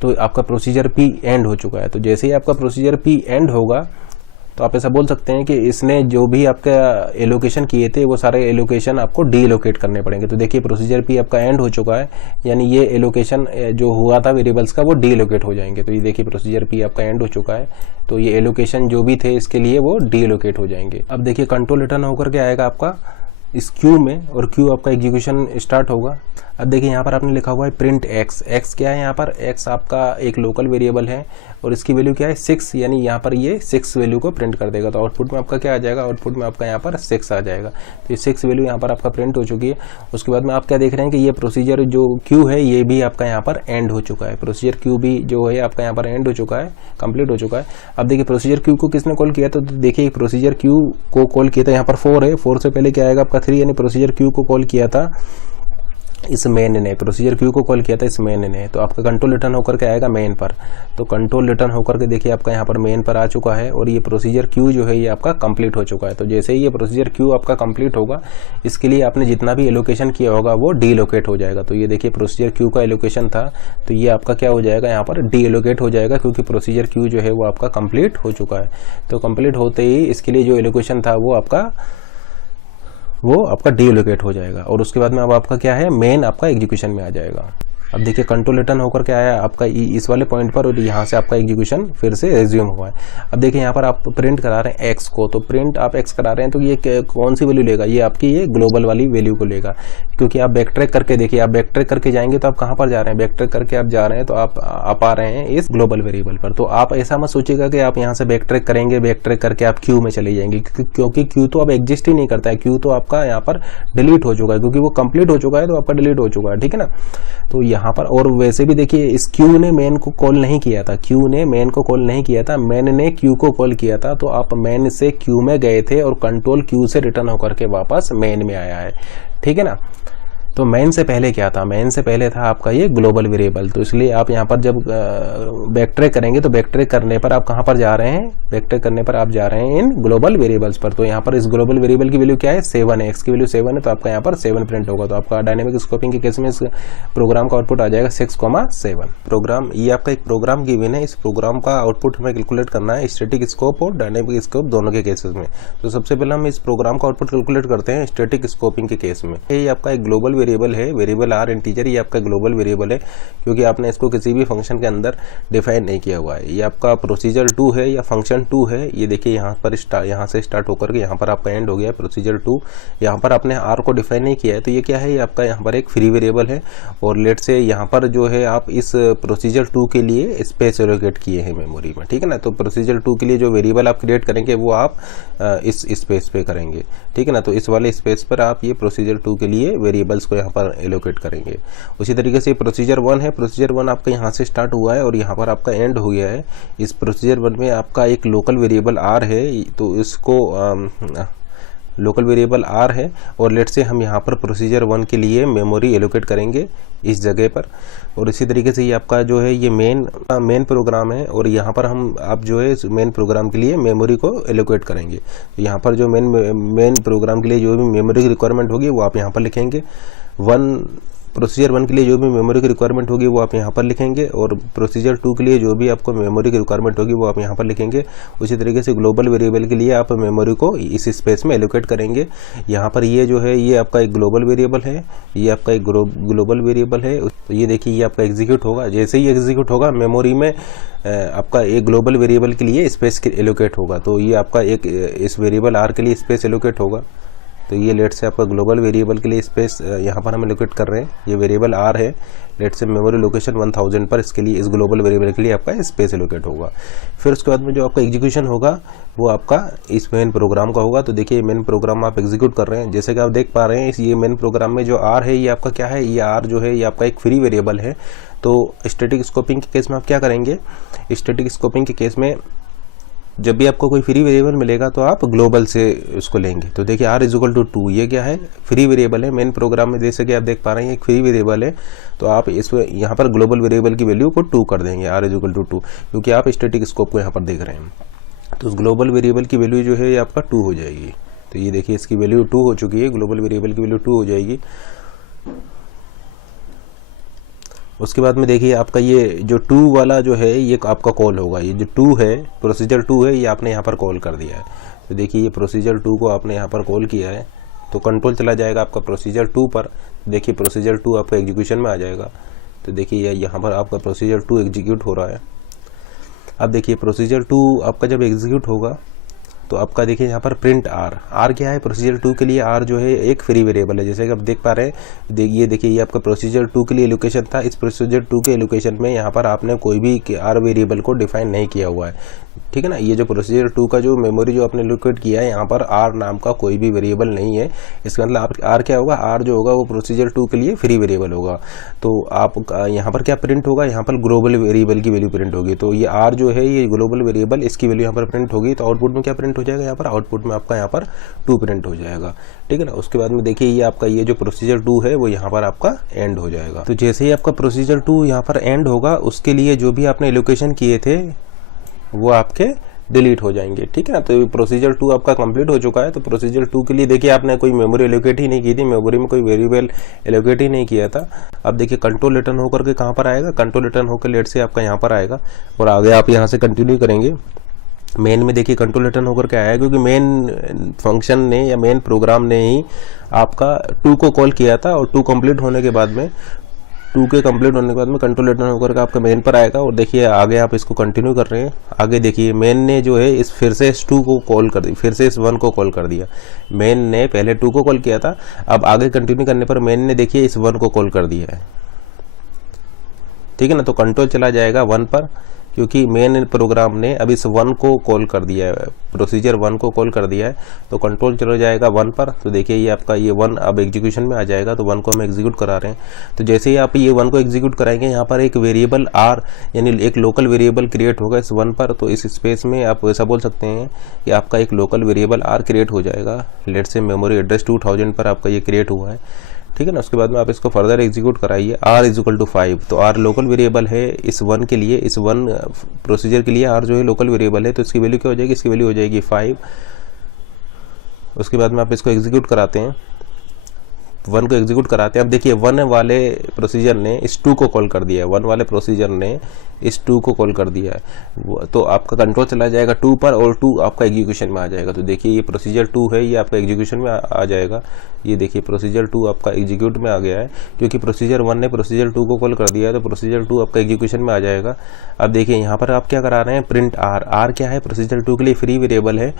तो आपका प्रोसीजर पी एंड हो चुका है। तो जैसे ही आपका प्रोसीजर पी एंड होगा तो आप ऐसा बोल सकते हैं कि इसने जो भी आपका एलोकेशन किए थे वो सारे एलोकेशन आपको डी एलोकेट करने पड़ेंगे। तो देखिए प्रोसीजर पी आपका एंड हो चुका है, यानी ये एलोकेशन जो हुआ था वेरिएबल्स का वो डी एलोकेट हो जाएंगे। तो ये देखिए प्रोसीजर पी आपका एंड हो चुका है, तो ये एलोकेशन जो भी थे इसके लिए वो डी एलोकेट हो जाएंगे। अब देखिए कंट्रोल रिटर्न होकर के आएगा आपका इस क्यू में, और क्यू आपका एग्जीक्यूशन स्टार्ट होगा। अब देखिए यहाँ पर आपने लिखा हुआ है प्रिंट एक्स। एक्स क्या है यहाँ पर, एक्स आपका एक लोकल वेरिएबल है और इसकी वैल्यू क्या है 6, यानी यहाँ पर ये 6 वैल्यू को प्रिंट कर देगा। तो आउटपुट में आपका क्या आ जाएगा, आउटपुट में आपका यहाँ पर 6 आ जाएगा। तो ये 6 वैल्यू यहाँ पर आपका प्रिंट हो चुकी है। उसके बाद में आप क्या देख रहे हैं कि ये प्रोसीजर जो क्यू है ये भी आपका यहाँ पर एंड हो चुका है। प्रोसीजर क्यू भी जो है आपका यहाँ पर एंड हो चुका है, कंप्लीट हो चुका है। अब देखिए प्रोसीजर क्यू को किसने कॉल किया, तो देखिए प्रोसीजर क्यू को कॉल किया था यहाँ पर 4 है, 4 से पहले क्या आएगा आपका 3, यानी प्रोसीजर क्यू को कॉल किया था इस मेन ने, प्रोसीजर क्यू को कॉल किया था इस मेन ने। तो आपका कंट्रोल रिटर्न होकर के आएगा मेन पर। तो कंट्रोल रिटर्न होकर के देखिए आपका यहाँ पर मेन पर आ चुका है, और ये प्रोसीजर क्यू जो है ये आपका कंप्लीट हो चुका है। तो जैसे ही ये प्रोसीजर क्यू आपका कंप्लीट होगा, इसके लिए आपने जितना भी एलोकेशन किया होगा वो डी एलोकेट हो जाएगा। तो ये देखिए प्रोसीजर क्यू का एलोकेशन था, तो ये आपका क्या हो जाएगा यहाँ पर डी एलोकेट हो जाएगा, क्योंकि प्रोसीजर क्यू जो है वो आपका कंप्लीट हो चुका है। तो कंप्लीट होते ही इसके लिए जो एलोकेशन था वो आपका डी एलोकेट हो जाएगा, और उसके बाद में अब आपका क्या है मेन आपका एग्जीक्यूशन में आ जाएगा। अब देखिए कंट्रोल रिटर्न होकर के आया आपका इस वाले पॉइंट पर, और यहाँ से आपका एग्जीक्यूशन फिर से रिज्यूम हुआ है। अब देखिए यहाँ पर आप प्रिंट करा रहे हैं एक्स को, तो प्रिंट आप एक्स करा रहे हैं तो ये कौन सी वैल्यू लेगा, ये आपकी ये ग्लोबल वाली वैल्यू को लेगा। क्योंकि आप बैक ट्रैक करके देखिए, आप बैक ट्रैक करके जाएंगे तो आप कहाँ पर जा रहे हैं, बैक ट्रैक करके आप जा रहे हैं तो आप आ रहे हैं इस ग्लोबल वेरिएबल पर। तो आप ऐसा मत सोचिएगा कि आप यहाँ से बैक ट्रैक करेंगे, बैक ट्रैक करके आप क्यू में चले जाएंगे, क्योंकि क्यू तो अब एग्जिस्ट ही नहीं करता है। क्यू तो आपका यहाँ पर डिलीट हो चुका है, क्योंकि वो कंप्लीट हो चुका है तो आपका डिलीट हो चुका है, ठीक है ना। तो यहाँ पर और वैसे भी देखिए इस क्यू ने मेन को कॉल नहीं किया था, क्यू ने मेन को कॉल नहीं किया था, मेन ने क्यू को कॉल किया था। तो आप मेन से क्यू में गए थे और कंट्रोल क्यू से रिटर्न होकर के वापस मेन में आया है, ठीक है ना। तो मेन से पहले क्या था, मेन से पहले था आपका ये ग्लोबल वेरिएबल। तो इसलिए आप यहाँ पर जब बैक ट्रैक करेंगे तो बैक ट्रैक करने पर आप कहाँ पर जा रहे हैं, बैक ट्रैक करने पर आप जा रहे हैं इन ग्लोबल वेरिएबल्स पर। तो यहाँ पर इस ग्लोबल वेरिएबल की वैल्यू क्या है 7 है, एक्स की वैल्यू 7 है, तो आपका यहाँ पर 7 प्रिंट होगा। तो आपका डायनेमिक स्कोपिंग के केस में इस प्रोग्राम का आउटपुट आ जाएगा 6,7। प्रोग्राम ये आपका एक प्रोग्राम गिवन है, इस प्रोग्राम का आउटपुट हमें कैलकुलेट करना है स्टैटिक स्कोप और डायनेमिक स्कोप दोनों के केसेस में। तो सबसे पहले हम इस प्रोग्राम का आउटपुट कैलकुलेट करते हैं स्टैटिक स्कोपिंग के केस में। ये आपका एक ग्लोबल वेरिएबल है, वेरिएबल आर इंटीजर, ये आपका ग्लोबल वेरिएबल है क्योंकि आपने इसको किसी भी फंक्शन के अंदर डिफाइन नहीं किया हुआ है। ये आपका प्रोसीजर 2 है या फंक्शन 2 है। ये देखिए यहाँ पर यहाँ से स्टार्ट होकर के यहाँ पर आपका एंड हो गया प्रोसीजर 2। यहाँ पर आपने आर को डिफाइन नहीं किया है, तो ये क्या है, ये आपका यहाँ पर एक फ्री वेरिएबल है। और लेट से यहाँ पर जो है आप इस प्रोसीजर 2 के लिए स्पेस एलोकेट किए हैं मेमोरी में, ठीक है ना। तो प्रोसीजर 2 के लिए जो वेरिएबल आप क्रिएट करेंगे वो आप इस स्पेस पे करेंगे, ठीक है ना। तो इस वाले स्पेस पर आप ये प्रोसीजर 2 के लिए वेरिएबल्स को यहाँ पर एलोकेट करेंगे। उसी तरीके से प्रोसीजर 1 है, प्रोसीजर 1 आपका यहाँ से स्टार्ट हुआ है और यहाँ पर आपका एंड हो गया है। इस प्रोसीजर 1 में आपका एक लोकल वेरिएबल आर है, तो इसको लोकल वेरिएबल आर है और लेट से हम यहाँ पर प्रोसीजर 1 के लिए मेमोरी एलोकेट करेंगे इस जगह पर। और इसी तरीके से ये आपका जो है ये मेन प्रोग्राम है और यहाँ पर हम आप जो है मेन प्रोग्राम के लिए मेमोरी को एलोकेट करेंगे। तो यहाँ पर जो मेन प्रोग्राम के लिए जो भी मेमोरी की रिक्वायरमेंट होगी वो आप यहाँ पर लिखेंगे। प्रोसीजर 1 के लिए जो भी मेमोरी की रिक्वायरमेंट होगी वो आप यहाँ पर लिखेंगे और प्रोसीजर 2 के लिए जो भी आपको मेमोरी की रिक्वायरमेंट होगी वो आप यहाँ पर लिखेंगे। उसी तरीके से ग्लोबल वेरिएबल के लिए आप मेमोरी को इस स्पेस में एलोकेट करेंगे। यहाँ पर ये जो है ये आपका एक ग्लोबल वेरिएबल है, ये आपका एक ग्लोबल वेरिएबल है। तो ये देखिए ये आपका एग्जीक्यूट होगा, जैसे ही एग्जीक्यूट होगा मेमोरी में आपका एक ग्लोबल वेरिएबल के लिए स्पेस एलोकेट होगा। तो ये आपका एक इस वेरिएबल आर के लिए स्पेस एलोकेट होगा। तो ये लेट से आपका ग्लोबल वेरिएबल के लिए स्पेस यहाँ पर हम एलोकेट कर रहे हैं। ये वेरिएबल आर है, लेट से मेमोरी लोकेशन 1000 पर इसके लिए इस ग्लोबल वेरिएबल के लिए आपका स्पेस एलोकेट होगा। फिर उसके बाद में जो आपका एग्जीक्यूशन होगा वो आपका इस मेन प्रोग्राम का होगा। तो देखिए मेन प्रोग्राम आप एग्जीक्यूट कर रहे हैं, जैसे कि आप देख पा रहे हैं ये मेन प्रोग्राम में जो आर है ये आपका क्या है, ये आर जो है ये आपका एक फ्री वेरिएबल है। तो स्टैटिक स्कोपिंग के केस में आप क्या करेंगे, स्टैटिक स्कोपिंग के केस में जब भी आपको कोई फ्री वेरिएबल मिलेगा तो आप ग्लोबल से उसको लेंगे। तो देखिए r इक्वल टू 2, ये क्या है, फ्री वेरिएबल है। मेन प्रोग्राम में जैसे कि आप देख पा रहे हैं एक फ्री वेरिएबल है, तो आप इसमें यहाँ पर ग्लोबल वेरिएबल की वैल्यू को 2 कर देंगे, r इक्वल टू 2, क्योंकि आप स्टैटिक स्कोप को यहाँ पर देख रहे हैं। तो उस ग्लोबल वेरिएबल की वैल्यू जो है ये आपका 2 हो जाएगी। तो ये देखिए इसकी वैल्यू 2 हो चुकी है, ग्लोबल वेरिएबल की वैल्यू 2 हो जाएगी। उसके बाद में देखिए आपका ये जो 2 वाला जो है ये आपका कॉल होगा, ये जो 2 है प्रोसीजर 2 है ये आपने यहाँ पर कॉल कर दिया है। तो देखिए ये प्रोसीजर 2 को आपने यहाँ पर कॉल किया है, तो कंट्रोल चला जाएगा आपका प्रोसीजर 2 पर। देखिए प्रोसीजर 2 आपका एग्जीक्यूशन में आ जाएगा। तो देखिए यहाँ पर आपका प्रोसीजर 2 एग्जीक्यूट हो रहा है। अब देखिए प्रोसीजर 2 आपका जब एग्जीक्यूट होगा तो आपका देखिए यहाँ पर प्रिंट आर क्या है, प्रोसीजर 2 के लिए आर जो है एक फ्री वेरिएबल है, जैसे कि आप देख पा रहे हैं। ये देखिए ये आपका प्रोसीजर 2 के लिए एलोकेशन था। इस प्रोसीजर 2 के एलोकेशन में यहाँ पर आपने कोई भी आर वेरिएबल को डिफाइन नहीं किया हुआ है, ठीक है ना। ये जो प्रोसीजर 2 का जो मेमोरी जो आपने एलोकेट किया है, यहाँ पर आर नाम का कोई भी वेरिएबल नहीं है। इसका मतलब आर क्या होगा, आर जो होगा वो प्रोसीजर 2 के लिए फ्री वेरिएबल होगा। तो आप यहाँ पर क्या प्रिंट होगा, यहाँ पर ग्लोबल वेरिएबल की वैल्यू प्रिंट होगी। तो ये आर जो है ये ग्लोबल वेरिएबल, इसकी वैल्यू यहाँ पर प्रिंट होगी। तो आउटपुट में क्या प्रिंट हो जाएगा, यहाँ पर आउटपुट में आपका यहाँ पर 2 प्रिंट हो जाएगा, ठीक है ना। उसके बाद में देखिए ये आपका ये जो प्रोसीजर 2 है वो यहाँ पर आपका एंड हो जाएगा। तो जैसे ही आपका प्रोसीजर 2 यहाँ पर एंड होगा, उसके लिए जो भी आपने एलोकेशन किए थे वो आपके डिलीट हो जाएंगे, ठीक है ना। तो प्रोसीजर 2 आपका कंप्लीट हो चुका है। तो प्रोसीजर 2 के लिए देखिए आपने कोई मेमोरी एलोकेट ही नहीं की थी, मेमोरी में कोई वेरिएबल एलोकेट ही नहीं किया था। अब देखिए कंट्रोल रिटर्न होकर के कहाँ पर आएगा, कंट्रोल रिटर्न होकर लेट से आपका यहाँ पर आएगा और आगे आप यहाँ से कंटिन्यू करेंगे। मेन में देखिए कंट्रोल रिटर्न होकर के आया, क्योंकि मेन फंक्शन ने या मेन प्रोग्राम ने ही आपका 2 को कॉल किया था और 2 कंप्लीट होने के बाद में 2 के कंप्लीट होने के बाद में कंट्रोल रिटर्न होकर के आपका मेन पर आएगा। और देखिए आगे आप इसको कंटिन्यू कर रहे हैं। आगे देखिए मेन ने जो है इस फिर से इस 2 को कॉल कर दी, फिर से इस 1 को कॉल कर दिया। मेन ने पहले 2 को कॉल किया था, अब आगे कंटिन्यू करने पर मेन ने देखिए इस 1 को कॉल कर दिया है, ठीक है ना। तो कंट्रोल चला जाएगा 1 पर, क्योंकि मेन प्रोग्राम ने अब इस 1 को कॉल कर दिया है, प्रोसीजर 1 को कॉल कर दिया है। तो कंट्रोल चला जाएगा 1 पर। तो देखिए ये आपका ये 1 अब एग्जीक्यूशन में आ जाएगा। तो 1 को हम एग्जीक्यूट करा रहे हैं। तो जैसे ही आप ये 1 को एग्जीक्यूट कराएंगे, यहाँ पर एक वेरिएबल आर यानी एक लोकल वेरिएबल क्रिएट होगा इस 1 पर। तो इस स्पेस में आप ऐसा बोल सकते हैं कि आपका एक लोकल वेरिएबल आर क्रिएट हो जाएगा। लेट से मेमोरी एड्रेस 2000 पर आपका ये क्रिएट हुआ है, ठीक है ना। उसके बाद में आप इसको फर्दर एग्जीक्यूट कराइए। r equal to 5। तो r लोकल वेरिएबल है इस 1 के लिए, इस 1 प्रोसीजर के लिए r जो है लोकल वेरिएबल है। तो इसकी वैल्यू क्या हो जाएगी, इसकी वैल्यू हो जाएगी 5। उसके बाद में आप इसको एग्जीक्यूट कराते हैं, 1 को एग्जीक्यूट कराते हैं। अब देखिए 1 वाले प्रोसीजर ने इस 2 को कॉल कर दिया है, 1 वाले प्रोसीजर ने इस 2 को कॉल कर दिया है। तो आपका कंट्रोल चला जाएगा 2 पर और 2 आपका एग्जीक्यूशन में आ जाएगा। तो देखिए ये प्रोसीजर 2 है, ये आपका एग्जीक्यूशन में आ जाएगा। ये देखिए प्रोसीजर 2 आपका एग्जीक्यूट में आ गया है, क्योंकि प्रोसीजर 1 ने प्रोसीजर 2 को कॉल कर दिया है। तो प्रोसीजर 2 आपका एग्जीक्यूशन में आ जाएगा। अब देखिए यहाँ पर आप क्या करा रहे हैं, प्रिंट आर क्या है, प्रोसीजर 2 के लिए फ्री वेरिएबल है,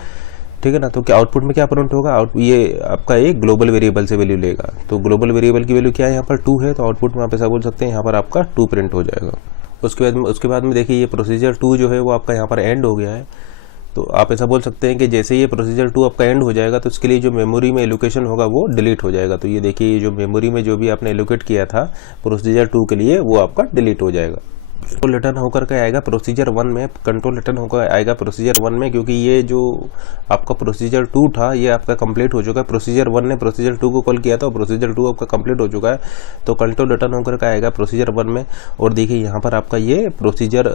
ठीक है ना। तो क्या आउटपुट में क्या प्रिंट होगा, ये आपका एक ग्लोबल वेरिएबल से वैल्यू लेगा। तो ग्लोबल वेरिएबल की वैल्यू क्या है, यहाँ पर 2 है। तो आउटपुट में आप ऐसा बोल सकते हैं यहाँ पर आपका 2 प्रिंट हो जाएगा। उसके बाद में देखिए ये प्रोसीजर 2 जो है वो आपका यहाँ पर एंड हो गया है। तो आप ऐसा बोल सकते हैं कि जैसे ये प्रोसीजर 2 आपका एंड हो जाएगा, तो इसके लिए जो मेमोरी में एलोकेशन होगा वो डिलीट हो जाएगा। तो ये देखिए जो मेमोरी में जो भी आपने एलोकेट किया था प्रोसीजर 2 के लिए वो आपका डिलीट हो जाएगा। कंट्रोल रिटर्न होकर के आएगा प्रोसीजर 1 में, कंट्रोल रिटर्न होकर आएगा प्रोसीजर 1 में, क्योंकि ये जो आपका प्रोसीजर 2 था ये आपका कंप्लीट हो चुका है। प्रोसीजर 1 ने प्रोसीजर 2 को कॉल किया था और प्रोसीजर 2 आपका कंप्लीट हो चुका है। तो कंट्रोल रिटर्न होकर के आएगा प्रोसीजर 1 में। और देखिए यहाँ पर आपका ये प्रोसीजर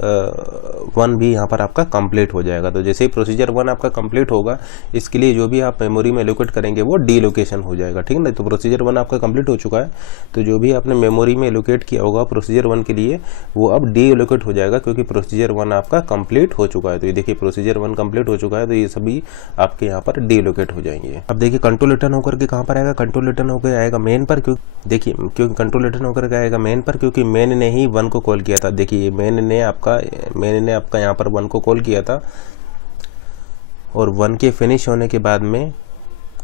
1 भी यहाँ पर आपका कंप्लीट हो जाएगा। तो जैसे ही प्रोसीजर 1 आपका कंप्लीट होगा, इसके लिए जो भी आप मेमोरी में एलोकेट करेंगे वो डीलोकेशन हो जाएगा, ठीक है ना। तो प्रोसीजर 1 आपका कंप्लीट हो चुका है। तो जो भी आपने मेमोरी में एलोकेट किया होगा प्रोसीजर 1 के लिए वो अब डीलोकेट हो जाएगा, क्योंकि प्रोसीजर 1 आपका कंप्लीट हो चुका है। तो ये देखिए प्रोसीजर 1 कंप्लीट हो चुका है। तो ये सभी आपके यहाँ पर डीलोकेट हो जाएंगे। अब देखिए कंट्रोल रिटर्न होकर के कहाँ पर आएगा, कंट्रोल रिटर्न होकर आएगा मेन पर। क्योंकि कंट्रोल रिटर्न होकर के आएगा मेन पर, क्योंकि मेन ने ही 1 को कॉल किया था। देखिए मेन ने आपका यहाँ पर 1 को कॉल किया था और 1 के फिनिश होने के बाद में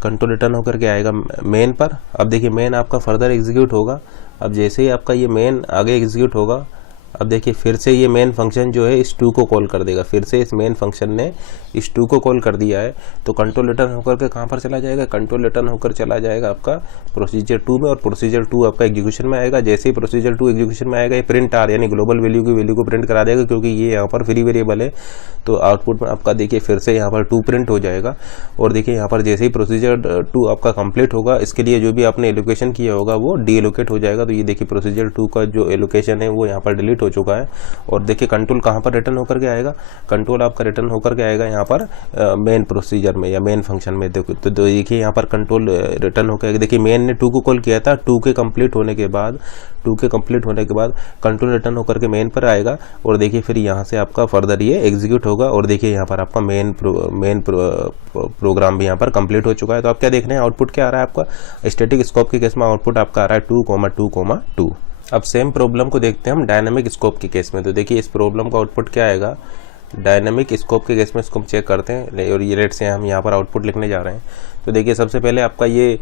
कंट्रोल रिटर्न होकर के आएगा मेन पर। अब देखिए मेन आपका फर्दर एग्जीक्यूट होगा। अब जैसे ही आपका ये मेन आगे एग्जीक्यूट होगा, अब देखिए फिर से ये मेन फंक्शन जो है इस 2 को कॉल कर देगा। फिर से इस मेन फंक्शन ने इस 2 को कॉल कर दिया है। तो कंट्रोल रिटर्न होकर के कहाँ पर चला जाएगा, कंट्रोल रिटर्न होकर चला जाएगा आपका प्रोसीजर 2 में, और प्रोसीजर 2 आपका एग्जीक्यूशन में आएगा। जैसे ही प्रोसीजर 2 एग्जीक्यूशन में आएगा, ये प्रिंट आर यानी ग्लोबल वैल्यू की वैल्यू को प्रिंट करा देगा, क्योंकि ये यहाँ पर फ्री वेरिएबल है। तो आउटपुट में आपका देखिए फिर से यहाँ पर 2 प्रिंट हो जाएगा। और देखिए यहाँ पर जैसे ही प्रोसीजर 2 आपका कंप्लीट होगा, इसके लिए जो भी आपने एलोकेशन किया होगा वो डी एलोकेट हो जाएगा। तो ये देखिए प्रोसीजर 2 का जो एलोकेशन है वो यहाँ पर डिलीट कंप्लीट हो चुका है। और देखिए कंट्रोल कहाँ पर रिटर्न होकर के आएगा, कंट्रोल आपका रिटर्न होकर के आएगा यहाँ पर मेन प्रोसीजर में या मेन फंक्शन में। देखो तो देखिए यहाँ पर कंट्रोल रिटर्न होकर, देखिए मेन ने 2 को कॉल किया था, 2 के कंप्लीट होने के बाद कंट्रोल रिटर्न होकर के मेन पर आएगा। और देखिए फिर यहाँ से आपका फर्दर ये एग्जीक्यूट होगा। और देखिए यहाँ पर आपका मेन प्रोग्राम भी यहाँ पर कंप्लीट हो चुका है। तो आप क्या देख रहे हैं, आउटपुट क्या आ रहा है आपका स्टैटिक स्कोप के केस में, आउटपुट आपका आ रहा है 2,2,2। अब सेम प्रॉब्लम को देखते हैं हम डायनामिक स्कोप के केस में। तो देखिए इस प्रॉब्लम का आउटपुट क्या आएगा डायनामिक स्कोप के केस में, इसको हम चेक करते हैं। और ये लेट से हम यहाँ पर आउटपुट लिखने जा रहे हैं। तो देखिए सबसे पहले आपका ये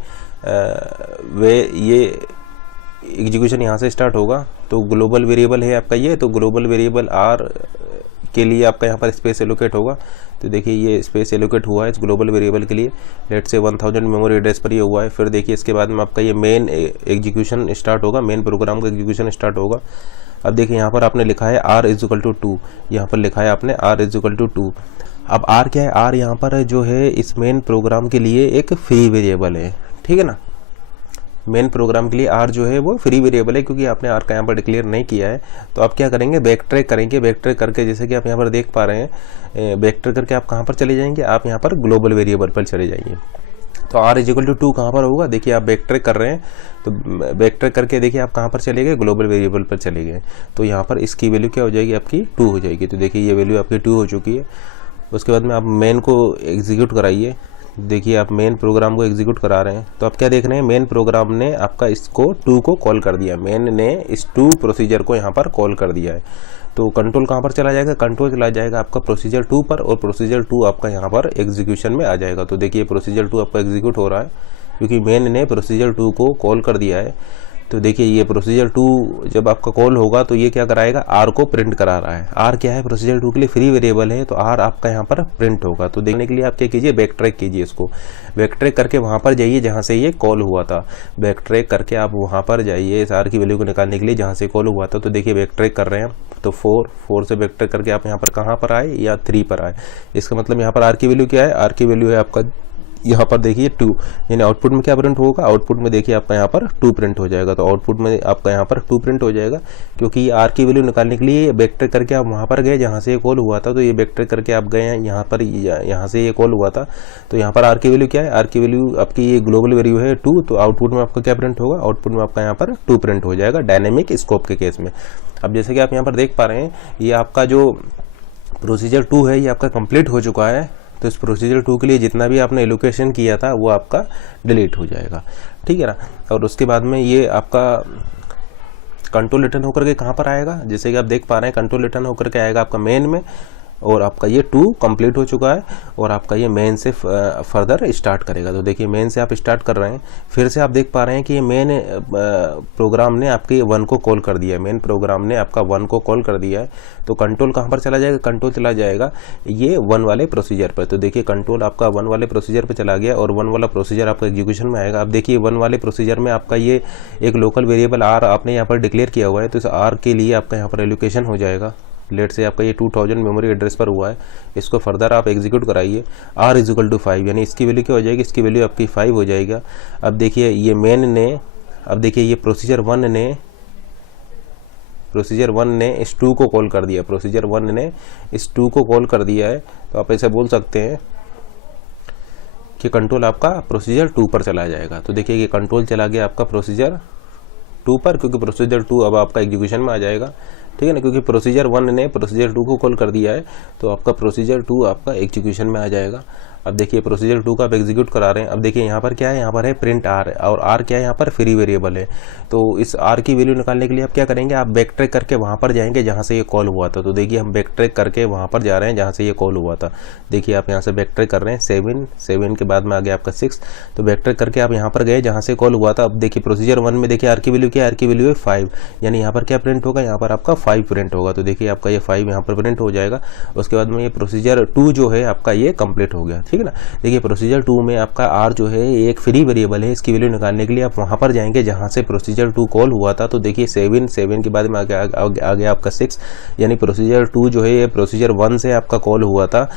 एग्जीक्यूशन यहाँ से स्टार्ट होगा। तो ग्लोबल वेरिएबल है आपका ये, तो ग्लोबल वेरिएबल आर के लिए आपका यहाँ पर स्पेस एलोकेट होगा। तो देखिए ये स्पेस एलोकेट हुआ है इस ग्लोबल वेरिएबल के लिए, लेट से 1000 मेमोरी एड्रेस पर ये हुआ है। फिर देखिए इसके बाद में आपका ये मेन एग्जीक्यूशन स्टार्ट होगा, मेन प्रोग्राम का एग्जीक्यूशन स्टार्ट होगा। अब देखिए यहाँ पर आपने लिखा है r=2, यहाँ पर लिखा है आपने r=2। अब r क्या है, r यहाँ पर जो है इस मेन प्रोग्राम के लिए एक फ्री वेरिएबल है, ठीक है ना। मेन प्रोग्राम के लिए r जो है वो फ्री वेरिएबल है, क्योंकि आपने r का यहाँ पर डिक्लेयर नहीं किया है। तो आप क्या करेंगे, बैक ट्रैक करेंगे। बैक ट्रैक करके जैसे कि आप यहाँ पर देख पा रहे हैं, बैक ट्रैक करके आप कहाँ पर चले जाएंगे, आप यहाँ पर ग्लोबल वेरिएबल पर चले जाइए। तो r=2 कहाँ पर होगा, देखिए आप बैक ट्रैक कर रहे हैं। तो बैक ट्रैक करके देखिए आप कहाँ पर चले गए, ग्लोबल वेरिएबल पर चले गए। तो यहाँ पर इसकी वैल्यू क्या हो जाएगी, आपकी 2 हो जाएगी। तो देखिए ये वैल्यू आपकी 2 हो चुकी है। उसके बाद में आप मेन को एग्जीक्यूट कराइए। देखिए आप मेन प्रोग्राम को एग्जीक्यूट करा रहे हैं। तो आप क्या देख रहे हैं, मेन प्रोग्राम ने आपका इसको 2 को कॉल कर दिया, मेन ने इस 2 प्रोसीजर को यहाँ पर कॉल कर दिया है। तो कंट्रोल कहाँ पर चला जाएगा, कंट्रोल चला जाएगा आपका प्रोसीजर 2 पर, और प्रोसीजर 2 आपका यहाँ पर एग्जीक्यूशन में आ जाएगा। तो देखिए प्रोसीजर 2 आपका एग्जीक्यूट हो रहा है, क्योंकि मेन ने प्रोसीजर 2 को कॉल कर दिया है। तो देखिए ये प्रोसीजर 2 जब आपका कॉल होगा तो ये क्या कराएगा, आर को प्रिंट करा रहा है। आर क्या है, प्रोसीजर 2 के लिए फ्री वेरिएबल है, तो आर आपका यहाँ पर प्रिंट होगा। तो देखने के लिए आप क्या कीजिए, बैक ट्रैक कीजिए इसको। बैक ट्रैक करके वहाँ पर जाइए जहाँ से ये कॉल हुआ था। बैक ट्रैक करके आप वहाँ पर जाइए इस आर की वैल्यू को निकालने के लिए जहाँ से कॉल हुआ था। तो देखिए बैक ट्रैक कर रहे हैं, तो 4 से बैक ट्रैक करके आप यहाँ पर कहाँ पर आए, या 3 पर आए। इसका मतलब यहाँ पर आर की वैल्यू क्या है, आर की वैल्यू है आपका यहाँ पर देखिए 2, यानी आउटपुट में क्या प्रिंट होगा, आउटपुट में देखिए आपका यहाँ पर 2 प्रिंट हो जाएगा। तो आउटपुट में आपका यहाँ पर 2 प्रिंट हो जाएगा, क्योंकि आर की वैल्यू निकालने के लिए बैक ट्रैक करके आप वहाँ पर गए जहाँ से ये कॉल हुआ था। तो ये बैक ट्रैक करके आप गए हैं यहाँ पर, यहाँ से ये कॉल हुआ था। तो यहाँ पर आर की वैल्यू क्या है, आर की वैल्यू आपकी ये ग्लोबल वैल्यू है 2। तो आउटपुट में आपका क्या प्रिंट होगा, आउटपुट में आपका यहाँ पर 2 प्रिंट हो जाएगा डायनेमिक स्कोप के केस में। अब जैसे कि आप यहाँ पर देख पा रहे हैं, ये आपका जो प्रोसीजर 2 है ये आपका कंप्लीट हो चुका है। तो इस प्रोसीजर 2 के लिए जितना भी आपने एलोकेशन किया था वो आपका डिलीट हो जाएगा, ठीक है ना। और उसके बाद में ये आपका कंट्रोल रिटर्न होकर के कहाँ पर आएगा, जैसे कि आप देख पा रहे हैं कंट्रोल रिटर्न होकर के आएगा आपका मेन में। और आपका ये 2 कंप्लीट हो चुका है, और आपका ये मेन से फर्दर स्टार्ट करेगा। तो देखिए मेन से आप स्टार्ट कर रहे हैं, फिर से आप देख पा रहे हैं कि ये मेन प्रोग्राम ने आपके 1 को कॉल कर दिया है, मेन प्रोग्राम ने आपका 1 को कॉल कर दिया है। तो कंट्रोल कहाँ पर चला जाएगा, कंट्रोल चला जाएगा ये 1 वाले प्रोसीजर पर। तो देखिए कंट्रोल आपका 1 वाले प्रोसीजर पर चला गया, और 1 वाला प्रोसीजर आपका एग्जीक्यूशन में आएगा। अब देखिए 1 वाले प्रोसीजर में आपका ये एक लोकल वेरिएबल आर आपने यहाँ पर डिक्लेयर किया हुआ है। तो इस आर के लिए आपका यहाँ पर एलोकेशन हो जाएगा। लेट से आपका ये 2000 मेमोरी एड्रेस पर हुआ है, इसको फर्दर आप एग्जीक्यूट कराइए। r=5, यानी इसकी वैल्यू क्या हो जाएगी, इसकी वैल्यू आपकी 5 हो जाएगा। अब देखिए ये मेन ने, अब देखिए ये प्रोसीजर 1 ने इस 2 को कॉल कर दिया, प्रोसीजर 1 ने इस 2 को कॉल कर दिया है। तो आप ऐसे बोल सकते हैं कि कंट्रोल आपका प्रोसीजर 2 पर चला जाएगा। तो देखिए ये कंट्रोल चला गया आपका प्रोसीजर 2 पर, क्योंकि प्रोसीजर 2 अब आपका एग्जीक्यूशन में आ जाएगा, ठीक है ना। क्योंकि प्रोसीजर 1 ने प्रोसीजर 2 को कॉल कर दिया है, तो आपका प्रोसीजर 2 आपका एग्जीक्यूशन में आ जाएगा। अब देखिए प्रोसीजर 2 का आप एग्जीक्यूट करा रहे हैं। अब देखिए यहाँ पर क्या है, यहाँ पर है प्रिंट आर, और आर क्या है, यहाँ पर फ्री वेरिएबल है। तो इस आर की वैल्यू निकालने के लिए आप क्या करेंगे, आप बैक ट्रैक करके वहाँ पर जाएंगे जहाँ से ये कॉल हुआ था। तो देखिए हम बैक ट्रैक करके वहाँ पर जा रहे हैं जहाँ से ये कॉल हुआ था। देखिए आप यहाँ से बैक ट्रैक कर रहे हैं, 7 के बाद में आ गया आपका 6। तो बैक ट्रैक करके आप यहाँ पर गए जहाँ से कॉल हुआ था। अब देखिए प्रोसीजर 1 में देखिए आर की वैल्यू क्या है, आर की वैल्यू है 5, यानी यहाँ पर क्या प्रिंट होगा, यहाँ पर आपका 5 प्रिंट होगा। तो देखिए आपका ये 5 यहाँ पर प्रिंट हो जाएगा। उसके बाद में ये प्रोसीजर 2 जो है आपका ये कंप्लीट हो गया, ठीक है ना। देखिए प्रोसीजर 2 में आपका आर जो है एक फ्री वेरिएबल है, इसकी वैल्यू निकालने के लिए आप वहां पर जाएंगे जहां से प्रोसीजर 2 कॉल हुआ था। तो देखिए 7 के बाद में आ गया आपका 6, यानी प्रोसीजर 2 जो है ये प्रोसीजर 1 से आपका कॉल हुआ था।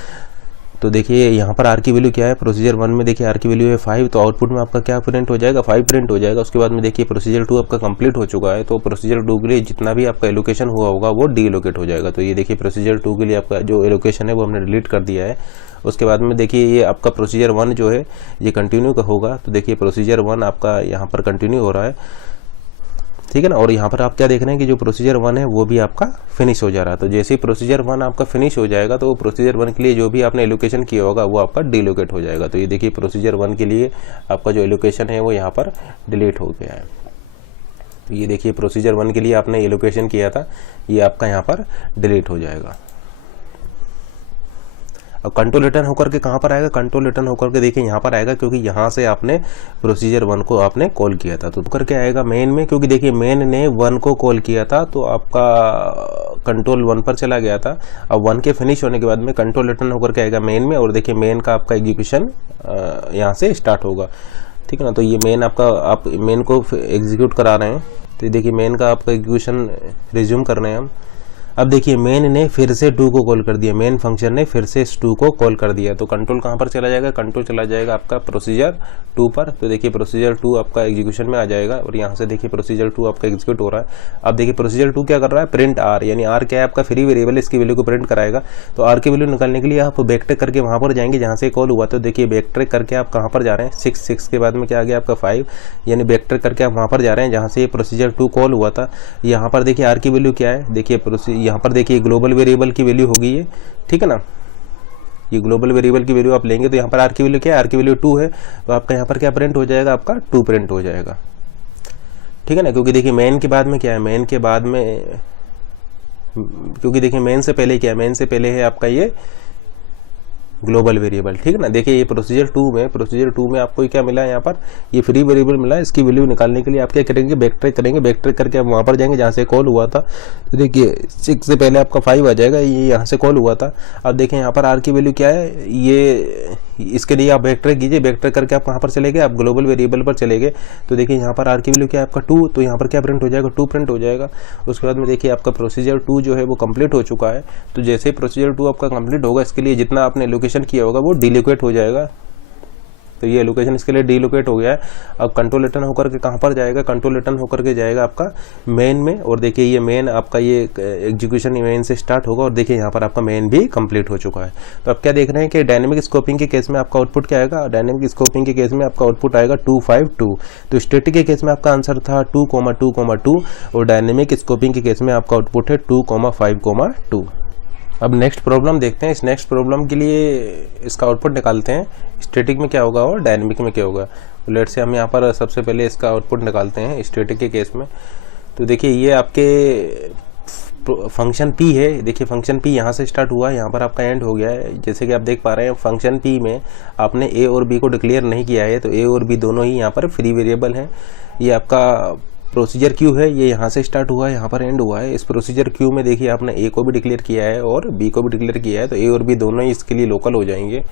तो देखिए यहाँ पर आर की वैल्यू क्या है, प्रोसीजर 1 में देखिए आर की वैल्यू है 5, तो आउटपुट में आपका क्या प्रिंट हो जाएगा, 5 प्रिंट हो जाएगा। उसके बाद में देखिए प्रोसीजर 2 आपका कंप्लीट हो चुका है, तो प्रोसीजर 2 के लिए जितना भी आपका एलोकेशन हुआ होगा वो डी एलोकेट हो जाएगा। तो ये देखिए प्रोसीजर 2 के लिए आपका जो एलोकेशन है वो हमने डिलीट कर दिया है। उसके बाद में देखिए ये आपका प्रोसीजर 1 जो है ये कंटिन्यू का होगा, तो देखिए प्रोसीजर 1 आपका यहाँ पर कंटिन्यू हो रहा है, ठीक है ना। और यहाँ पर आप क्या देख रहे हैं कि जो प्रोसीजर 1 है वो भी आपका फिनिश हो जा रहा है। तो जैसे ही प्रोसीजर 1 आपका फिनिश हो जाएगा तो प्रोसीजर 1 के लिए जो भी आपने एलोकेशन किया होगा वो आपका डिलोकेट हो जाएगा। तो ये देखिए प्रोसीजर 1 के लिए आपका जो एलोकेशन है वो यहाँ पर डिलीट हो गया है। तो ये देखिए प्रोसीजर 1 के लिए आपने एलोकेशन किया था, ये आपका यहाँ पर डिलीट हो जाएगा। अब कंट्रोल रिटर्न होकर के कहाँ पर आएगा, कंट्रोल रिटर्न होकर के देखिए यहाँ पर आएगा, क्योंकि यहाँ से आपने प्रोसीजर 1 को आपने कॉल किया था। तो करके आएगा मेन में, क्योंकि देखिए मेन ने 1 को कॉल किया था तो आपका कंट्रोल 1 पर चला गया था। अब 1 के फिनिश होने के बाद में कंट्रोल रिटर्न होकर के आएगा मेन में, और देखिए मेन का आपका एग्जीक्यूशन यहाँ से स्टार्ट होगा, ठीक है ना। तो ये मेन आपका आप मेन को एग्जीक्यूट करा रहे हैं, तो देखिए मेन का आपका एग्जीक्यूशन रिज्यूम कर रहे हैं हम। अब देखिए मेन ने फिर से 2 को कॉल कर दिया, मेन फंक्शन ने फिर से 2 को कॉल कर दिया। तो कंट्रोल कहाँ पर चला जाएगा, कंट्रोल चला जाएगा आपका प्रोसीजर 2 पर। तो देखिए प्रोसीजर 2 आपका एग्जीक्यूशन में आ जाएगा, और यहाँ से देखिए प्रोसीजर 2 आपका एग्जीक्यूट हो रहा है। अब देखिए प्रोसीजर 2 क्या कर रहा है, प्रिंट आर, यानी आर क्या है आपका फ्री वेरिएबल, इसकी वैल्यू को प्रिंट कराएगा। तो आर की वैल्यू निकालने के लिए आप बैकट्रैक करके वहाँ पर जाएंगे जहाँ से कॉल हुआ। तो देखिए बैकट्रैक करके आप कहाँ पर जा रहे हैं, 6 के बाद में क्या आ गया आपका 5, यानी बैकट्रैक करके आप वहाँ पर जा रहे हैं जहाँ से प्रोसीजर 2 कॉल हुआ था। यहाँ पर देखिए आर की वैल्यू क्या है, देखिए यहाँ पर देखिए ग्लोबल वेरिएबल की वैल्यू होगी ये, ठीक है ना। ये ग्लोबल वेरिएबल की वैल्यू आप लेंगे तो यहाँ पर आर की वैल्यू क्या है, आर की वैल्यू 2 है, तो आपका यहाँ पर क्या प्रिंट हो जाएगा, आपका 2 प्रिंट हो जाएगा, ठीक है ना। क्योंकि देखिए मेन के बाद में क्या है, मेन के बाद में, क्योंकि देखिए मेन से पहले क्या है, मेन से पहले है आपका ये ग्लोबल वेरिएबल, ठीक है ना। देखिए ये प्रोसीजर 2 में आपको क्या मिला है, यहाँ पर ये फ्री वेरिएबल मिला है। इसकी वैल्यू निकालने के लिए आप क्या करेंगे, बैकट्रैक करेंगे, बैकट्रैक करके आप वहाँ पर जाएंगे जहाँ से कॉल हुआ था। तो देखिए 6 से पहले आपका 5 आ जाएगा, ये यहाँ से कॉल हुआ था। अब देखिए यहाँ पर आर की वैल्यू क्या है, ये इसके लिए आप बैकट्रैक कीजिए, बैकट्रैक करके आप कहाँ पर चले गए, आप ग्लोबल वेरिएबल पर चले गए। तो देखिए यहाँ पर आर की वैल्यू क्या है आपका 2, तो यहाँ पर क्या प्रिंट हो जाएगा, 2 प्रिंट हो जाएगा। उसके बाद में देखिए आपका प्रोसीजर 2 जो है वो कंप्लीट हो चुका है। तो जैसे ही प्रोसीजर 2 आपका कंप्लीट होगा, इसके लिए जितना आपने एलोकेशन किया होगा वो डिलोकेट हो जाएगा। तो ये एलोकेशन इसके लिए डिलोकेट हो गया है। अब कंट्रोल रिटर्न होकर के कहाँ पर जाएगा, कंट्रोल रिटर्न होकर के जाएगा आपका मेन में, और देखिए ये मेन आपका ये एग्जीक्यूशन मेन से स्टार्ट होगा, और देखिए यहाँ पर आपका मेन भी कंप्लीट हो चुका है। तो अब क्या देख रहे हैं कि डायनेमिक स्कोपिंग के केस में आपका आउटपुट क्या आएगा, डायनेमिक स्कोपिंग के केस में आपका आउटपुट आएगा 252। तो स्टैटिक के केस में आपका आंसर था 2,2,2, और डायनेमिक स्कोपिंग के केस में आपका आउटपुट है 2,5,2। अब नेक्स्ट प्रॉब्लम देखते हैं। इस नेक्स्ट प्रॉब्लम के लिए इसका आउटपुट निकालते हैं, स्टैटिक में क्या होगा और डायनेमिक में क्या होगा। तो लेट से हम यहाँ पर सबसे पहले इसका आउटपुट निकालते हैं स्टैटिक के केस में। तो देखिए ये आपके फंक्शन p है, देखिए फंक्शन p यहाँ से स्टार्ट हुआ है, यहाँ पर आपका एंड हो गया है। जैसे कि आप देख पा रहे हैं फंक्शन p में आपने a और b को डिक्लेयर नहीं किया है, तो a और b दोनों ही यहाँ पर फ्री वेरिएबल हैं। ये आपका प्रोसीजर क्यू है, ये यहाँ से स्टार्ट हुआ है, यहाँ पर एंड हुआ है। इस प्रोसीजर क्यू में देखिए आपने ए को भी डिक्लेयर किया है और बी को भी डिक्लेयर किया है, तो ए और बी दोनों ही इसके लिए लोकल हो जाएंगे,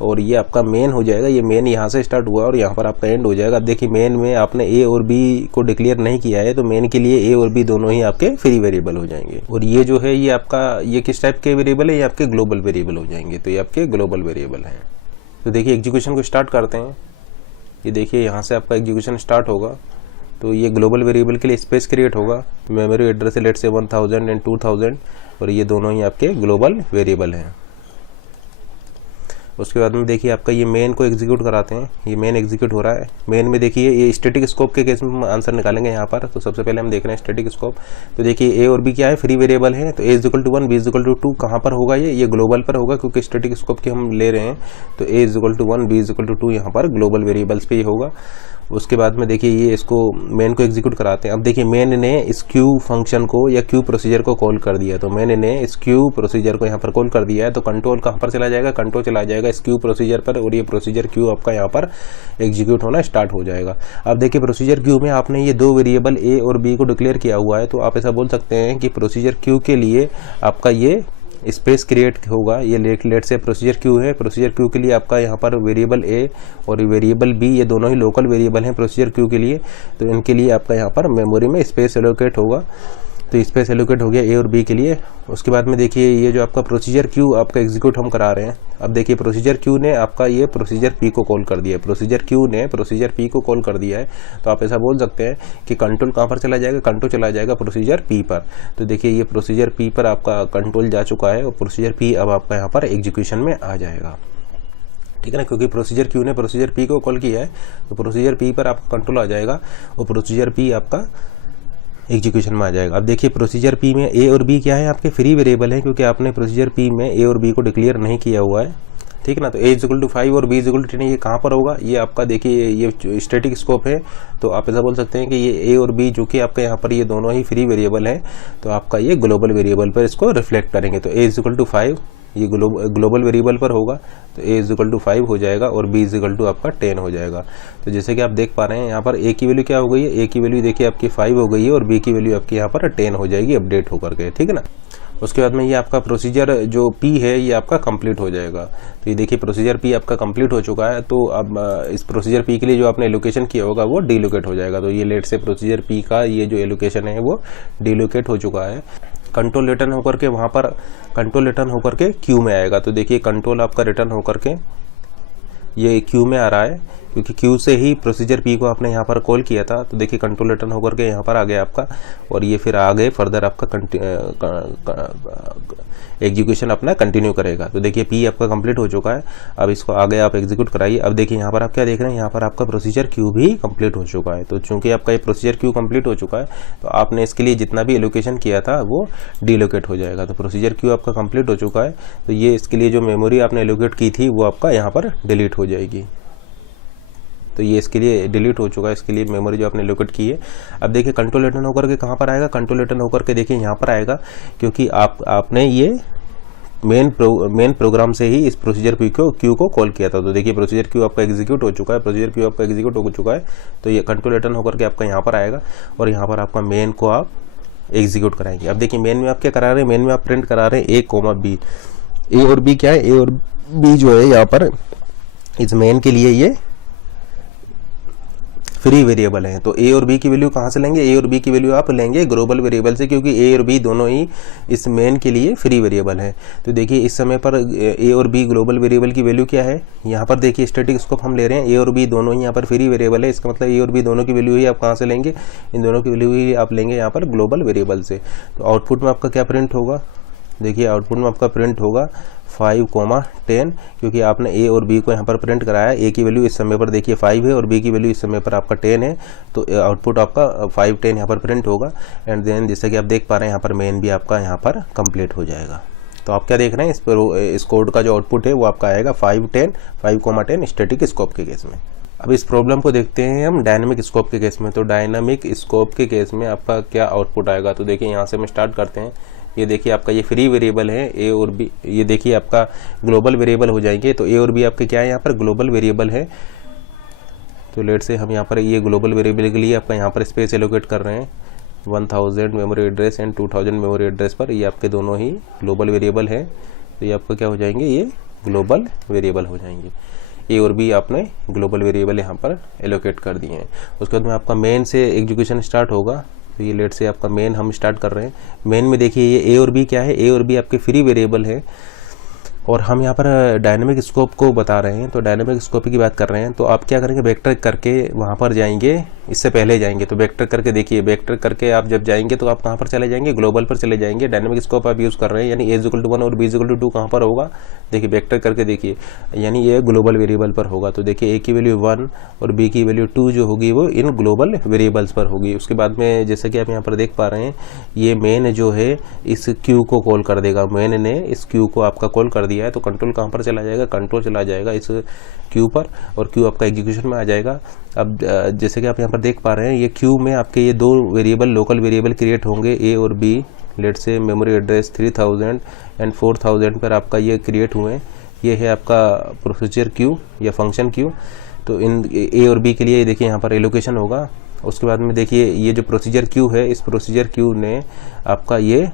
और ये आपका मेन हो जाएगा। ये मेन यहाँ से स्टार्ट हुआ और यहाँ पर आपका एंड हो जाएगा। अब देखिए मेन में आपने ए और बी को डिक्लेयर नहीं किया है, तो मेन के लिए ए और बी दोनों ही आपके फ्री वेरिएबल हो जाएंगे। और ये जो है ये आपका ये किस टाइप के वेरिएबल है, ये आपके ग्लोबल वेरिएबल हो जाएंगे। तो ये आपके ग्लोबल वेरिएबल हैं। तो देखिए एग्जीक्यूशन को स्टार्ट करते हैं। ये देखिए यहाँ से आपका एग्जीक्यूशन स्टार्ट होगा, तो ये ग्लोबल वेरिएबल के लिए स्पेस क्रिएट होगा, मेमोरी एड्रेस लेट से 1000 एंड 2000, और ये दोनों ही आपके ग्लोबल वेरिएबल हैं। उसके बाद में देखिए आपका ये मेन को एग्जीक्यूट कराते हैं। ये मेन एग्जीक्यूट हो रहा है। मेन में देखिए ये स्टैटिक स्कोप के केस में हम आंसर निकालेंगे यहाँ पर। तो सबसे पहले हम देख रहे हैं स्टैटिक स्कोप। तो देखिए ए और बी क्या है, फ्री वेरिएबल है, तो a = 1 b = 2 कहाँ पर होगा, ये ग्लोबल पर होगा, क्योंकि स्टैटिक स्कोप की हम ले रहे हैं। तो a = 1 b = 2 यहाँ पर ग्लोबल वेरिएबल्स पे ही होगा। उसके बाद में देखिए ये इसको मेन को एग्जीक्यूट कराते हैं। अब देखिए मेन ने इस क्यू फंक्शन को या क्यू प्रोसीजर को कॉल कर दिया, तो मेन ने इस क्यू प्रोसीजर को यहाँ पर कॉल कर दिया है। तो कंट्रोल कहाँ पर चला जाएगा, कंट्रोल चला जाएगा इस क्यू प्रोसीजर पर, और ये प्रोसीजर क्यू आपका यहाँ पर एग्जीक्यूट होना स्टार्ट हो जाएगा। अब देखिए प्रोसीजर क्यू में आपने ये दो वेरिएबल ए और बी को डिक्लेयर किया हुआ है, तो आप ऐसा बोल सकते हैं कि प्रोसीजर क्यू के लिए आपका ये स्पेस क्रिएट होगा। ये लेट से प्रोसीजर क्यू है, प्रोसीजर क्यू के लिए आपका यहाँ पर वेरिएबल ए और वेरिएबल बी ये दोनों ही लोकल वेरिएबल हैं प्रोसीजर क्यू के लिए, तो इनके लिए आपका यहाँ पर मेमोरी में स्पेस एलोकेट होगा। तो स्पेस एलोकेट हो गया ए और बी के लिए। उसके बाद में देखिए ये जो आपका प्रोसीजर क्यू आपका एग्जीक्यूट हम करा रहे हैं। अब देखिए प्रोसीजर क्यू ने आपका ये प्रोसीजर पी को कॉल कर दिया है, प्रोसीजर क्यू ने प्रोसीजर पी को कॉल कर दिया है। तो आप ऐसा बोल सकते हैं कि कंट्रोल कहाँ पर चला जाएगा, कंट्रोल चला जाएगा प्रोसीजर पी पर। तो देखिए ये प्रोसीजर पी पर आपका कंट्रोल जा चुका है और प्रोसीजर पी अब आपका यहाँ पर एग्जीक्यूशन में आ जाएगा, ठीक है ना, क्योंकि प्रोसीजर क्यू ने प्रोसीजर पी को कॉल किया है तो प्रोसीजर पी पर आपका कंट्रोल आ जाएगा और प्रोसीजर पी आपका एग्जीक्यूशन में आ जाएगा। अब देखिए प्रोसीजर पी में ए और बी क्या है, आपके फ्री वेरिएबल है, क्योंकि आपने प्रोसीजर पी में ए और बी को डिक्लेयर नहीं किया हुआ है, ठीक है ना। तो ए इज इक्वल टू 5 और बी इज इक्वल टू 10, ये कहाँ पर होगा, ये आपका देखिए ये स्टैटिक स्कोप है। तो आप ऐसा बोल सकते हैं कि ये ए और बी जो कि आपका यहाँ पर ये दोनों ही फ्री वेरिएबल हैं, तो आपका ये ग्लोबल वेरिएबल पर इसको रिफ्लेक्ट करेंगे। तो ए इज इक्वल टू 5 ये ग्लोबल वेरिएबल पर होगा, तो ए इज इक्वल टू 5 हो जाएगा और बी इज इक्वल टू आपका 10 हो जाएगा। तो जैसे कि आप देख पा रहे हैं यहाँ पर ए की वैल्यू क्या हो गई है, ए की वैल्यू देखिए आपकी 5 हो गई है और बी की वैल्यू आपकी यहाँ पर 10 हो जाएगी अपडेट होकर के, ठीक है ना। उसके बाद में ये आपका प्रोसीजर जो पी है ये आपका कंप्लीट हो जाएगा। तो ये देखिए प्रोसीजर पी आपका कंप्लीट हो चुका है। तो अब इस प्रोसीजर पी के लिए जो आपने एलोकेशन किया होगा वो डीलोकेट हो जाएगा। तो ये लेट से प्रोसीजर पी का ये जो एलोकेशन है वो डीलोकेट हो चुका है। कंट्रोल रिटर्न होकर के वहाँ पर कंट्रोल रिटर्न होकर के क्यू में आएगा। तो देखिए कंट्रोल आपका रिटर्न होकर के ये क्यू में आ रहा है, क्योंकि क्यू से ही प्रोसीजर पी को आपने यहाँ पर कॉल किया था। तो देखिए कंट्रोल रिटर्न होकर के यहाँ पर आ गया आपका और ये फिर आगे फर्दर आपका एग्जीक्यूशन अपना कंटिन्यू करेगा। तो देखिए पी आपका कंप्लीट हो चुका है। अब इसको आगे आप एग्जीक्यूट कराइए। अब देखिए यहाँ पर आप क्या देख रहे हैं, यहाँ पर आपका प्रोसीजर क्यू भी कंप्लीट हो चुका है। तो चूंकि आपका ये प्रोसीजर क्यू कंप्लीट हो चुका है तो आपने इसके लिए जितना भी एलोकेशन किया था वो डीलोकेट हो जाएगा। तो प्रोसीजर क्यू आपका कंप्लीट हो चुका है, तो ये इसके लिए जो मेमोरी आपने एलोकेट की थी वो आपका यहाँ पर डिलीट हो जाएगी। तो ये इसके लिए डिलीट हो चुका है, इसके लिए मेमोरी जो आपने लोकेट की है। अब देखिए कंट्रोल रिटर्न होकर के कहाँ पर आएगा, कंट्रोल रिटर्न होकर के देखिए यहाँ पर आएगा, क्योंकि आपने ये मेन प्रोग्राम से ही इस प्रोसीजर क्यू को कॉल किया था। तो देखिए प्रोसीजर क्यू आपका एग्जीक्यूट हो चुका है, प्रोसीजर क्यू आपका एग्जीक्यूट हो चुका है। तो ये कंट्रोल रिटर्न होकर के आपका यहाँ पर आएगा और यहाँ पर आपका मेन को आप एग्जीक्यूट कराएंगे। अब देखिए मेन में आप क्या करा रहे हैं, मेन में आप प्रिंट करा रहे हैं ए कोमा बी। ए और बी क्या है, ए और बी जो है यहाँ पर इस मेन के लिए ये फ्री वेरिएबल है। तो ए और बी की वैल्यू कहाँ से लेंगे, ए और बी की वैल्यू आप लेंगे ग्लोबल वेरिएबल से, क्योंकि ए और बी दोनों ही इस मेन के लिए फ्री वेरिएबल है। तो देखिए इस समय पर ए और बी ग्लोबल वेरिएबल की वैल्यू क्या है, यहाँ पर देखिए स्टैटिक स्कोप हम ले रहे हैं, ए और बी दोनों ही यहाँ पर फ्री वेरिएबल है। इसका मतलब ए और बी दोनों की वैल्यू ही आप कहाँ से लेंगे, इन दोनों की वैल्यू ही आप लेंगे यहाँ पर ग्लोबल वेरिएबल से। तो आउटपुट में आपका क्या प्रिंट होगा, देखिए आउटपुट में आपका प्रिंट होगा 5,10, क्योंकि आपने ए और बी को यहाँ पर प्रिंट कराया। ए की वैल्यू इस समय पर देखिए 5 है और बी की वैल्यू इस समय पर आपका 10 है। तो आउटपुट आपका 5,10 यहाँ पर प्रिंट होगा। एंड देन जैसे कि आप देख पा रहे हैं यहाँ पर मेन भी आपका यहाँ पर कंप्लीट हो जाएगा। तो आप क्या देख रहे हैं, इस कोड का जो आउटपुट है वो आपका आएगा 5,10 स्टैटिक स्कोप के केस में। अब इस प्रॉब्लम को देखते हैं हम डायनामिक स्कोप के केस में। तो डायनामिक स्कोप के केस में आपका क्या आउटपुट आएगा, तो देखिए यहाँ से हम स्टार्ट करते हैं। ये देखिए आपका ये फ्री वेरिएबल है ए और बी, ये देखिए आपका ग्लोबल वेरिएबल हो जाएंगे। तो ए और बी आपके क्या है, यहाँ पर ग्लोबल वेरिएबल है। तो लेट से हम यहाँ पर ये ग्लोबल वेरिएबल के लिए आपका यहाँ पर स्पेस एलोकेट कर रहे हैं 1000 memory address and 2000 memory address पर। ये आपके दोनों ही ग्लोबल वेरिएबल है। तो ये आपका क्या हो जाएंगे, ये ग्लोबल वेरिएबल हो जाएंगे। ए और बी आपने ग्लोबल वेरिएबल यहाँ पर एलोकेट कर दिए हैं। उसके बाद में आपका मेन से एग्जीक्यूशन स्टार्ट होगा। तो ये लेट से आपका मेन हम स्टार्ट कर रहे हैं। मेन में देखिए ये ए और बी क्या है, ए और बी आपके फ्री वेरिएबल है और हम यहाँ पर डायनामिक स्कोप को बता रहे हैं। तो डायनामिक स्कोप की बात कर रहे हैं। तो आप क्या करेंगे, वेक्टर करके वहाँ पर जाएंगे, इससे पहले जाएंगे। तो वेक्टर करके देखिए, वेक्टर करके आप जब जाएंगे तो आप कहाँ पर चले जाएंगे, ग्लोबल पर चले जाएंगे। डायनामिक स्कोप आप यूज़ कर रहे हैं, यानी ए इक्वल टू 1 और बी इक्वल टू 2 कहाँ पर होगा, देखिए वेक्टर करके देखिए, यानी ये ग्लोबल वेरिएबल पर होगा। तो देखिए ए की वैल्यू 1 और बी की वैल्यू 2 जो होगी वो इन ग्लोबल वेरिएबल्स पर होगी। उसके बाद में जैसे कि आप यहाँ पर देख पा रहे हैं, ये मेन जो है इस क्यू को कॉल कर देगा। मेन ने इस क्यू को आपका कॉल कर दिया है। तो कंट्रोल कहाँ पर चला जाएगा, कंट्रोल चला जाएगा इस क्यू पर और क्यू आपका एग्जीक्यूशन में आ जाएगा। अब जैसे कि आप यहाँ पर देख पा रहे हैं, ये क्यू में आपके ये दो वेरिएबल लोकल वेरिएबल क्रिएट होंगे, ए और बी। लेट से मेमोरी एड्रेस 3000 एंड 4000 पर आपका ये क्रिएट हुए। ये है आपका प्रोसीजर क्यू या फंक्शन क्यू। तो इन ए और बी के लिए देखिए यहाँ पर एलोकेशन होगा। उसके बाद में देखिए ये जो प्रोसीजर क्यू है, इस प्रोसीजर क्यू ने आपका ये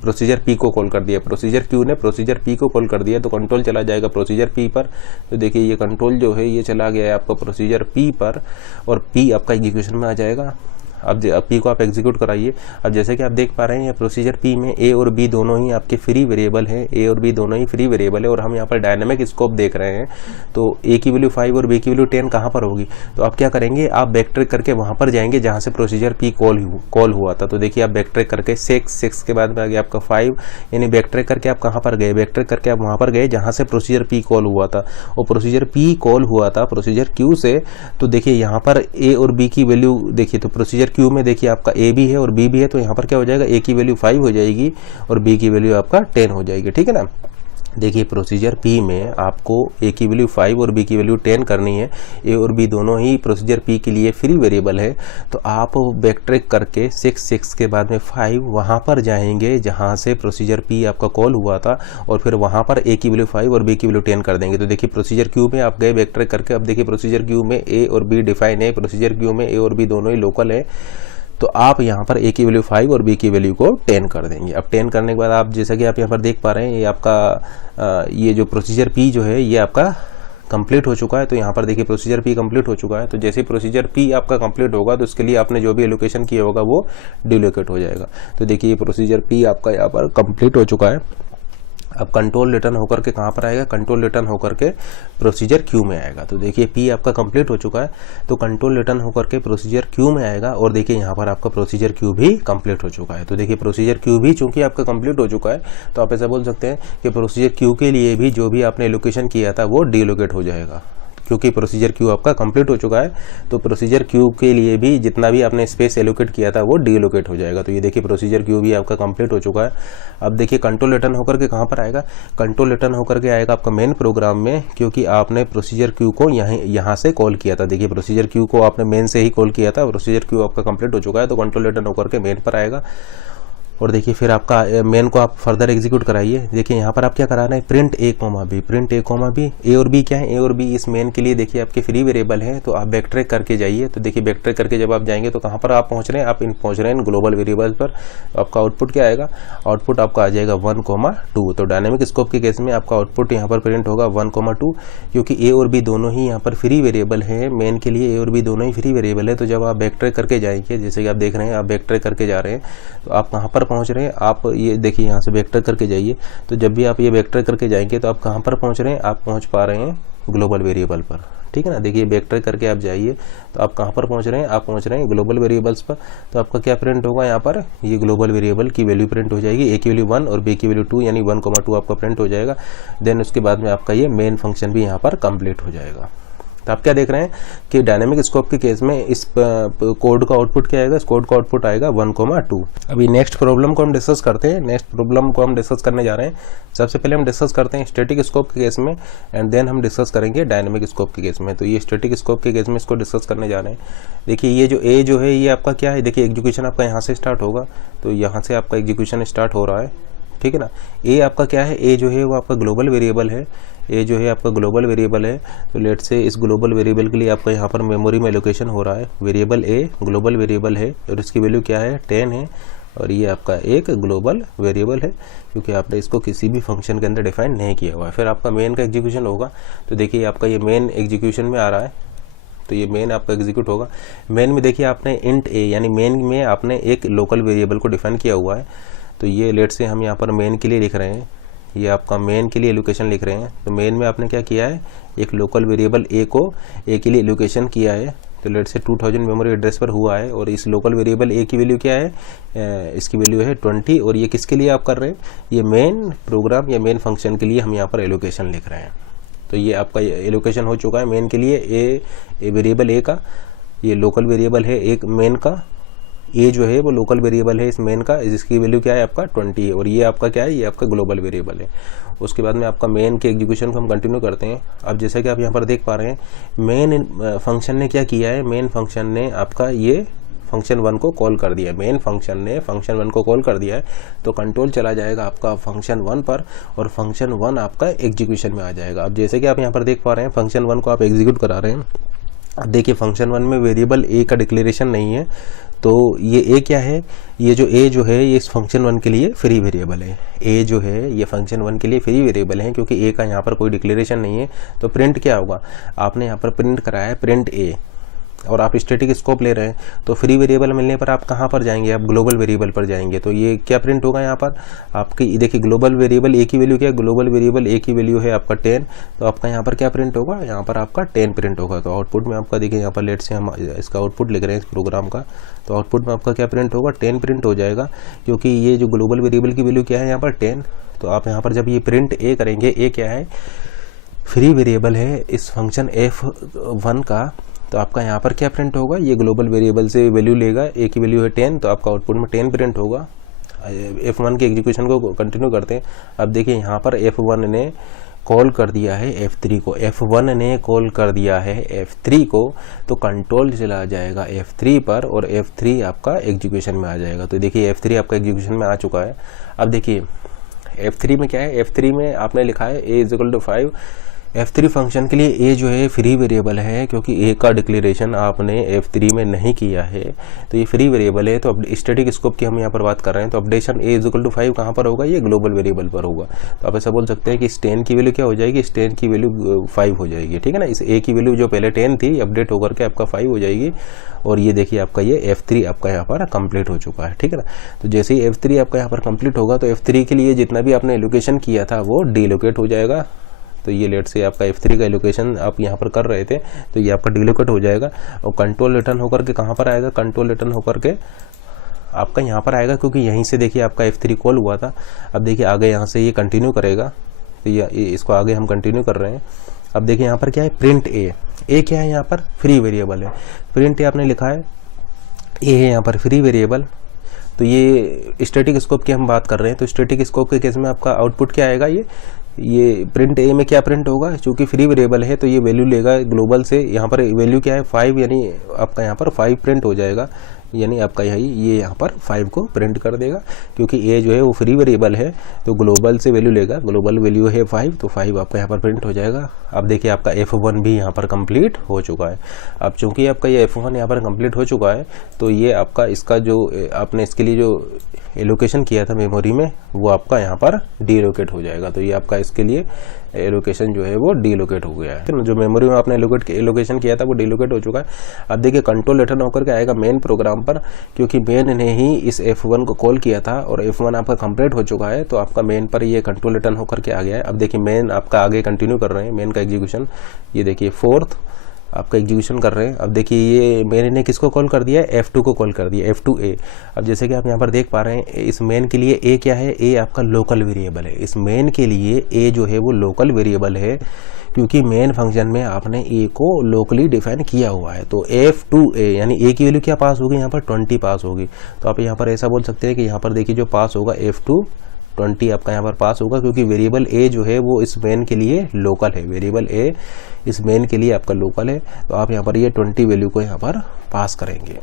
प्रोसीजर पी को कॉल कर दिया। प्रोसीजर क्यू ने प्रोसीजर पी को कॉल कर दिया। तो कंट्रोल चला जाएगा प्रोसीजर पी पर। तो देखिए ये कंट्रोल जो है ये चला गया है आपका प्रोसीजर पी पर और पी आपका एग्जीक्यूशन में आ जाएगा। अब पी को आप एग्जीक्यूट कराइए। अब जैसे कि आप देख पा रहे हैं प्रोसीजर पी में ए और बी दोनों ही आपके फ्री वेरिएबल है, ए और बी दोनों ही फ्री वेरिएबल है और हम यहाँ पर डायनेमिक स्कोप देख रहे हैं। तो ए की वैल्यू 5 और बी की वैल्यू 10 कहाँ पर होगी, तो आप क्या करेंगे, आप बैकट्रैक करके वहाँ पर जाएंगे जहाँ से प्रोसीजर पी कॉल हुआ था। तो देखिए आप बैकट्रैक करके 6 के बाद में आ गया आपका 5, यानी बैकट्रैक करके आप कहाँ पर गए, बैकट्रैक करके आप वहाँ पर गए जहाँ से प्रोसीजर पी कॉल हुआ था। और प्रोसीजर पी कॉल हुआ था प्रोसीजर क्यू से। तो देखिए यहाँ पर ए और बी की वैल्यू देखिए, तो प्रोसीजर क्यू में देखिए आपका ए भी है और बी भी है, तो यहाँ पर क्या हो जाएगा, ए की वैल्यू 5 हो जाएगी और बी की वैल्यू आपका 10 हो जाएगी। ठीक है ना। देखिए प्रोसीजर पी में आपको ए की वैल्यू 5 और बी की वैल्यू 10 करनी है। ए और बी दोनों ही प्रोसीजर पी के लिए फ्री वेरिएबल है। तो आप बैकट्रैक करके 6 के बाद में 5 वहाँ पर जाएंगे जहाँ से प्रोसीजर पी आपका कॉल हुआ था और फिर वहाँ पर ए की वैल्यू 5 और बी की वैल्यू 10 कर देंगे। तो देखिए प्रोसीजर क्यू में आप गए बैकट्रैक करके, अब देखिए प्रोसीजर क्यू में ए और बी डिफाइन है, प्रोसीजर क्यू में ए और बी दोनों ही लोकल है। तो आप यहाँ पर ए की वैल्यू 5 और बी की वैल्यू को 10 कर देंगे। अब 10 करने के बाद आप जैसा कि आप यहाँ पर देख पा रहे हैं, ये आपका ये जो प्रोसीजर पी जो है ये आपका कंप्लीट हो चुका है। तो यहाँ पर देखिए प्रोसीजर पी कंप्लीट हो चुका है। तो जैसे प्रोसीजर पी आपका कंप्लीट होगा तो उसके लिए आपने जो भी एलोकेशन किया होगा वो डिलोकेट हो जाएगा। तो देखिए प्रोसीजर पी आपका यहाँ पर कंप्लीट हो चुका है। अब कंट्रोल रिटर्न होकर के कहाँ पर आएगा, कंट्रोल रिटर्न होकर के प्रोसीजर क्यू में आएगा। तो देखिए पी आपका कंप्लीट हो चुका है, तो कंट्रोल रिटर्न होकर के प्रोसीजर क्यू में आएगा और देखिए यहाँ पर आपका प्रोसीजर क्यू भी कंप्लीट हो चुका है। तो देखिए प्रोसीजर क्यू भी चूंकि आपका कंप्लीट हो चुका है, तो आप ऐसा बोल सकते हैं कि प्रोसीजर क्यू के लिए भी जो भी आपने एलोकेशन किया था वो डीलोकेट हो जाएगा, क्योंकि प्रोसीजर क्यू आपका कंप्लीट हो चुका है। तो प्रोसीजर क्यू के लिए भी जितना भी आपने स्पेस एलोकेट किया था वो डीलोकेट हो जाएगा। तो ये देखिए प्रोसीजर क्यू भी आपका कंप्लीट हो चुका है। अब देखिए कंट्रोल रिटर्न होकर के कहाँ पर आएगा, कंट्रोल रिटर्न होकर के आएगा आपका मेन प्रोग्राम में, क्योंकि आपने प्रोसीजर क्यू को यहाँ से कॉल किया था। देखिए प्रोसीजर क्यू को आपने मेन से ही कॉल किया था, प्रोसीजर क्यू आपका कंप्लीट हो चुका है। तो कंट्रोल रिटर्न होकर के मेन पर आएगा और देखिए फिर आपका मेन को आप फर्दर एग्जीक्यूट कराइए। देखिए यहाँ पर आप क्या करा रहे हैं, प्रिंट ए कोमा बी, प्रिंट ए कोमा बी। ए और बी क्या है, ए और बी इस मेन के लिए देखिए आपके फ्री वेरिएबल हैं। तो आप बैकट्रैक करके जाइए। तो देखिए बैकट्रैक करके जब आप जाएंगे तो कहाँ पर आप पहुँच रहे हैं, आप पहुँच रहे हैं ग्लोबल वेरिएबल पर। आपका आउटपुट क्या आएगा, आउटपुट आपका आ जाएगा 1,2। तो डायनेमिक स्कोप के केस में आपका आउटपुट यहाँ पर प्रिंट होगा 1,2, क्योंकि ए और बी दोनों ही यहाँ पर फ्री वेरिएबल है। मेन के लिए ए और बी दोनों ही फ्री वेरिएबल है। तो जब आप बैकट्रैक करके जाएंगे, जैसे कि आप देख रहे हैं आप बैकट्रैक करके जा रहे हैं, तो आप कहाँ पर पहुँच रहे हैं, आप ये देखिए यहाँ से बैकट्रैक करके जाइए। तो जब भी आप ये बैकट्रैक करके जाएंगे तो आप कहाँ पर पहुँच रहे हैं, आप पहुँच पा रहे हैं ग्लोबल वेरिएबल पर। ठीक है ना। देखिए बैकट्रैक करके आप जाइए तो आप कहाँ पर पहुँच रहे हैं, आप पहुँच रहे हैं ग्लोबल वेरिएबल्स पर। तो आपका क्या प्रिंट होगा, यहाँ पर ये ग्लोबल वेरिएबल की वैल्यू प्रिंट हो जाएगी। ए की वैल्यू 1 और बी की वैल्यू 2, यानी 1,2 आपका प्रिंट हो जाएगा। देन उसके बाद में आपका ये मेन फंक्शन भी यहाँ पर कंप्लीट हो जाएगा। तो आप क्या देख रहे हैं कि डायनेमिक स्कोप के केस में इस कोड का आउटपुट क्या आएगा, इस कोड का आउटपुट आएगा 1,2। अभी नेक्स्ट प्रॉब्लम को हम डिस्कस करते हैं। नेक्स्ट प्रॉब्लम को हम डिस्कस करने जा रहे हैं। सबसे पहले हम डिस्कस करते हैं स्टैटिक स्कोप के केस में एंड देन हम डिस्कस करेंगे डायनेमिक स्कोप के केस में। तो ये स्टैटिक स्कोप के केस में इसको डिस्कस करने जा रहे हैं। देखिए ये जो ए जो है ये आपका क्या है, देखिए एग्जीक्यूशन आपका यहाँ से स्टार्ट होगा। तो यहाँ से आपका एग्जीक्यूशन स्टार्ट हो रहा है। ठीक है ना। ए आपका क्या है, ए जो है वो आपका ग्लोबल वेरिएबल है। ए जो है आपका ग्लोबल वेरिएबल है। तो लेट से इस ग्लोबल वेरिएबल के लिए आपका यहाँ पर मेमोरी में एलोकेशन हो रहा है। वेरिएबल ए ग्लोबल वेरिएबल है और इसकी वैल्यू क्या है, 10 है। और ये आपका एक ग्लोबल वेरिएबल है क्योंकि आपने इसको किसी भी फंक्शन के अंदर डिफाइन नहीं किया हुआ है। फिर आपका मेन का एग्जीक्यूशन होगा। तो देखिए आपका ये मेन एग्जीक्यूशन में आ रहा है। तो ये मेन आपका एग्जीक्यूट होगा। मेन में देखिए आपने इंट ए यानी मेन में आपने एक लोकल वेरिएबल को डिफाइन किया हुआ है। तो ये लेट से हम यहाँ पर मेन के लिए लिख रहे हैं, ये आपका मेन के लिए एलोकेशन लिख रहे हैं। तो मेन में आपने क्या किया है, एक लोकल वेरिएबल ए को ए के लिए एलोकेशन किया है। तो लेट से 2000 मेमोरी एड्रेस पर हुआ है और इस लोकल वेरिएबल ए की वैल्यू क्या है, इसकी वैल्यू है 20। और ये किसके लिए आप कर रहे हैं, ये मेन प्रोग्राम या मेन फंक्शन के लिए हम यहाँ पर एलोकेशन लिख रहे हैं। तो ये आपका एलोकेशन हो चुका है मेन के लिए ए वेरिएबल ए का। ये लोकल वेरिएबल है एक मेन का, ये जो है वो लोकल वेरिएबल है इस मेन का, जिसकी वैल्यू क्या है आपका 20 है। और ये आपका क्या है, ये आपका ग्लोबल वेरिएबल है। उसके बाद में आपका मेन के एग्जीक्यूशन को हम कंटिन्यू करते हैं। अब जैसा कि आप यहाँ पर देख पा रहे हैं, मेन फंक्शन ने क्या किया है, मेन फंक्शन ने आपका ये फंक्शन 1 को कॉल कर दिया है। मेन फंक्शन ने फंक्शन 1 को कॉल कर दिया है। तो कंट्रोल चला जाएगा आपका फंक्शन 1 पर और फंक्शन 1 आपका एग्जीक्यूशन में आ जाएगा। अब जैसे कि आप यहाँ पर देख पा रहे हैं, फंक्शन 1 को आप एग्जीक्यूट करा रहे हैं। अब देखिए फंक्शन 1 में वेरिएबल ए का डिक्लेरेशन नहीं है। तो ये ए क्या है, ये जो ए जो है ये इस फंक्शन 1 के लिए फ्री वेरिएबल है। ए जो है ये फंक्शन 1 के लिए फ्री वेरिएबल है क्योंकि ए का यहाँ पर कोई डिक्लेरेशन नहीं है। तो प्रिंट क्या होगा, आपने यहाँ पर प्रिंट कराया है प्रिंट ए। और आप स्टैटिक स्कोप ले रहे हैं, तो फ्री वेरिएबल मिलने पर आप कहाँ पर जाएंगे, आप ग्लोबल वेरिएबल पर जाएंगे। तो ये क्या प्रिंट होगा यहाँ पर आपकी, देखिए ग्लोबल वेरिएबल ए की वैल्यू क्या है, ग्लोबल वेरिएबल ए की वैल्यू है आपका 10, तो आपका यहाँ पर क्या प्रिंट होगा, यहाँ पर आपका 10 प्रिंट होगा। तो आउटपुट में आपका देखिए यहाँ पर लेट से हम इसका आउटपुट लिख रहे हैं इस प्रोग्राम का, तो आउटपुट में आपका क्या प्रिंट होगा, 10 प्रिंट हो जाएगा, क्योंकि ये जो ग्लोबल वेरिएबल की वैल्यू क्या है यहाँ पर 10। तो आप यहाँ पर जब ये प्रिंट ए करेंगे, ए क्या है, फ्री वेरिएबल है इस फंक्शन f1 का, तो आपका यहाँ पर क्या प्रिंट होगा, ये ग्लोबल वेरिएबल से वैल्यू लेगा, ए की वैल्यू है 10, तो आपका आउटपुट में 10 प्रिंट होगा। f1 के एग्जीक्यूशन को कंटिन्यू करते हैं। अब देखिए यहाँ पर f1 ने कॉल कर दिया है f3 को, f1 ने कॉल कर दिया है f3 को, तो कंट्रोल चला जाएगा f3 पर और f3 आपका एग्जीक्यूशन में आ जाएगा। तो देखिए f3 आपका एग्जीक्यूशन में आ चुका है। अब देखिए f3 में क्या है, f3 में आपने लिखा है a = 5। f3 फंक्शन के लिए a जो है फ्री वेरिएबल है, क्योंकि a का डिक्लेरेशन आपने f3 में नहीं किया है, तो ये फ्री वेरिएबल है। तो अब स्टैटिक स्कोप की हम यहाँ पर बात कर रहे हैं, तो अपडेशन a = 5 कहाँ पर होगा, ये ग्लोबल वेरिएबल पर होगा। तो आप ऐसा बोल सकते हैं कि इस 10 की वैल्यू क्या हो जाएगी, इस 10 की वैल्यू 5 हो जाएगी, ठीक है ना। इस a की वैल्यू जो पहले 10 थी अपडेट होकर के आपका 5 हो जाएगी। और ये देखिए आपका ये f3 आपका यहाँ पर कंप्लीट हो चुका है, ठीक है ना। तो जैसे ही f3 आपका यहाँ पर कंप्लीट होगा, तो f3 के लिए जितना भी आपने एलोकेशन किया था वो डीलोकेट हो जाएगा। तो ये लेट से आपका f3 का एलोकेशन आप यहाँ पर कर रहे थे, तो ये आपका डीलोकेट हो जाएगा और कंट्रोल रिटर्न होकर के कहाँ पर आएगा, कंट्रोल रिटर्न होकर के आपका यहाँ पर आएगा, क्योंकि यहीं से देखिए आपका f3 कॉल हुआ था। अब देखिए आगे यहाँ से ये कंटिन्यू करेगा, तो ये इसको आगे हम कंटिन्यू कर रहे हैं। अब देखिए यहाँ पर क्या है, प्रिंट ए क्या है, यहाँ पर फ्री वेरिएबल है, प्रिंट ए आपने लिखा है, ए है यहाँ पर फ्री वेरिएबल। तो ये स्टैटिक स्कोप की हम बात कर रहे हैं, तो स्टैटिक स्कोप के केस में आपका आउटपुट क्या आएगा, ये प्रिंट ए में क्या प्रिंट होगा, क्योंकि फ्री वेरिएबल है तो ये वैल्यू लेगा ग्लोबल से। यहाँ पर वैल्यू क्या है 5, यानी आपका यहाँ पर 5 प्रिंट हो जाएगा, यानी आपका ये यहाँ पर 5 को प्रिंट कर देगा, क्योंकि ए जो है वो फ्री वेरिएबल है तो ग्लोबल से वैल्यू लेगा, ग्लोबल वैल्यू है 5, तो 5 आपका यहाँ पर प्रिंट हो जाएगा। अब देखिए आपका f1 भी यहाँ पर कंप्लीट हो चुका है। अब चूंकि आपका ये f1 यहाँ पर कंप्लीट हो चुका है, तो ये आपका इसका जो आपने इसके लिए जो एलोकेशन किया था मेमोरी में, वो आपका यहाँ पर डीलोकेट हो जाएगा। तो ये आपका इसके लिए एलोकेशन जो है वो डीलोकेट हो गया है, जो मेमोरी में आपने एलोकेशन किया था वो डीलोकेट हो चुका है। अब देखिए कंट्रोल रिटर्न होकर के आएगा मेन प्रोग्राम पर, क्योंकि मेन ने ही इस f1 को कॉल किया था और f1 आपका कंप्लीट हो चुका है, तो आपका मेन पर ये कंट्रोल रिटर्न होकर के आ गया है। अब देखिए मेन आपका आगे कंटिन्यू कर रहे हैं, मेन का एग्जीक्यूशन, ये देखिए 4th आपका एग्जीक्यूशन कर रहे हैं। अब देखिए ये मेन ने किसको कॉल कर दिया है, f2 को कॉल कर दिया, f2a। अब जैसे कि आप यहाँ पर देख पा रहे हैं, इस मेन के लिए a क्या है, a आपका लोकल वेरिएबल है। इस मेन के लिए a जो है वो लोकल वेरिएबल है, क्योंकि मेन फंक्शन में आपने a को लोकली डिफाइन किया हुआ है। तो f2a यानी a की वैल्यू क्या पास होगी, यहाँ पर 20 पास होगी। तो आप यहाँ पर ऐसा बोल सकते हैं कि यहाँ पर देखिए जो पास होगा f2 20 आपका यहाँ पर पास होगा, क्योंकि वेरिएबल a जो है वो इस मेन के लिए लोकल है, वेरिएबल a इस मेन के लिए आपका लोकल है। तो आप यहाँ पर ये 20 वैल्यू को यहाँ पर पास करेंगे।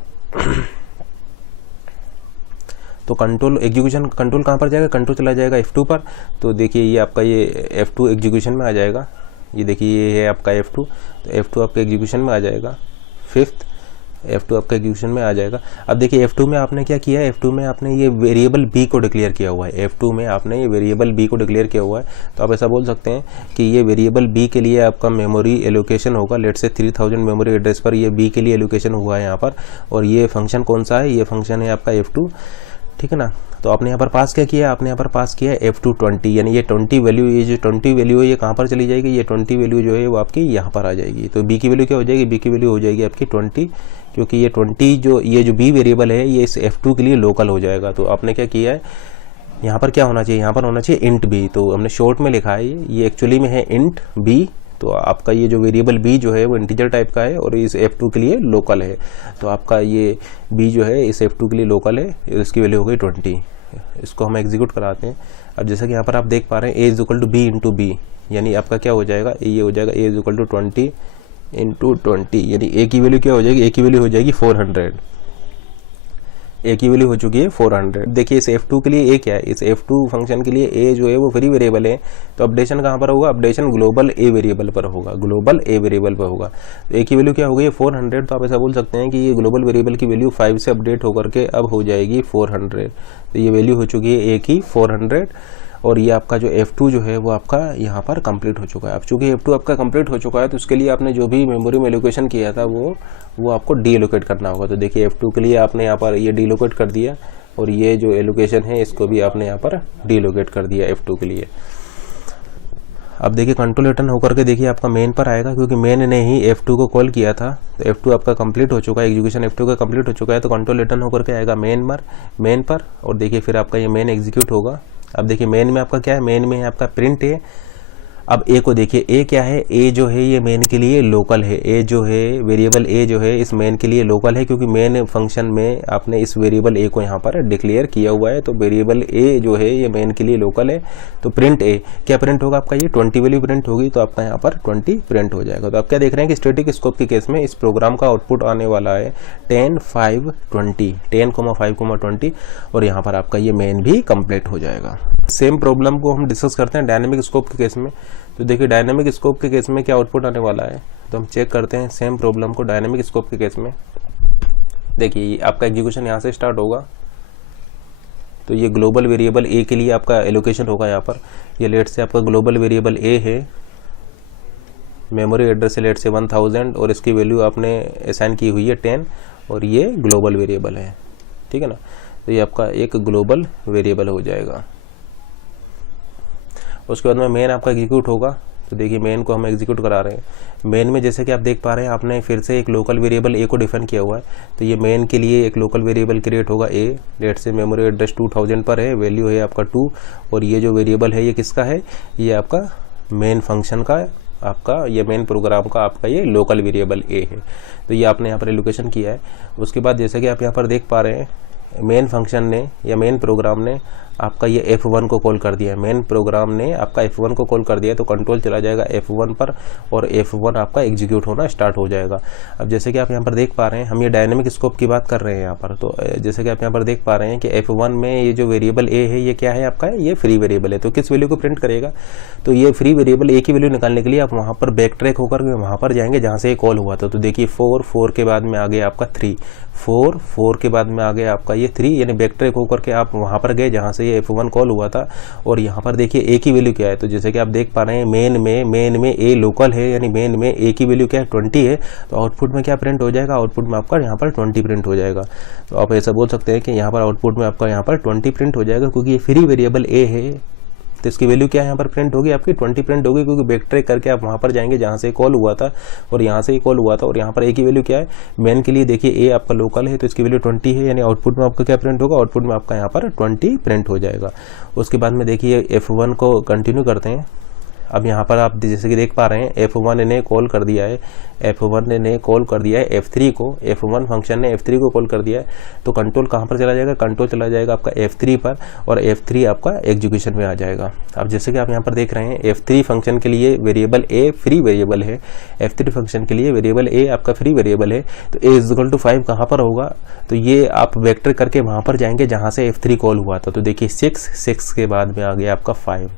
तो कंट्रोल एग्जीक्यूशन, कंट्रोल कहाँ पर जाएगा, कंट्रोल चला जाएगा f2 पर। तो देखिए ये आपका ये f2 एग्जीक्यूशन में आ जाएगा, ये देखिए ये है आपका f2, तो f2 आपका एग्जीक्यूशन में आ जाएगा, 5th f2 आपका एग्जीक्यूशन में आ जाएगा। अब देखिए f2 में आपने क्या किया है, f2 में आपने ये वेरिएबल b को डिक्लेयर किया हुआ है, f2 में आपने ये वेरिएबल b को डिक्लेयर किया हुआ है। तो आप ऐसा बोल सकते हैं कि ये वेरिएबल b के लिए आपका मेमोरी एलोकेशन होगा, लेट से 3000 मेमोरी एड्रेस पर ये b के लिए एलोकेशन हुआ है यहाँ पर। और ये फंक्शन कौन सा है, ये फंक्शन है आपका f2, ठीक है ना। तो आपने यहाँ पर पास क्या किया, आपने यहाँ पर पास किया है f2 20, यानी ये 20 वैल्यू, ये जो 20 वैल्यू है ये कहाँ पर चली जाएगी, ये 20 वैल्यू जो है वो आपकी यहाँ पर आ जाएगी। तो b की वैल्यू क्या हो जाएगी, b की वैल्यू हो जाएगी आपकी 20, क्योंकि ये 20 जो ये जो b वेरिएबल है ये इस f2 के लिए लोकल हो जाएगा। तो आपने क्या किया है, यहाँ पर क्या होना चाहिए, यहाँ पर होना चाहिए int b, तो हमने शॉर्ट में लिखा है, ये एक्चुअली में है int b। तो आपका ये जो वेरिएबल b जो है वो इंटीजर टाइप का है और इस f2 के लिए लोकल है। तो आपका ये b जो है इस f2 के लिए लोकल है, इसकी वैल्यू हो गई 20। इसको हम एग्जीक्यूट कराते हैं। अब जैसा कि यहाँ पर आप देख पा रहे हैं a = b × b, यानी आपका क्या हो जाएगा, ये हो जाएगा a = 20 × 20, यानी a की वैल्यू क्या हो जाएगी, a की वैल्यू हो जाएगी 400, a की वैल्यू हो चुकी है 400। देखिए इस f2 के लिए a क्या है, इस f2 फंक्शन के लिए a जो है वो फ्री वेरिएबल है, तो अपडेशन कहाँ पर होगा, अपडेशन ग्लोबल a वेरिएबल पर होगा, ग्लोबल a वेरिएबल पर होगा। तो a की वैल्यू क्या हो गई है 400। तो आप ऐसा बोल सकते हैं कि ये ग्लोबल वेरिएबल की वैल्यू 5 से अपडेट होकर के अब हो जाएगी 400। तो ये वैल्यू हो चुकी है a की 400। और ये आपका जो F2 जो है वो आपका यहाँ पर कंप्लीट हो चुका है। अब चूँकि F2 आपका कंप्लीट हो चुका है तो उसके लिए आपने जो भी मेमोरी में एलोकेशन किया था वो आपको डी एलोकेट करना होगा। तो देखिए F2 के लिए आपने यहाँ पर ये डी एलोकेट कर दिया और ये जो एलोकेशन है इसको भी आपने यहाँ पर डी एलोकेट कर दिया F2 के लिए। अब देखिए कंट्रोल रिटर्न होकर के देखिए आपका मेन पर आएगा, क्योंकि मेन ने ही F2 को कॉल किया था। तो F2 आपका कंप्लीट हो चुका है, एग्जीक्यूशन F2 का कंप्लीट हो चुका है। तो कंट्रोल रिटर्न होकर के आएगा मेन पर और देखिए फिर आपका ये मेन एग्जीक्यूट होगा। अब देखिए मेन में आपका क्या है, मेन में है आपका प्रिंट है। अब ए को देखिए, ए क्या है, ए जो है ये मेन के लिए लोकल है। ए जो है वेरिएबल ए जो है इस मेन के लिए लोकल है, क्योंकि मेन फंक्शन में आपने इस वेरिएबल ए को यहाँ पर डिक्लेयर किया हुआ है। तो वेरिएबल ए जो है ये मेन के लिए लोकल है। तो प्रिंट ए क्या प्रिंट होगा आपका, ये 20 वैल्यू प्रिंट होगी। तो आपका यहाँ पर 20 प्रिंट हो जाएगा। तो आप क्या देख रहे हैं कि स्टैटिक स्कोप के केस में इस प्रोग्राम का आउटपुट आने वाला है 10, 5, 20, 10, 5, 20 और यहाँ पर आपका ये मेन भी कंप्लीट हो जाएगा। सेम प्रॉब्लम को हम डिस्कस करते हैं डायनेमिक स्कोप के केस में। तो देखिए डायनेमिक स्कोप के केस में क्या आउटपुट आने वाला है, तो हम चेक करते हैं सेम प्रॉब्लम को डायनेमिक स्कोप के केस में। देखिए आपका एग्जीक्यूशन यहाँ से स्टार्ट होगा। तो ये ग्लोबल वेरिएबल ए के लिए आपका एलोकेशन होगा। यहाँ पर ये लेट से आपका ग्लोबल वेरिएबल ए है, मेमोरी एड्रेस लेट से 1000 और इसकी वैल्यू आपने असाइन की हुई है 10 और ये ग्लोबल वेरिएबल है, ठीक है ना। तो ये आपका एक ग्लोबल वेरिएबल हो जाएगा। उसके बाद में मेन आपका एग्जीक्यूट होगा। तो देखिए मेन को हम एग्जीक्यूट करा रहे हैं। मेन में जैसे कि आप देख पा रहे हैं आपने फिर से एक लोकल वेरिएबल ए को डिफाइन किया हुआ है। तो ये मेन के लिए एक लोकल वेरिएबल क्रिएट होगा ए, लेट से मेमोरी एड्रेस 2000 पर है, वैल्यू है आपका 2 और ये जो वेरिएबल है ये किसका है, ये आपका मेन फंक्शन का, आपका ये मेन प्रोग्राम का आपका ये लोकल वेरिएबल ए है। तो ये आपने यहाँ पर एलोकेशन किया है। उसके बाद जैसे कि आप यहाँ पर देख पा रहे हैं मेन फंक्शन ने या मेन प्रोग्राम ने आपका ये F1 को कॉल कर दिया है। मेन प्रोग्राम ने आपका F1 को कॉल कर दिया है। तो कंट्रोल चला जाएगा F1 पर और F1 आपका एग्जीक्यूट होना स्टार्ट हो जाएगा। अब जैसे कि आप यहाँ पर देख पा रहे हैं हम ये डायनेमिक स्कोप की बात कर रहे हैं यहाँ पर। तो जैसे कि आप यहाँ पर देख पा रहे हैं कि F1 में ये जो वेरिएबल ए है ये क्या है आपका, ये फ्री वेरिएबल है। तो किस वैल्यू को प्रिंट करेगा, तो ये फ्री वेरिएबल ए की वैल्यू निकालने के लिए आप वहाँ पर बैक ट्रैक होकर वहाँ पर जाएंगे जहाँ से ये कॉल हुआ था। तो देखिए 4 के बाद में आ गया आपका 3, 4 के बाद में आ गया आपका ये 3, यानी बैक ट्रैक होकर के आप वहाँ पर गए जहाँ से ये F1 कॉल हुआ था। और यहाँ पर देखिए ए की वैल्यू क्या है, तो जैसे कि आप देख पा रहे हैं मेन में ए लोकल है, यानी मेन में ए की वैल्यू क्या है 20 है। तो आउटपुट में क्या प्रिंट हो जाएगा, आउटपुट में आपका यहाँ पर 20 प्रिंट हो जाएगा। तो आप ऐसा बोल सकते हैं कि यहाँ पर आउटपुट में आपका यहाँ पर 20 प्रिंट हो जाएगा, क्योंकि ये फ्री वेरिएबल ए है। तो इसकी वैल्यू क्या है यहाँ पर प्रिंट होगी आपकी 20 प्रिंट होगी, क्योंकि बैक ट्रैक करके आप वहाँ पर जाएंगे जहाँ से कॉल हुआ था और यहाँ से ही कॉल हुआ था। और यहाँ पर ए की वैल्यू क्या है, मेन के लिए देखिए ए आपका लोकल है तो इसकी वैल्यू 20 है, यानी आउटपुट में आपका क्या प्रिंट होगा, आउटपुट में आपका यहाँ पर 20 प्रिंट हो जाएगा। उसके बाद में देखिए F1 को कंटिन्यू करते हैं। अब यहाँ पर आप जैसे कि देख पा रहे हैं F1 ने कॉल कर दिया है, F1 ने कॉल कर दिया है F3 को, F1 फंक्शन ने F3 को कॉल कर दिया है। तो कंट्रोल कहाँ पर चला जाएगा, कंट्रोल चला जाएगा आपका F3 पर और F3 आपका एग्जीक्यूशन में आ जाएगा। अब जैसे कि आप यहाँ पर देख रहे हैं F3 फंक्शन के लिए वेरिएबल ए फ्री वेरिएबल है, F3 फंक्शन के लिए वेरिएबल ए आपका फ्री वेरिएबल है। तो a = 5 कहाँ पर होगा, तो ये आप वेक्टर करके वहाँ पर जाएंगे जहाँ से F3 कॉल हुआ था। तो देखिए 6 के बाद में आ गया आपका 5,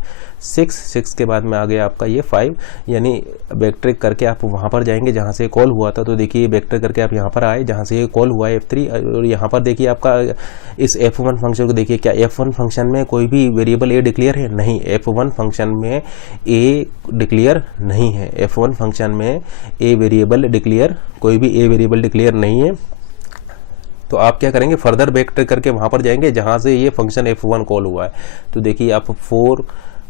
6 के बाद में आ गया आपका ये 5, यानी वेक्टर करके आप वहाँ पर जाएंगे जहाँ से कॉल हुआ था। तो देखिए वेक्टर करके आप यहाँ पर आए जहाँ से ये कॉल हुआ है F3 और यहाँ पर देखिए आपका इस F1 फंक्शन को देखिए, क्या F1 फंक्शन में कोई भी वेरिएबल ए डिक्लेयर है, नहीं, F1 फंक्शन में ए डिक्लेयर नहीं है। F1 फंक्शन में ए वेरिएबल डिक्लेयर, कोई भी ए वेरिएबल डिक्लेयर नहीं है। तो आप क्या करेंगे, फर्दर बैक ट्रैक करके वहाँ पर जाएंगे जहाँ से ये फंक्शन F1 कॉल हुआ है। तो देखिए आप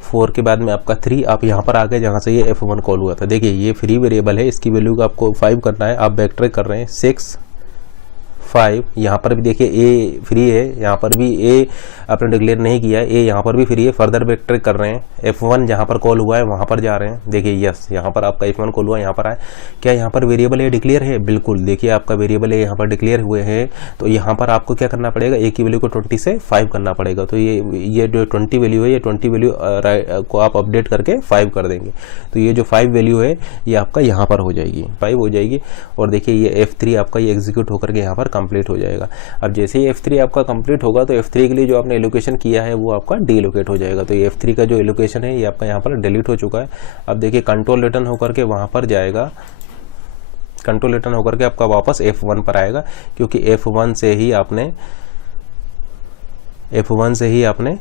4 के बाद में आपका 3, आप यहाँ पर आ गए जहाँ से ये F1 कॉल हुआ था। देखिए ये फ्री वेरिएबल है, इसकी वैल्यू को आपको 5 करना है। आप बैक ट्रैक कर रहे हैं 6, 5, यहाँ पर भी देखिए ए फ्री है, यहाँ पर भी ए आपने डिक्लेयर नहीं किया है, ए यहाँ पर भी फ्री है। फर्दर बैक ट्रैक कर रहे हैं, F1 जहाँ पर कॉल हुआ है वहाँ पर जा रहे हैं। देखिए यस, यहाँ पर आपका F1 कॉल हुआ है, यहाँ पर आए, क्या यहाँ पर वेरिएबल ए डिक्लेयर है, बिल्कुल। देखिए आपका वेरिएबल ए यहाँ पर डिक्लेयर हुए हैं। तो यहाँ पर आपको क्या करना पड़ेगा, ए की वैल्यू को 20 से 5 करना पड़ेगा। तो ये जो 20 वैल्यू है, ये 20 वैल्यू को आप अपडेट करके 5 कर देंगे। तो ये जो 5 वैल्यू है ये आपका यहाँ पर हो जाएगी, 5 हो जाएगी। और देखिए ये F3 आपका ये एग्जीक्यूट होकर के यहाँ पर कंप्लीट हो जाएगा। अब जैसे ही F3 आपका कंप्लीट होगा तो F3 के लिए जो आपने एलोकेशन किया है वो आपका डीलोकेट हो जाएगा। तो ये F3 का जो एलोकेशन है ये आपका यहाँ पर डिलीट हो चुका है। अब देखिए कंट्रोल रिटर्न होकर के वहाँ पर जाएगा, कंट्रोल रिटर्न होकर के आपका वापस F1 पर आएगा, क्योंकि F1 से ही आपने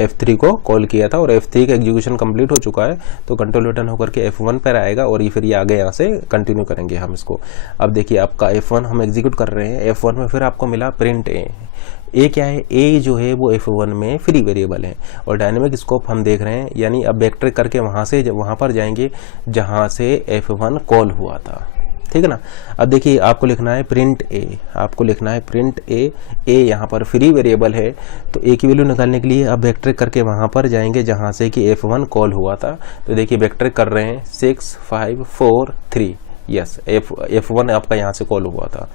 F3 को कॉल किया था और F3 का एग्जीक्यूशन कंप्लीट हो चुका है, तो कंट्रोल रिटर्न होकर के F1 पर आएगा और ये फिर ये आगे यहाँ से कंटिन्यू करेंगे हम इसको। अब देखिए आपका F1 हम एग्जीक्यूट कर रहे हैं, F1 में फिर आपको मिला प्रिंट ए क्या है, ए जो है वो F1 में फ्री वेरिएबल है और डायनेमिक स्कोप हम देख रहे हैं, यानी अब बैकट्रैक करके वहाँ से वहाँ पर जाएंगे जहाँ से F1 कॉल हुआ था, ठीक है ना। अब देखिए आपको लिखना है प्रिंट ए, आपको लिखना है प्रिंट ए, ए यहाँ पर फ्री वेरिएबल है, तो ए की वैल्यू निकालने के लिए अब बैकट्रैक करके वहाँ पर जाएंगे जहाँ से कि F1 कॉल हुआ था। तो देखिए बैकट्रैक कर रहे हैं 6 5 4 3, यस F1 आपका यहाँ से कॉल हुआ था,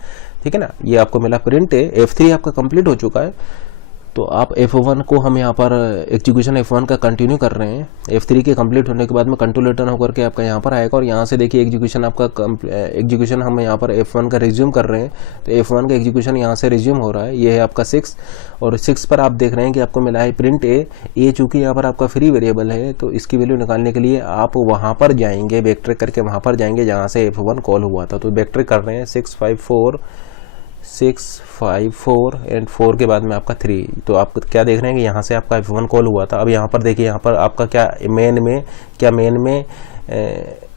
ठीक है ना। ये आपको मिला प्रिंट ए, F3 आपका कंप्लीट हो चुका है, तो आप F1 को हम यहाँ पर एग्जीक्यूशन F1 का कंटिन्यू कर रहे हैं। F3 के कंप्लीट होने के बाद में कंट्रोल रिटर्न होकर के आपका यहाँ पर आएगा और यहाँ से देखिए एग्जीक्यूशन आपका एग्जीक्यूशन हम यहाँ पर F1 का रिज्यूम कर रहे हैं, तो F1 का एग्जीक्यूशन यहाँ से रिज्यूम हो रहा है। ये है आपका 6 और 6 पर आप देख रहे हैं कि आपको मिला है प्रिंट ए, चूँकि यहाँ पर आपका फ्री वेरिएबल है, तो इसकी वैल्यू निकालने के लिए आप वहाँ पर जाएंगे, बैकट्रैक करके वहाँ पर जाएंगे जहाँ से F1 कॉल हुआ था। तो बैकट्रैक कर रहे हैं 6 5 4 एंड 4 के बाद में आपका 3, तो आप क्या देख रहे हैं कि यहाँ से आपका F1 कॉल हुआ था। अब यहाँ पर देखिए, यहाँ पर आपका क्या मेन में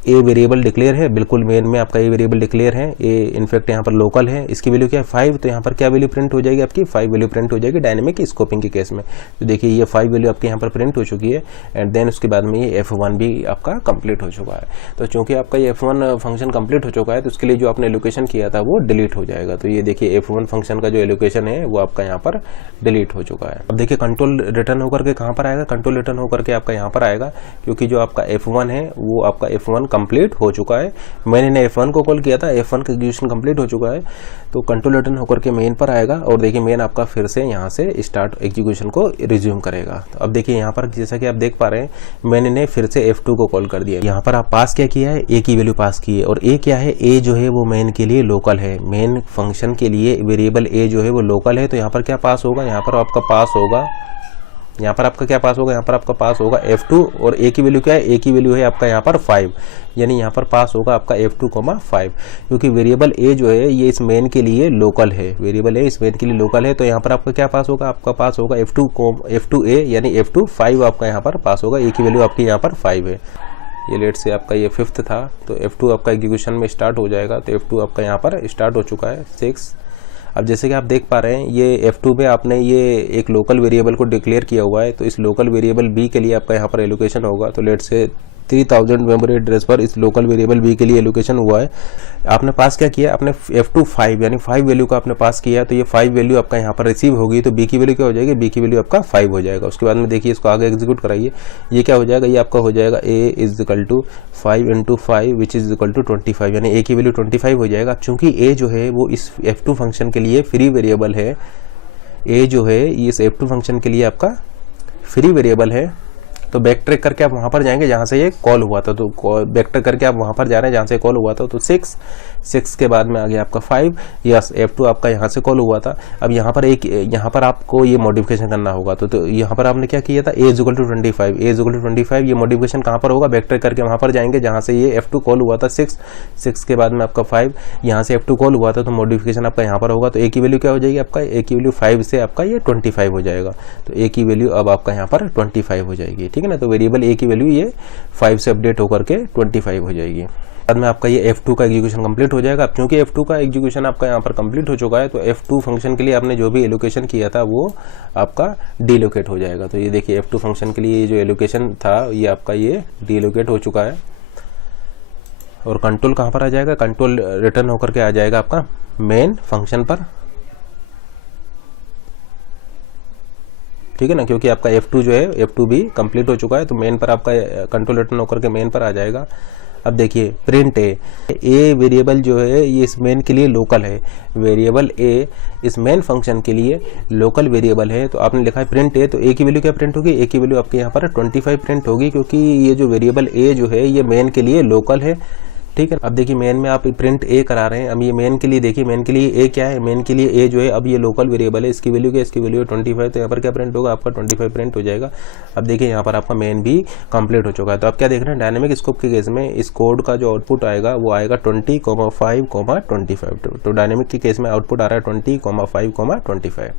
ए वेरिएबल डिक्लेयर है, बिल्कुल मेन में आपका ए वेरिएबल डिक्लेयर है, ए इनफैक्ट यहाँ पर लोकल है, इसकी वैल्यू क्या है 5, तो यहाँ पर क्या वैल्यू प्रिंट हो जाएगी आपकी 5 वैल्यू प्रिंट हो जाएगी डायनेमिक स्कोपिंग के केस में। तो देखिए ये 5 वैल्यू आपके यहाँ पर प्रिंट हो चुकी है एंड देन उसके बाद में ये F1 भी आपका कंप्लीट हो चुका है। तो चूंकि आपका ये F1 फंक्शन कंप्लीट हो चुका है, तो उसके लिए जो आपने एलोकेशन किया था वो डिलीट हो जाएगा। तो ये देखिए F1 फंक्शन का जो एलोकेशन है वो आपका यहाँ पर डिलीट हो चुका है। अब देखिए कंट्रोल रिटर्न होकर के कहाँ पर आएगा, कंट्रोल रिटर्न होकर के आपका यहाँ पर आएगा, क्योंकि जो आपका F1 है वो आपका F1 कंप्लीट हो चुका है। मैंने F1 को कॉल किया था, F1 का एग्जीक्यूशन कंप्लीट हो चुका है, तो कंट्रोल रिटर्न होकर के मेन पर आएगा और देखिए मेन आपका फिर से यहाँ से स्टार्ट एग्जीक्यूशन को रिज्यूम करेगा। तो अब देखिए यहाँ पर जैसा कि आप देख पा रहे हैं, मैंने फिर से F2 को कॉल कर दिया। यहाँ पर आप पास क्या किया है, ए की वैल्यू पास की है और ए क्या है, ए जो है वो मेन के लिए लोकल है, मेन फंक्शन के लिए वेरिएबल ए जो है वो लोकल है। तो यहाँ पर क्या पास होगा, यहाँ पर आपका पास होगा, यहाँ पर आपका क्या पास होगा, यहाँ पर आपका पास होगा F2 और ए की वैल्यू क्या है, ए की वैल्यू है आपका यहाँ पर 5, यानी यहाँ पर पास होगा आपका F2, 5, क्योंकि वेरिएबल ए जो है ये इस मेन के लिए लोकल है, वेरिएबल ए इस मेन के लिए लोकल है। तो यहाँ पर आपका क्या पास होगा, आपका पास होगा F2A यानी F2 5 आपका यहाँ पर पास होगा, ए की वैल्यू आपकी यहाँ पर 5 है। ये लेट से आपका ये 5th था, तो F2 आपका एग्जीक्यूशन में स्टार्ट हो जाएगा, तो F2 आपका यहाँ पर स्टार्ट हो चुका है 6। अब जैसे कि आप देख पा रहे हैं ये F2 में आपने ये एक लोकल वेरिएबल को डिक्लेयर किया हुआ है, तो इस लोकल वेरिएबल B के लिए आपका यहाँ पर एलोकेशन होगा। तो लेट से 3000 मेमोरी एड्रेस पर इस लोकल वेरिएबल B के लिए एलोकेशन हुआ है। आपने पास क्या किया, आपने F2 5 यानी 5 वैल्यू का आपने पास किया, तो ये 5 वैल्यू आपका यहाँ पर रिसीव होगी, तो B की वैल्यू क्या हो जाएगी, B की वैल्यू आपका 5 हो जाएगा। उसके बाद में देखिए इसको आगे एग्जीक्यूट कराइए, ये क्या हो जाएगा, ये आपका हो जाएगा A is equal to 5 × 5 which is equal to 25, यानी A की वैल्यू 25 हो जाएगा। चूंकि A जो है वो इस F2 फंक्शन के लिए फ्री वेरिएबल है, A जो है इस F2 फंक्शन के लिए आपका फ्री वेरिएबल है, तो बैक ट्रैक करके आप वहाँ पर जाएंगे जहाँ से ये कॉल हुआ था, तो बैक ट्रैक करके आप वहाँ पर जा रहे हैं जहाँ से कॉल हुआ था। तो 6 के बाद में आ गया आपका 5, यस F2 आपका यहाँ से कॉल हुआ था। अब यहाँ पर आपको ये मॉडिफिकेशन करना होगा, तो यहाँ पर आपने क्या किया था, A = 25, A = 25, ये मॉडिफिकेशन कहाँ पर होगा, बैक ट्रैक करके वहाँ पर जाएंगे जहाँ से ये F2 कॉल हुआ था 6 के बाद में आपका 5, यहाँ से F2 कॉल हुआ था, तो मॉडिफिकेशन आपका यहाँ पर होगा। तो A की वैल्यू क्या हो जाएगी, आपका A की वैल्यू 5 से आपका ये 25 हो जाएगा, तो A की वैल्यू अब आपका यहाँ पर 25 हो जाएगी, ठीक है ना। तो वेरिएबल A की वैल्यू ये 5 से अपडेट होकर के 25 हो जाएगी। बाद में आपका ये F2 का एग्जीक्यूशन कंप्लीट हो जाएगा। अब क्योंकि F2 का एग्जीक्यूशन आपका यहाँ पर कंप्लीट हो चुका है, तो F2 फंक्शन के लिए आपने जो भी एलोकेशन किया था वो आपका डीलोकेट हो जाएगा। तो ये देखिए F2 फंक्शन के लिए जो एलोकेशन था ये आपका ये डीलोकेट हो चुका है और कंट्रोल कहाँ पर आ जाएगा, कंट्रोल रिटर्न होकर के आ जाएगा आपका मेन फंक्शन पर, ठीक है ना। क्योंकि आपका F2 जो है F2 भी कंप्लीट हो चुका है, तो मेन पर आपका कंट्रोल रिटर्न होकर के मेन पर आ जाएगा। अब देखिए प्रिंट ए वेरिएबल जो है ये इस मेन के लिए लोकल है, वेरिएबल ए इस मेन फंक्शन के लिए लोकल वेरिएबल है। तो आपने लिखा है प्रिंट ए, तो ए की वैल्यू क्या प्रिंट होगी, ए की वैल्यू आपके यहाँ पर 25 प्रिंट होगी, क्योंकि ये जो वेरिएबल ए जो है ये मेन के लिए लोकल है, ठीक है। अब देखिए मेन में आप प्रिंट ए करा रहे हैं। अब ये मेन के लिए देखिए, मेन के लिए ए क्या है, मेन के लिए ए जो है अब ये लोकल वेरिएबल है, इसकी वैल्यू क्या, इसकी वैल्यू 25, तो यहाँ पर क्या प्रिंट होगा, आपका 25 प्रिंट हो जाएगा। अब देखिए यहाँ पर आपका मेन भी कंप्लीट हो चुका है। तो आप क्या देख रहे हैं, डायनेमिक स्कोप के केस में इस कोड का जो आउटपुट आएगा वो आएगा 20, 5, 25। तो डायनेमिक के केस में आउटपुट आ रहा है 20, 5, 25।